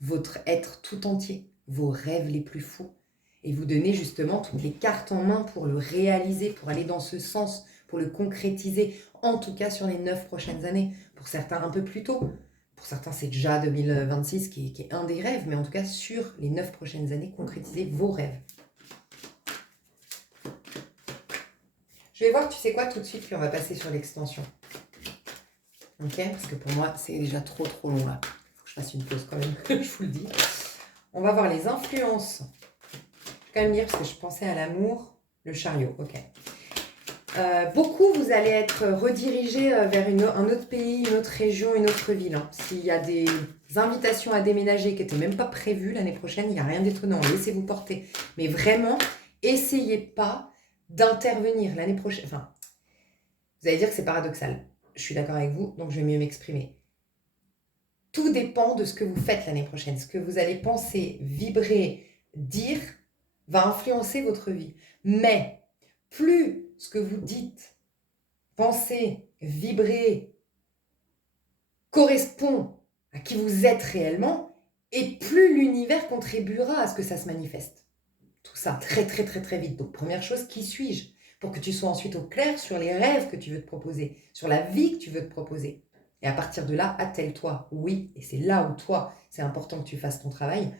votre être tout entier. Vos rêves les plus fous. Et vous donnez justement toutes les cartes en main pour le réaliser, pour aller dans ce sens, pour le concrétiser. En tout cas sur les 9 prochaines années. Pour certains un peu plus tôt. Pour certains, c'est déjà 2026 qui est un des rêves, mais en tout cas, sur les 9 prochaines années, concrétisez vos rêves. Je vais voir, tu sais quoi, tout de suite, puis on va passer sur l'extension. Ok? Parce que pour moi, c'est déjà trop long là. Il faut que je fasse une pause quand même, je vous le dis. On va voir les influences. Je vais quand même dire, parce que je pensais à l'amour, le chariot, ok. Beaucoup, vous allez être redirigés vers un autre pays, une autre région, une autre ville. Hein. S'il y a des invitations à déménager qui n'étaient même pas prévues l'année prochaine, il n'y a rien d'étonnant, laissez-vous porter. Mais vraiment, essayez pas d'intervenir l'année prochaine. Enfin, vous allez dire que c'est paradoxal. Je suis d'accord avec vous, donc je vais mieux m'exprimer. Tout dépend de ce que vous faites l'année prochaine. Ce que vous allez penser, vibrer, dire, va influencer votre vie. Mais plus ce que vous dites, pensez, vibrez, correspond à qui vous êtes réellement, et plus l'univers contribuera à ce que ça se manifeste. Tout ça très très très très vite. Donc première chose, qui suis-je? Pour que tu sois ensuite au clair sur les rêves que tu veux te proposer, sur la vie que tu veux te proposer. Et à partir de là, attelle-toi. Oui, et c'est là où toi, c'est important que tu fasses ton travail.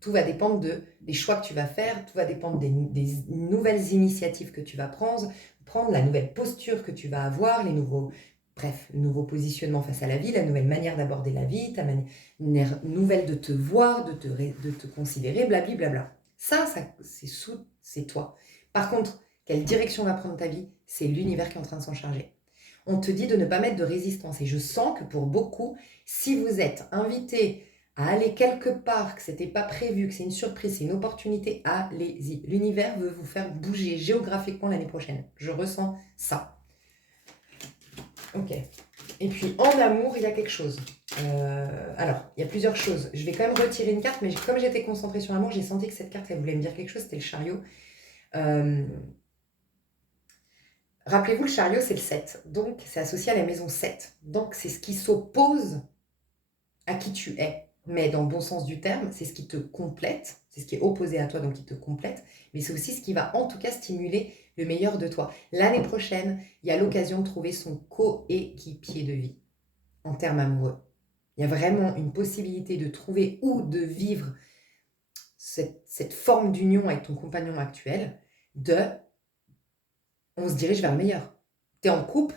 Tout va dépendre des choix que tu vas faire, tout va dépendre des nouvelles initiatives que tu vas prendre, la nouvelle posture que tu vas avoir, le nouveau positionnement face à la vie, la nouvelle manière d'aborder la vie, ta manière nouvelle de te voir, de te considérer, blablabla. Ça c'est toi. Par contre, quelle direction va prendre ta vie? C'est l'univers qui est en train de s'en charger. On te dit de ne pas mettre de résistance. Et je sens que pour beaucoup, si vous êtes invité à aller quelque part, que ce n'était pas prévu, que c'est une surprise, c'est une opportunité, allez-y. L'univers veut vous faire bouger géographiquement l'année prochaine. Je ressens ça. Ok. Et puis, en amour, il y a quelque chose. Alors, il y a plusieurs choses. Je vais quand même retirer une carte, mais comme j'étais concentrée sur l'amour, j'ai senti que cette carte, elle voulait me dire quelque chose. C'était le chariot. Rappelez-vous, le chariot, c'est le 7. Donc, c'est associé à la maison 7. Donc, c'est ce qui s'oppose à qui tu es. Mais dans le bon sens du terme, c'est ce qui te complète. C'est ce qui est opposé à toi, donc qui te complète. Mais c'est aussi ce qui va, en tout cas, stimuler le meilleur de toi. L'année prochaine, il y a l'occasion de trouver son coéquipier de vie en termes amoureux. Il y a vraiment une possibilité de trouver ou de vivre cette forme d'union avec ton compagnon actuel, on se dirige vers le meilleur. Tu es en couple,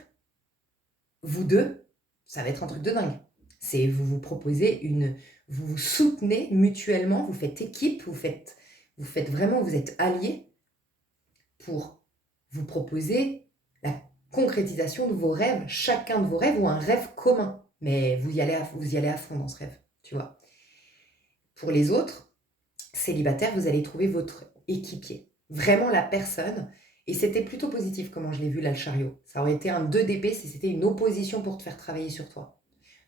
vous deux, ça va être un truc de dingue. C'est vous vous proposez vous vous soutenez mutuellement, vous faites équipe, vous faites vraiment, vous êtes alliés pour vous proposer la concrétisation de vos rêves, chacun de vos rêves ou un rêve commun. Mais vous y allez à fond dans ce rêve, tu vois. Pour les autres, célibataires, vous allez trouver votre équipier. Vraiment la personne. Et c'était plutôt positif comment je l'ai vu là, le chariot. Ça aurait été un 2 d'épée si c'était une opposition pour te faire travailler sur toi.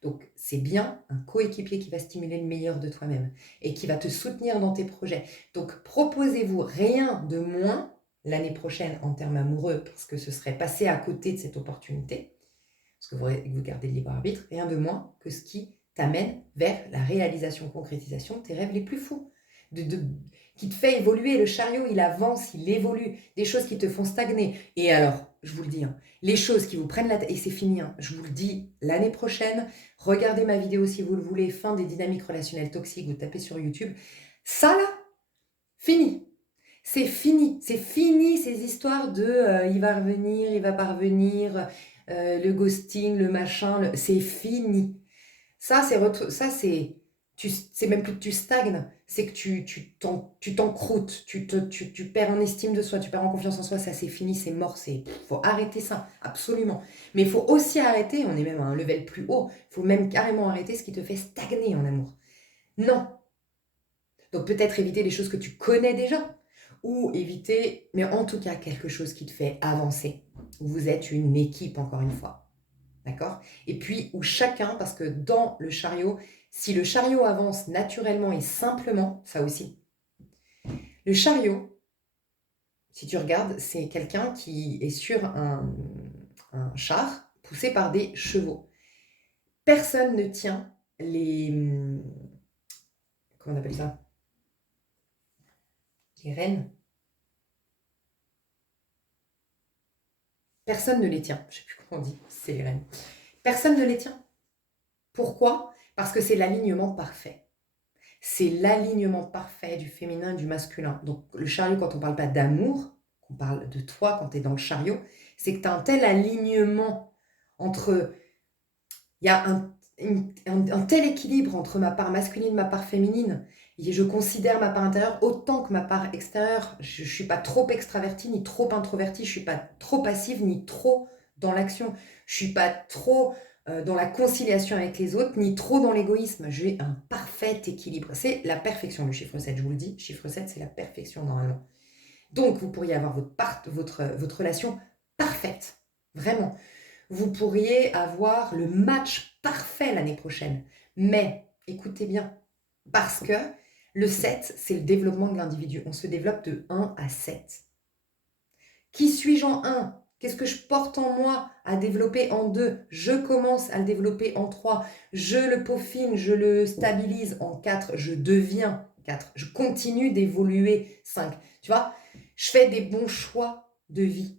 Donc c'est bien un coéquipier qui va stimuler le meilleur de toi-même et qui va te soutenir dans tes projets. Donc proposez-vous rien de moins l'année prochaine en termes amoureux, parce que ce serait passer à côté de cette opportunité, parce que vous gardez le libre arbitre, rien de moins que ce qui t'amène vers la réalisation, concrétisation de tes rêves les plus fous. Qui te fait évoluer. Le chariot, il avance, il évolue. Des choses qui te font stagner. Et alors, je vous le dis, les choses qui vous prennent la tête, et c'est fini, je vous le dis, l'année prochaine, regardez ma vidéo si vous le voulez, fin des dynamiques relationnelles toxiques, vous tapez sur YouTube. Ça là, fini. C'est fini ces histoires de il va revenir, il va pas revenir, le ghosting, le machin, c'est fini. Ça, c'est même plus que tu stagnes, c'est que tu t'encroutes, tu perds en estime de soi, tu perds en confiance en soi, ça c'est fini, c'est mort, faut arrêter ça, absolument. Mais il faut aussi arrêter, on est même à un level plus haut, il faut même carrément arrêter ce qui te fait stagner en amour. Non. Donc peut-être éviter les choses que tu connais déjà, ou éviter, mais en tout cas quelque chose qui te fait avancer. Vous êtes une équipe, encore une fois. D'accord? Et puis, où chacun, parce que dans le chariot, si le chariot avance naturellement et simplement, ça aussi. Le chariot, si tu regardes, c'est quelqu'un qui est sur un char poussé par des chevaux. Personne ne tient comment on appelle ça? Les rênes. Personne ne les tient. Je ne sais plus comment on dit, c'est les rênes. Personne ne les tient. Pourquoi? Parce que c'est l'alignement parfait. C'est l'alignement parfait du féminin et du masculin. Donc le chariot, quand on ne parle pas d'amour, qu'on parle de toi quand tu es dans le chariot, c'est que tu as un tel alignement entre... Il y a un tel équilibre entre ma part masculine et ma part féminine. Et je considère ma part intérieure autant que ma part extérieure. Je ne suis pas trop extravertie ni trop introvertie. Je ne suis pas trop passive ni trop dans l'action. Je ne suis pas trop dans la conciliation avec les autres, ni trop dans l'égoïsme. J'ai un parfait équilibre. C'est la perfection, le chiffre 7, je vous le dis. Chiffre 7, c'est la perfection normalement. Donc, vous pourriez avoir votre relation parfaite, vraiment. Vous pourriez avoir le match parfait l'année prochaine. Mais, écoutez bien, parce que le 7, c'est le développement de l'individu. On se développe de 1 à 7. Qui suis-je en 1 ? Qu'est-ce que je porte en moi à développer en 2 ? Je commence à le développer en 3. Je le peaufine, je le stabilise en 4. Je deviens 4. Je continue d'évoluer 5. Tu vois, je fais des bons choix de vie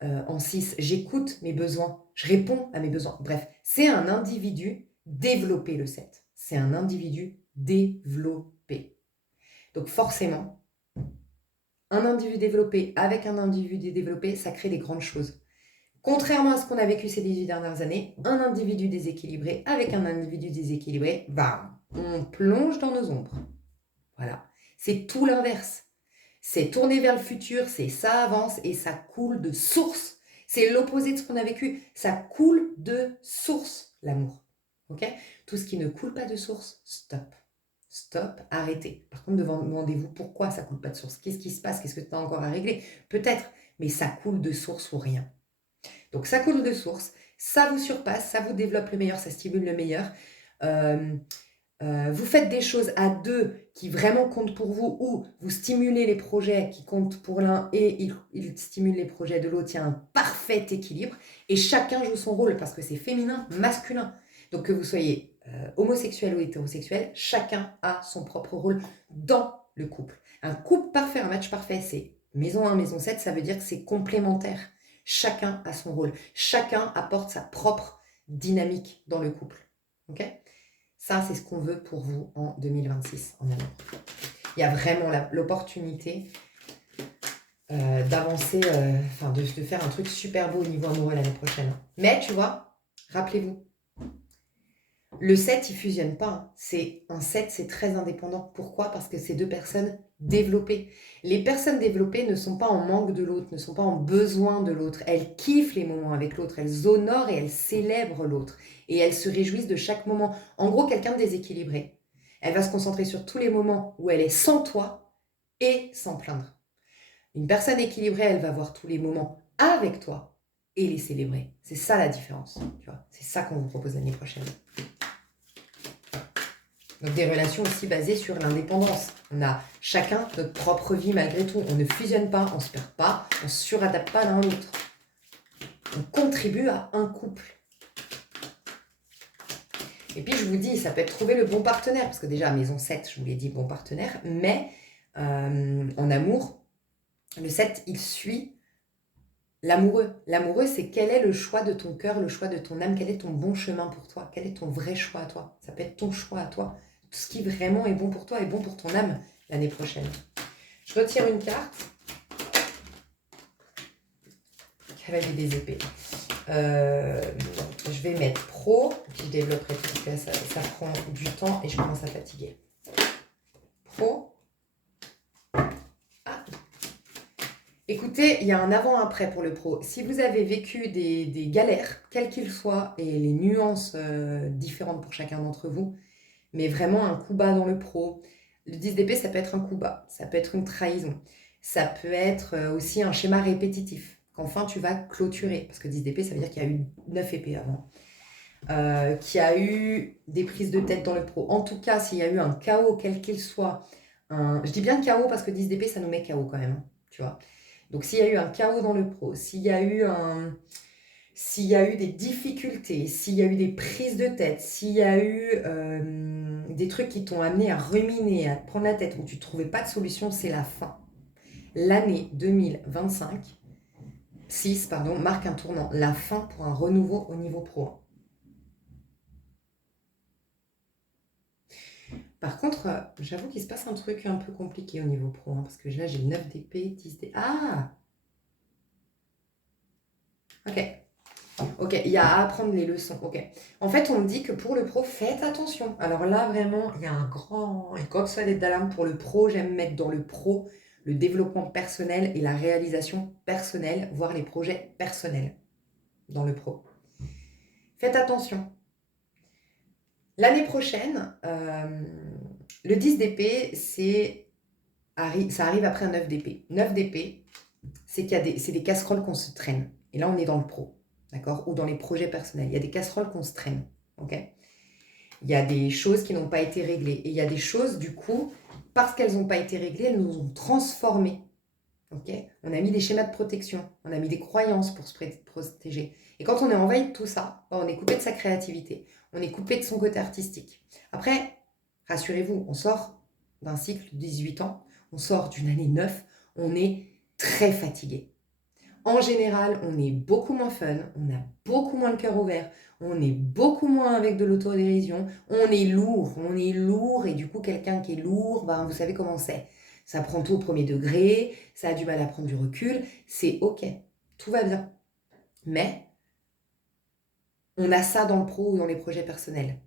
en 6. J'écoute mes besoins. Je réponds à mes besoins. Bref, c'est un individu développé, le 7. C'est un individu développé. Donc forcément, un individu développé avec un individu développé, ça crée des grandes choses. Contrairement à ce qu'on a vécu ces 18 dernières années, un individu déséquilibré avec un individu déséquilibré, bam, on plonge dans nos ombres. Voilà. C'est tout l'inverse. C'est tourner vers le futur, c'est ça avance et ça coule de source. C'est l'opposé de ce qu'on a vécu. Ça coule de source, l'amour. Ok ? Tout ce qui ne coule pas de source, stop. Stop, arrêtez. Par contre, demandez-vous pourquoi ça ne coule pas de source. Qu'est-ce qui se passe ? Qu'est-ce que tu as encore à régler ? Peut-être, mais ça coule de source ou rien. Donc ça coule de source, ça vous surpasse, ça vous développe le meilleur, ça stimule le meilleur. Vous faites des choses à deux qui vraiment comptent pour vous, ou vous stimulez les projets qui comptent pour l'un et il stimule les projets de l'autre. Il y a un parfait équilibre et chacun joue son rôle parce que c'est féminin, masculin. Donc que vous soyez homosexuel ou hétérosexuel, chacun a son propre rôle dans le couple. Un couple parfait, un match parfait, c'est maison 1, maison 7, ça veut dire que c'est complémentaire. Chacun a son rôle. Chacun apporte sa propre dynamique dans le couple. Ok ? Ça, c'est ce qu'on veut pour vous en 2026, en amour. Il y a vraiment l'opportunité d'avancer, de faire un truc super beau au niveau amoureux l'année prochaine. Mais tu vois, rappelez-vous, le 7, il ne fusionne pas. Un 7, c'est très indépendant. Pourquoi ? Parce que c'est deux personnes développées. Les personnes développées ne sont pas en manque de l'autre, ne sont pas en besoin de l'autre. Elles kiffent les moments avec l'autre, elles honorent et elles célèbrent l'autre. Et elles se réjouissent de chaque moment. En gros, quelqu'un de déséquilibré, elle va se concentrer sur tous les moments où elle est sans toi et sans plaindre. Une personne équilibrée, elle va voir tous les moments avec toi et les célébrer. C'est ça la différence. Tu vois, c'est ça qu'on vous propose l'année prochaine. Donc des relations aussi basées sur l'indépendance. On a chacun notre propre vie malgré tout. On ne fusionne pas, on ne se perd pas, on ne se suradapte pas l'un à l'autre. On contribue à un couple. Et puis je vous dis, ça peut être trouver le bon partenaire. Parce que déjà, maison 7, je vous l'ai dit, bon partenaire. Mais en amour, le 7, il suit l'amoureux. L'amoureux, c'est quel est le choix de ton cœur, le choix de ton âme, quel est ton bon chemin pour toi, quel est ton vrai choix à toi. Ça peut être ton choix à toi. Tout ce qui vraiment est bon pour toi est bon pour ton âme l'année prochaine. Je retire une carte. Cavalier des épées. Je vais mettre pro, puis je développerai tout parce que ça prend du temps et je commence à fatiguer. Pro. Ah. Écoutez, il y a un avant-après pour le pro. Si vous avez vécu des galères, quelles qu'ils soient, et les nuances différentes pour chacun d'entre vous, mais vraiment un coup bas dans le pro. Le 10 d'épée, ça peut être un coup bas, ça peut être une trahison, ça peut être aussi un schéma répétitif, qu'enfin tu vas clôturer, parce que 10 d'épée, ça veut dire qu'il y a eu 9 épées avant, qu'il y a eu des prises de tête dans le pro. En tout cas, s'il y a eu un chaos, quel qu'il soit, je dis bien chaos parce que 10 d'épée, ça nous met chaos quand même, tu vois. Donc s'il y a eu un chaos dans le pro, s'il y a eu des difficultés, s'il y a eu des prises de tête, s'il y a eu des trucs qui t'ont amené à ruminer, à te prendre la tête, où tu ne trouvais pas de solution, c'est la fin. L'année 2026 marque un tournant, la fin pour un renouveau au niveau pro. Par contre, j'avoue qu'il se passe un truc un peu compliqué au niveau pro, parce que là j'ai 9 d'épée, 10 d'épée. Ah! Ok, il y a à apprendre les leçons. Ok. En fait, on me dit que pour le pro, faites attention. Alors là, vraiment, il y a un grand sonnette d'alarme pour le pro. J'aime mettre dans le pro le développement personnel et la réalisation personnelle, voire les projets personnels dans le pro. Faites attention. L'année prochaine, le 10 d'épée, ça arrive après un 9 d'épée. 9 d'épée, c'est des casseroles qu'on se traîne. Et là, on est dans le pro, d'accord? Ou dans les projets personnels. Il y a des casseroles qu'on se traîne, ok? Il y a des choses qui n'ont pas été réglées. Et il y a des choses, du coup, parce qu'elles n'ont pas été réglées, elles nous ont transformées. Okay, on a mis des schémas de protection, on a mis des croyances pour se protéger. Et quand on est envahi de tout ça, on est coupé de sa créativité, on est coupé de son côté artistique. Après, rassurez-vous, on sort d'un cycle de 18 ans, on sort d'une année 9, on est très fatigué. En général, on est beaucoup moins fun, on a beaucoup moins le cœur ouvert, on est beaucoup moins avec de l'autodérision, on est lourd, et du coup, quelqu'un qui est lourd, ben, vous savez comment c'est. Ça prend tout au premier degré, ça a du mal à prendre du recul, c'est ok, tout va bien. Mais on a ça dans le pro ou dans les projets personnels.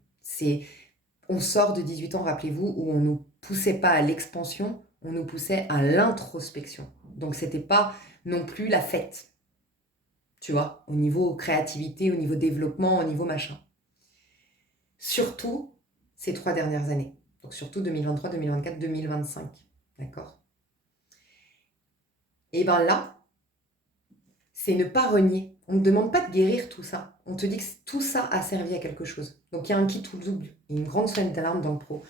On sort de 18 ans, rappelez-vous, où on ne nous poussait pas à l'expansion, on nous poussait à l'introspection. Donc c'était pas non plus la fête, tu vois, au niveau créativité, au niveau développement, au niveau machin. Surtout ces 3 dernières années. Donc surtout 2023, 2024, 2025. D'accord? Et bien là, c'est ne pas renier. On ne demande pas de guérir tout ça. On te dit que tout ça a servi à quelque chose. Donc il y a un kit ou double, une grande sonnette d'alarme dans le pro.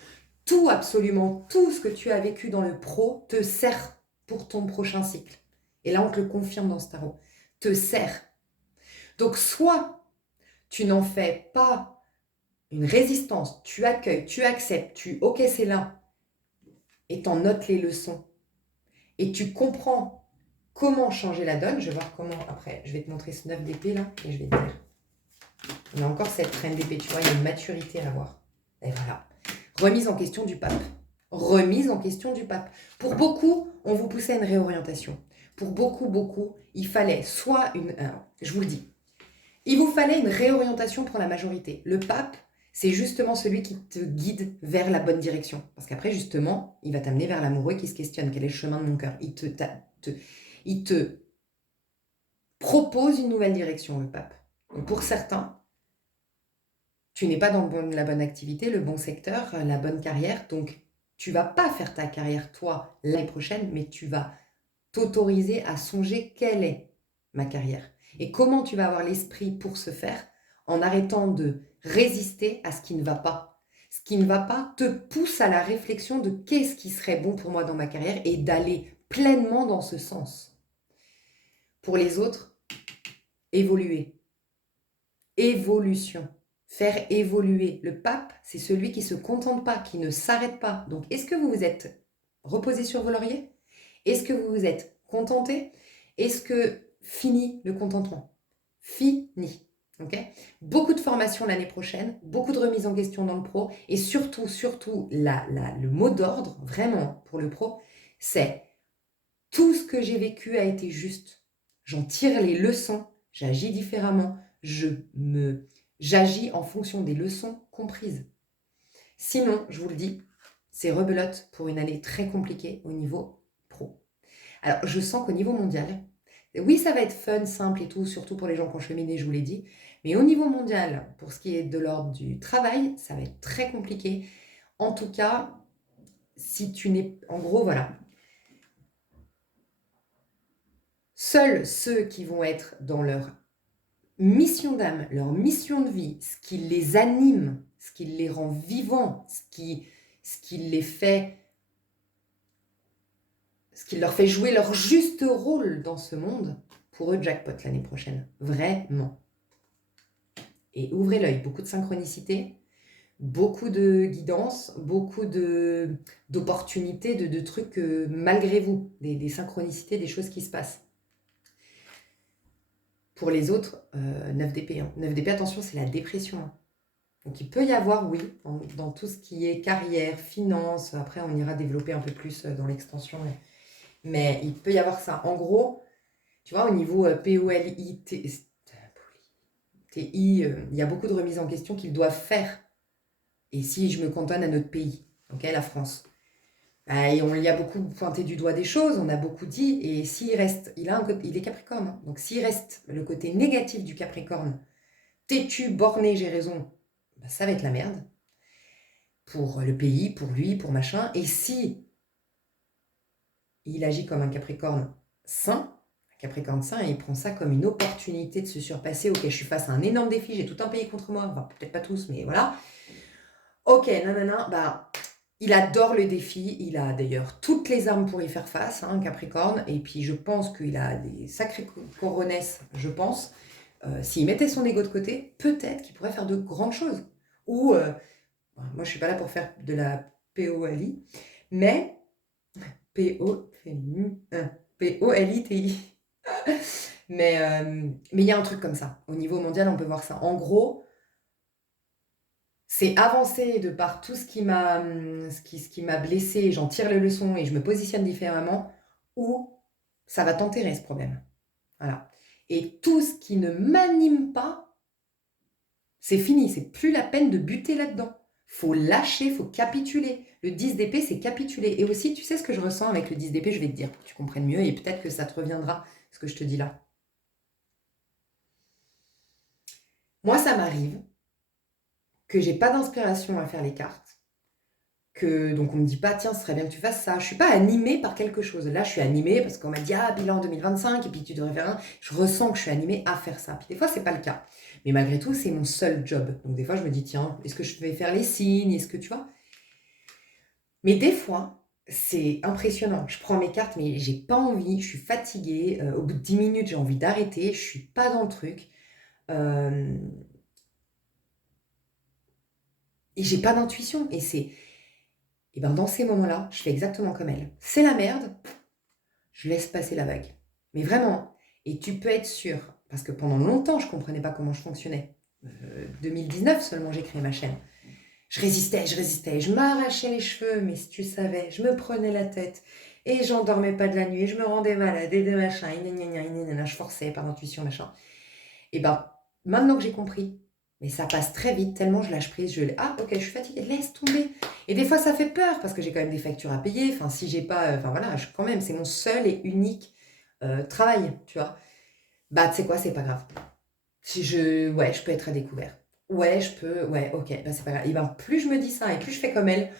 Tout, absolument tout ce que tu as vécu dans le pro te sert pour ton prochain cycle. Et là, on te le confirme dans ce tarot. Te sert. Donc soit tu n'en fais pas une résistance, tu accueilles, tu acceptes, ok c'est là, et t'en notes les leçons. Et tu comprends comment changer la donne. Je vais voir comment, après, je vais te montrer ce 9 d'épée là, et je vais te dire. On a encore cette reine d'épée, tu vois, il y a une maturité à voir. Et voilà. Remise en question du pape. Remise en question du pape. Pour beaucoup, on vous poussait à une réorientation. Pour beaucoup, il fallait soit une... Alors, je vous le dis. Il vous fallait une réorientation pour la majorité. Le pape, c'est justement celui qui te guide vers la bonne direction. Parce qu'après, justement, il va t'amener vers l'amoureux qui se questionne. Quel est le chemin de mon cœur? Il te propose une nouvelle direction, le pape. Donc pour certains, tu n'es pas dans la bonne activité, le bon secteur, la bonne carrière. Donc, tu vas pas faire ta carrière, toi, l'année prochaine, mais tu vas t'autoriser à songer quelle est ma carrière. Et comment tu vas avoir l'esprit pour ce faire en arrêtant de résister à ce qui ne va pas. Ce qui ne va pas te pousse à la réflexion de qu'est-ce qui serait bon pour moi dans ma carrière et d'aller pleinement dans ce sens. Pour les autres, évoluer. Évolution. Faire évoluer. Le pape, c'est celui qui ne se contente pas, qui ne s'arrête pas. Donc, est-ce que vous vous êtes reposé sur vos lauriers? Est-ce que vous vous êtes contenté? Est-ce que fini le contentement? Fini. Okay, beaucoup de formations l'année prochaine, beaucoup de remises en question dans le pro, et surtout, le mot d'ordre, vraiment, pour le pro, c'est tout ce que j'ai vécu a été juste. J'en tire les leçons, j'agis différemment, j'agis en fonction des leçons comprises. Sinon, je vous le dis, c'est rebelote pour une année très compliquée au niveau pro. Alors, je sens qu'au niveau mondial, oui, ça va être fun, simple et tout, surtout pour les gens qui ont cheminé, je vous l'ai dit. Mais au niveau mondial, pour ce qui est de l'ordre du travail, ça va être très compliqué. En tout cas, si tu n'es... En gros, voilà. Seuls ceux qui vont être dans leur mission d'âme, leur mission de vie, ce qui les anime, ce qui les rend vivants, ce qui les fait... ce qui leur fait jouer leur juste rôle dans ce monde, pour eux, jackpot l'année prochaine. Vraiment. Et ouvrez l'œil, beaucoup de synchronicité, beaucoup de guidance, beaucoup d'opportunités, de trucs malgré vous, des synchronicités, des choses qui se passent. Pour les autres, 9 d'épée. 9 d'épée, attention, c'est la dépression. Hein. Donc il peut y avoir, oui, dans tout ce qui est carrière, finance, après on ira développer un peu plus dans l'extension, mais il peut y avoir ça. En gros, tu vois, au niveau POLITI, il y a beaucoup de remises en question qu'ils doivent faire. Et si je me cantonne à notre pays, okay, la France, et on y a beaucoup pointé du doigt des choses, on a beaucoup dit, et s'il reste, il est Capricorne, hein, donc s'il reste le côté négatif du Capricorne têtu, borné, j'ai raison, bah, ça va être la merde. Pour le pays, pour lui, pour machin. Et si il agit comme un Capricorne sain, et il prend ça comme une opportunité de se surpasser, ok, je suis face à un énorme défi, j'ai tout un pays contre moi, enfin peut-être pas tous, mais voilà. Ok, nanana, bah, il adore le défi, il a d'ailleurs toutes les armes pour y faire face, hein, Capricorne, et puis je pense qu'il a des sacrées coronesses, je pense. S'il mettait son ego de côté, peut-être qu'il pourrait faire de grandes choses. Ou, moi je suis pas là pour faire de la POLI, mais P-O-L-I-T-I. Mais il y a un truc comme ça. Au niveau mondial, on peut voir ça. En gros, c'est avancer de par tout ce qui m'a blessé, et j'en tire les leçons et je me positionne différemment, ou ça va t'enterrer ce problème. Voilà. Et tout ce qui ne m'anime pas, c'est fini. C'est plus la peine de buter là-dedans. Faut lâcher, faut capituler. Le 10 d'épée, c'est capituler. Et aussi, tu sais ce que je ressens avec le 10 d'épée, je vais te dire pour que tu comprennes mieux et peut-être que ça te reviendra, ce que je te dis là. Moi, ça m'arrive que j'ai pas d'inspiration à faire les cartes, que donc on me dit pas tiens, ce serait bien que tu fasses ça. Je suis pas animée par quelque chose. Là, je suis animée parce qu'on m'a dit ah, bilan 2025 et puis tu devrais faire un. Je ressens que je suis animée à faire ça. Puis des fois, c'est pas le cas. Mais malgré tout, c'est mon seul job. Donc des fois, je me dis tiens, est-ce que je vais faire les signes? Est-ce que tu vois? Mais des fois, c'est impressionnant. Je prends mes cartes, mais j'ai pas envie, je suis fatiguée. Au bout de 10 minutes, j'ai envie d'arrêter. Je suis pas dans le truc. Euh, et j'ai pas d'intuition. Et ben dans ces moments-là, je fais exactement comme elle. C'est la merde, je laisse passer la vague. Mais vraiment. Et tu peux être sûr, parce que pendant longtemps, je comprenais pas comment je fonctionnais. 2019 seulement, j'ai créé ma chaîne. Je résistais, je m'arrachais les cheveux, mais si tu savais, je me prenais la tête et j'en dormais pas de la nuit, et je me rendais malade et des machins, je forçais par intuition, machin. Et ben, maintenant que j'ai compris, mais ça passe très vite, tellement je lâche prise, ah ok, je suis fatiguée, laisse tomber. Et des fois ça fait peur parce que j'ai quand même des factures à payer, enfin si j'ai pas, enfin voilà, quand même, c'est mon seul et unique travail, tu vois. Bah tu sais quoi, c'est pas grave. Si ouais, je peux être à découvert. Ouais, je peux, ouais, ok, bah c'est pas grave. Et ben plus je me dis ça et plus je fais comme elle,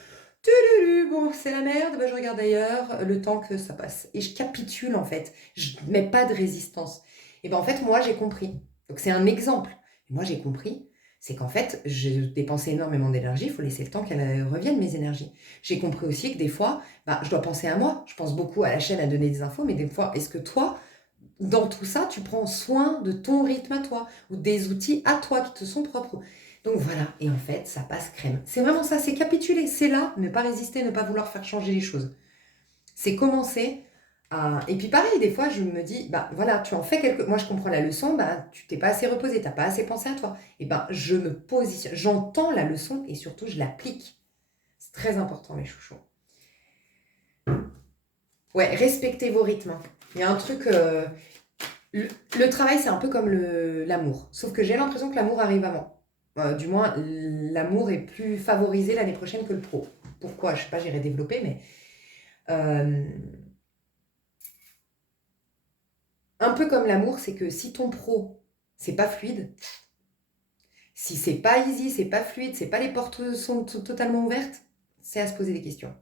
bon, c'est la merde, bah je regarde ailleurs, le temps que ça passe. Et je capitule en fait, je mets pas de résistance. Et ben en fait, moi j'ai compris. Donc c'est un exemple. Moi j'ai compris, c'est qu'en fait, j'ai dépensé énormément d'énergie, il faut laisser le temps qu'elles reviennent mes énergies. J'ai compris aussi que des fois, bah, je dois penser à moi. Je pense beaucoup à la chaîne à donner des infos, mais des fois, est-ce que toi, dans tout ça, tu prends soin de ton rythme à toi, ou des outils à toi qui te sont propres. Donc voilà, et en fait, ça passe crème. C'est vraiment ça, c'est capituler, c'est là, ne pas résister, ne pas vouloir faire changer les choses. C'est commencer à... Et puis pareil, des fois, je me dis, bah voilà, tu en fais quelque... Moi, je comprends la leçon, bah tu t'es pas assez reposé, t'as pas assez pensé à toi. Et ben, je me positionne, j'entends la leçon et surtout, je l'applique. C'est très important, mes chouchous. Ouais, respectez vos rythmes. Il y a un truc... le travail, c'est un peu comme l'amour. Sauf que j'ai l'impression que l'amour arrive avant. Du moins, l'amour est plus favorisé l'année prochaine que le pro. Pourquoi? Je sais pas, j'irai développer, mais... euh, un peu comme l'amour, c'est que si ton pro, c'est pas fluide, si c'est pas easy, c'est pas fluide, c'est pas les portes sont totalement ouvertes, c'est à se poser des questions.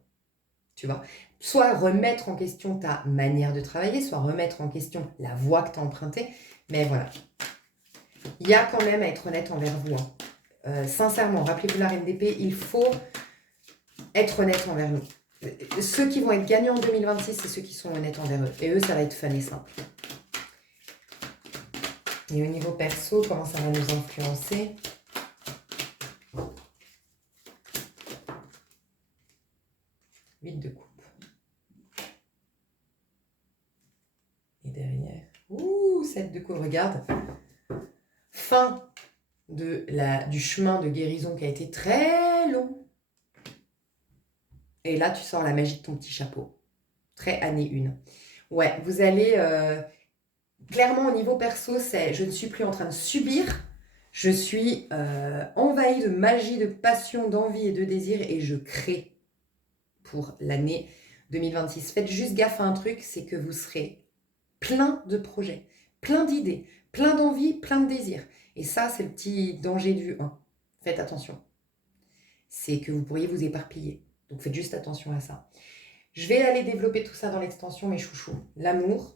Tu vois? Soit remettre en question ta manière de travailler, soit remettre en question la voie que tu as empruntée. Mais voilà. Il y a quand même à être honnête envers vous. Sincèrement, rappelez-vous la reine d'épée, il faut être honnête envers nous. Ceux qui vont être gagnants en 2026, c'est ceux qui sont honnêtes envers eux. Et eux, ça va être fun et simple. Et au niveau perso, comment ça va nous influencer? Huit de coupe. Et derrière, ouh, 7 de coupe, regarde. Fin du chemin de guérison qui a été très long. Et là, tu sors la magie de ton petit chapeau. Très année 1. Ouais, vous allez... clairement, au niveau perso, c'est je ne suis plus en train de subir. Je suis envahie de magie, de passion, d'envie et de désir et je crée pour l'année 2026. Faites juste gaffe à un truc, c'est que vous serez plein de projets, plein d'idées, plein d'envies, plein de désirs. Et ça, c'est le petit danger du 1. Faites attention. C'est que vous pourriez vous éparpiller. Donc faites juste attention à ça. Je vais aller développer tout ça dans l'extension, mes chouchous. L'amour.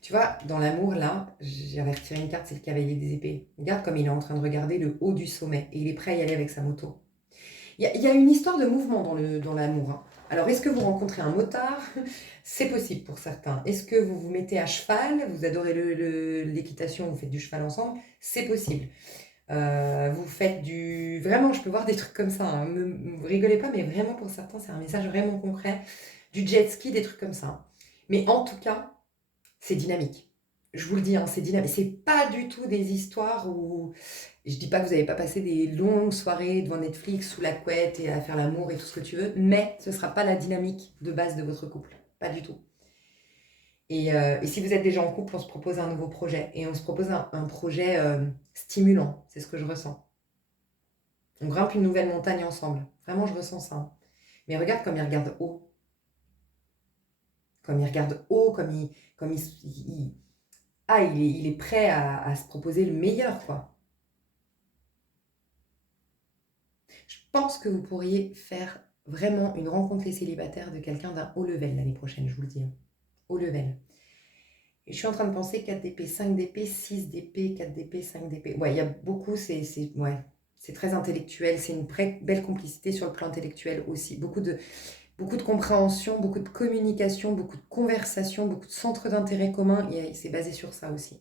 Tu vois, dans l'amour, là, j'avais retiré une carte, c'est le cavalier des épées. Regarde comme il est en train de regarder le haut du sommet et il est prêt à y aller avec sa moto. Il y a une histoire de mouvement dans l'amour. Hein. Alors, est-ce que vous rencontrez un motard? C'est possible pour certains. Est-ce que vous vous mettez à cheval? Vous adorez l'équitation, vous faites du cheval ensemble? C'est possible. Vous faites du... Vraiment, je peux voir des trucs comme ça. Hein. Me rigolez pas, mais vraiment pour certains, c'est un message vraiment concret. Du jet ski, des trucs comme ça. Mais en tout cas, c'est dynamique. Je vous le dis, hein, c'est dynamique. C'est pas du tout des histoires où... Je dis pas que vous n'avez pas passé des longues soirées devant Netflix sous la couette et à faire l'amour et tout ce que tu veux, mais ce sera pas la dynamique de base de votre couple. Pas du tout. Et si vous êtes déjà en couple, on se propose un nouveau projet. Et on se propose un projet stimulant. C'est ce que je ressens. On grimpe une nouvelle montagne ensemble. Vraiment, je ressens ça. Hein. Mais regarde comme il regarde haut. Comme il regarde haut, il est prêt à se proposer le meilleur, quoi. Je pense que vous pourriez faire vraiment une rencontre les célibataires de quelqu'un d'un haut level l'année prochaine, je vous le dis. Hein. Haut level. Et je suis en train de penser 4 d'épée, 5 d'épée, 6 d'épée, 4 d'épée, 5 d'épée. Ouais, il y a beaucoup, ouais, c'est très intellectuel, c'est une belle complicité sur le plan intellectuel aussi. Beaucoup de compréhension, beaucoup de communication, beaucoup de conversation, beaucoup de centres d'intérêt communs, et c'est basé sur ça aussi.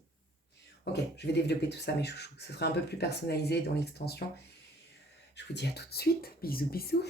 Ok, je vais développer tout ça, mes chouchous. Ce sera un peu plus personnalisé dans l'extension. Je vous dis à tout de suite. Bisous, bisous.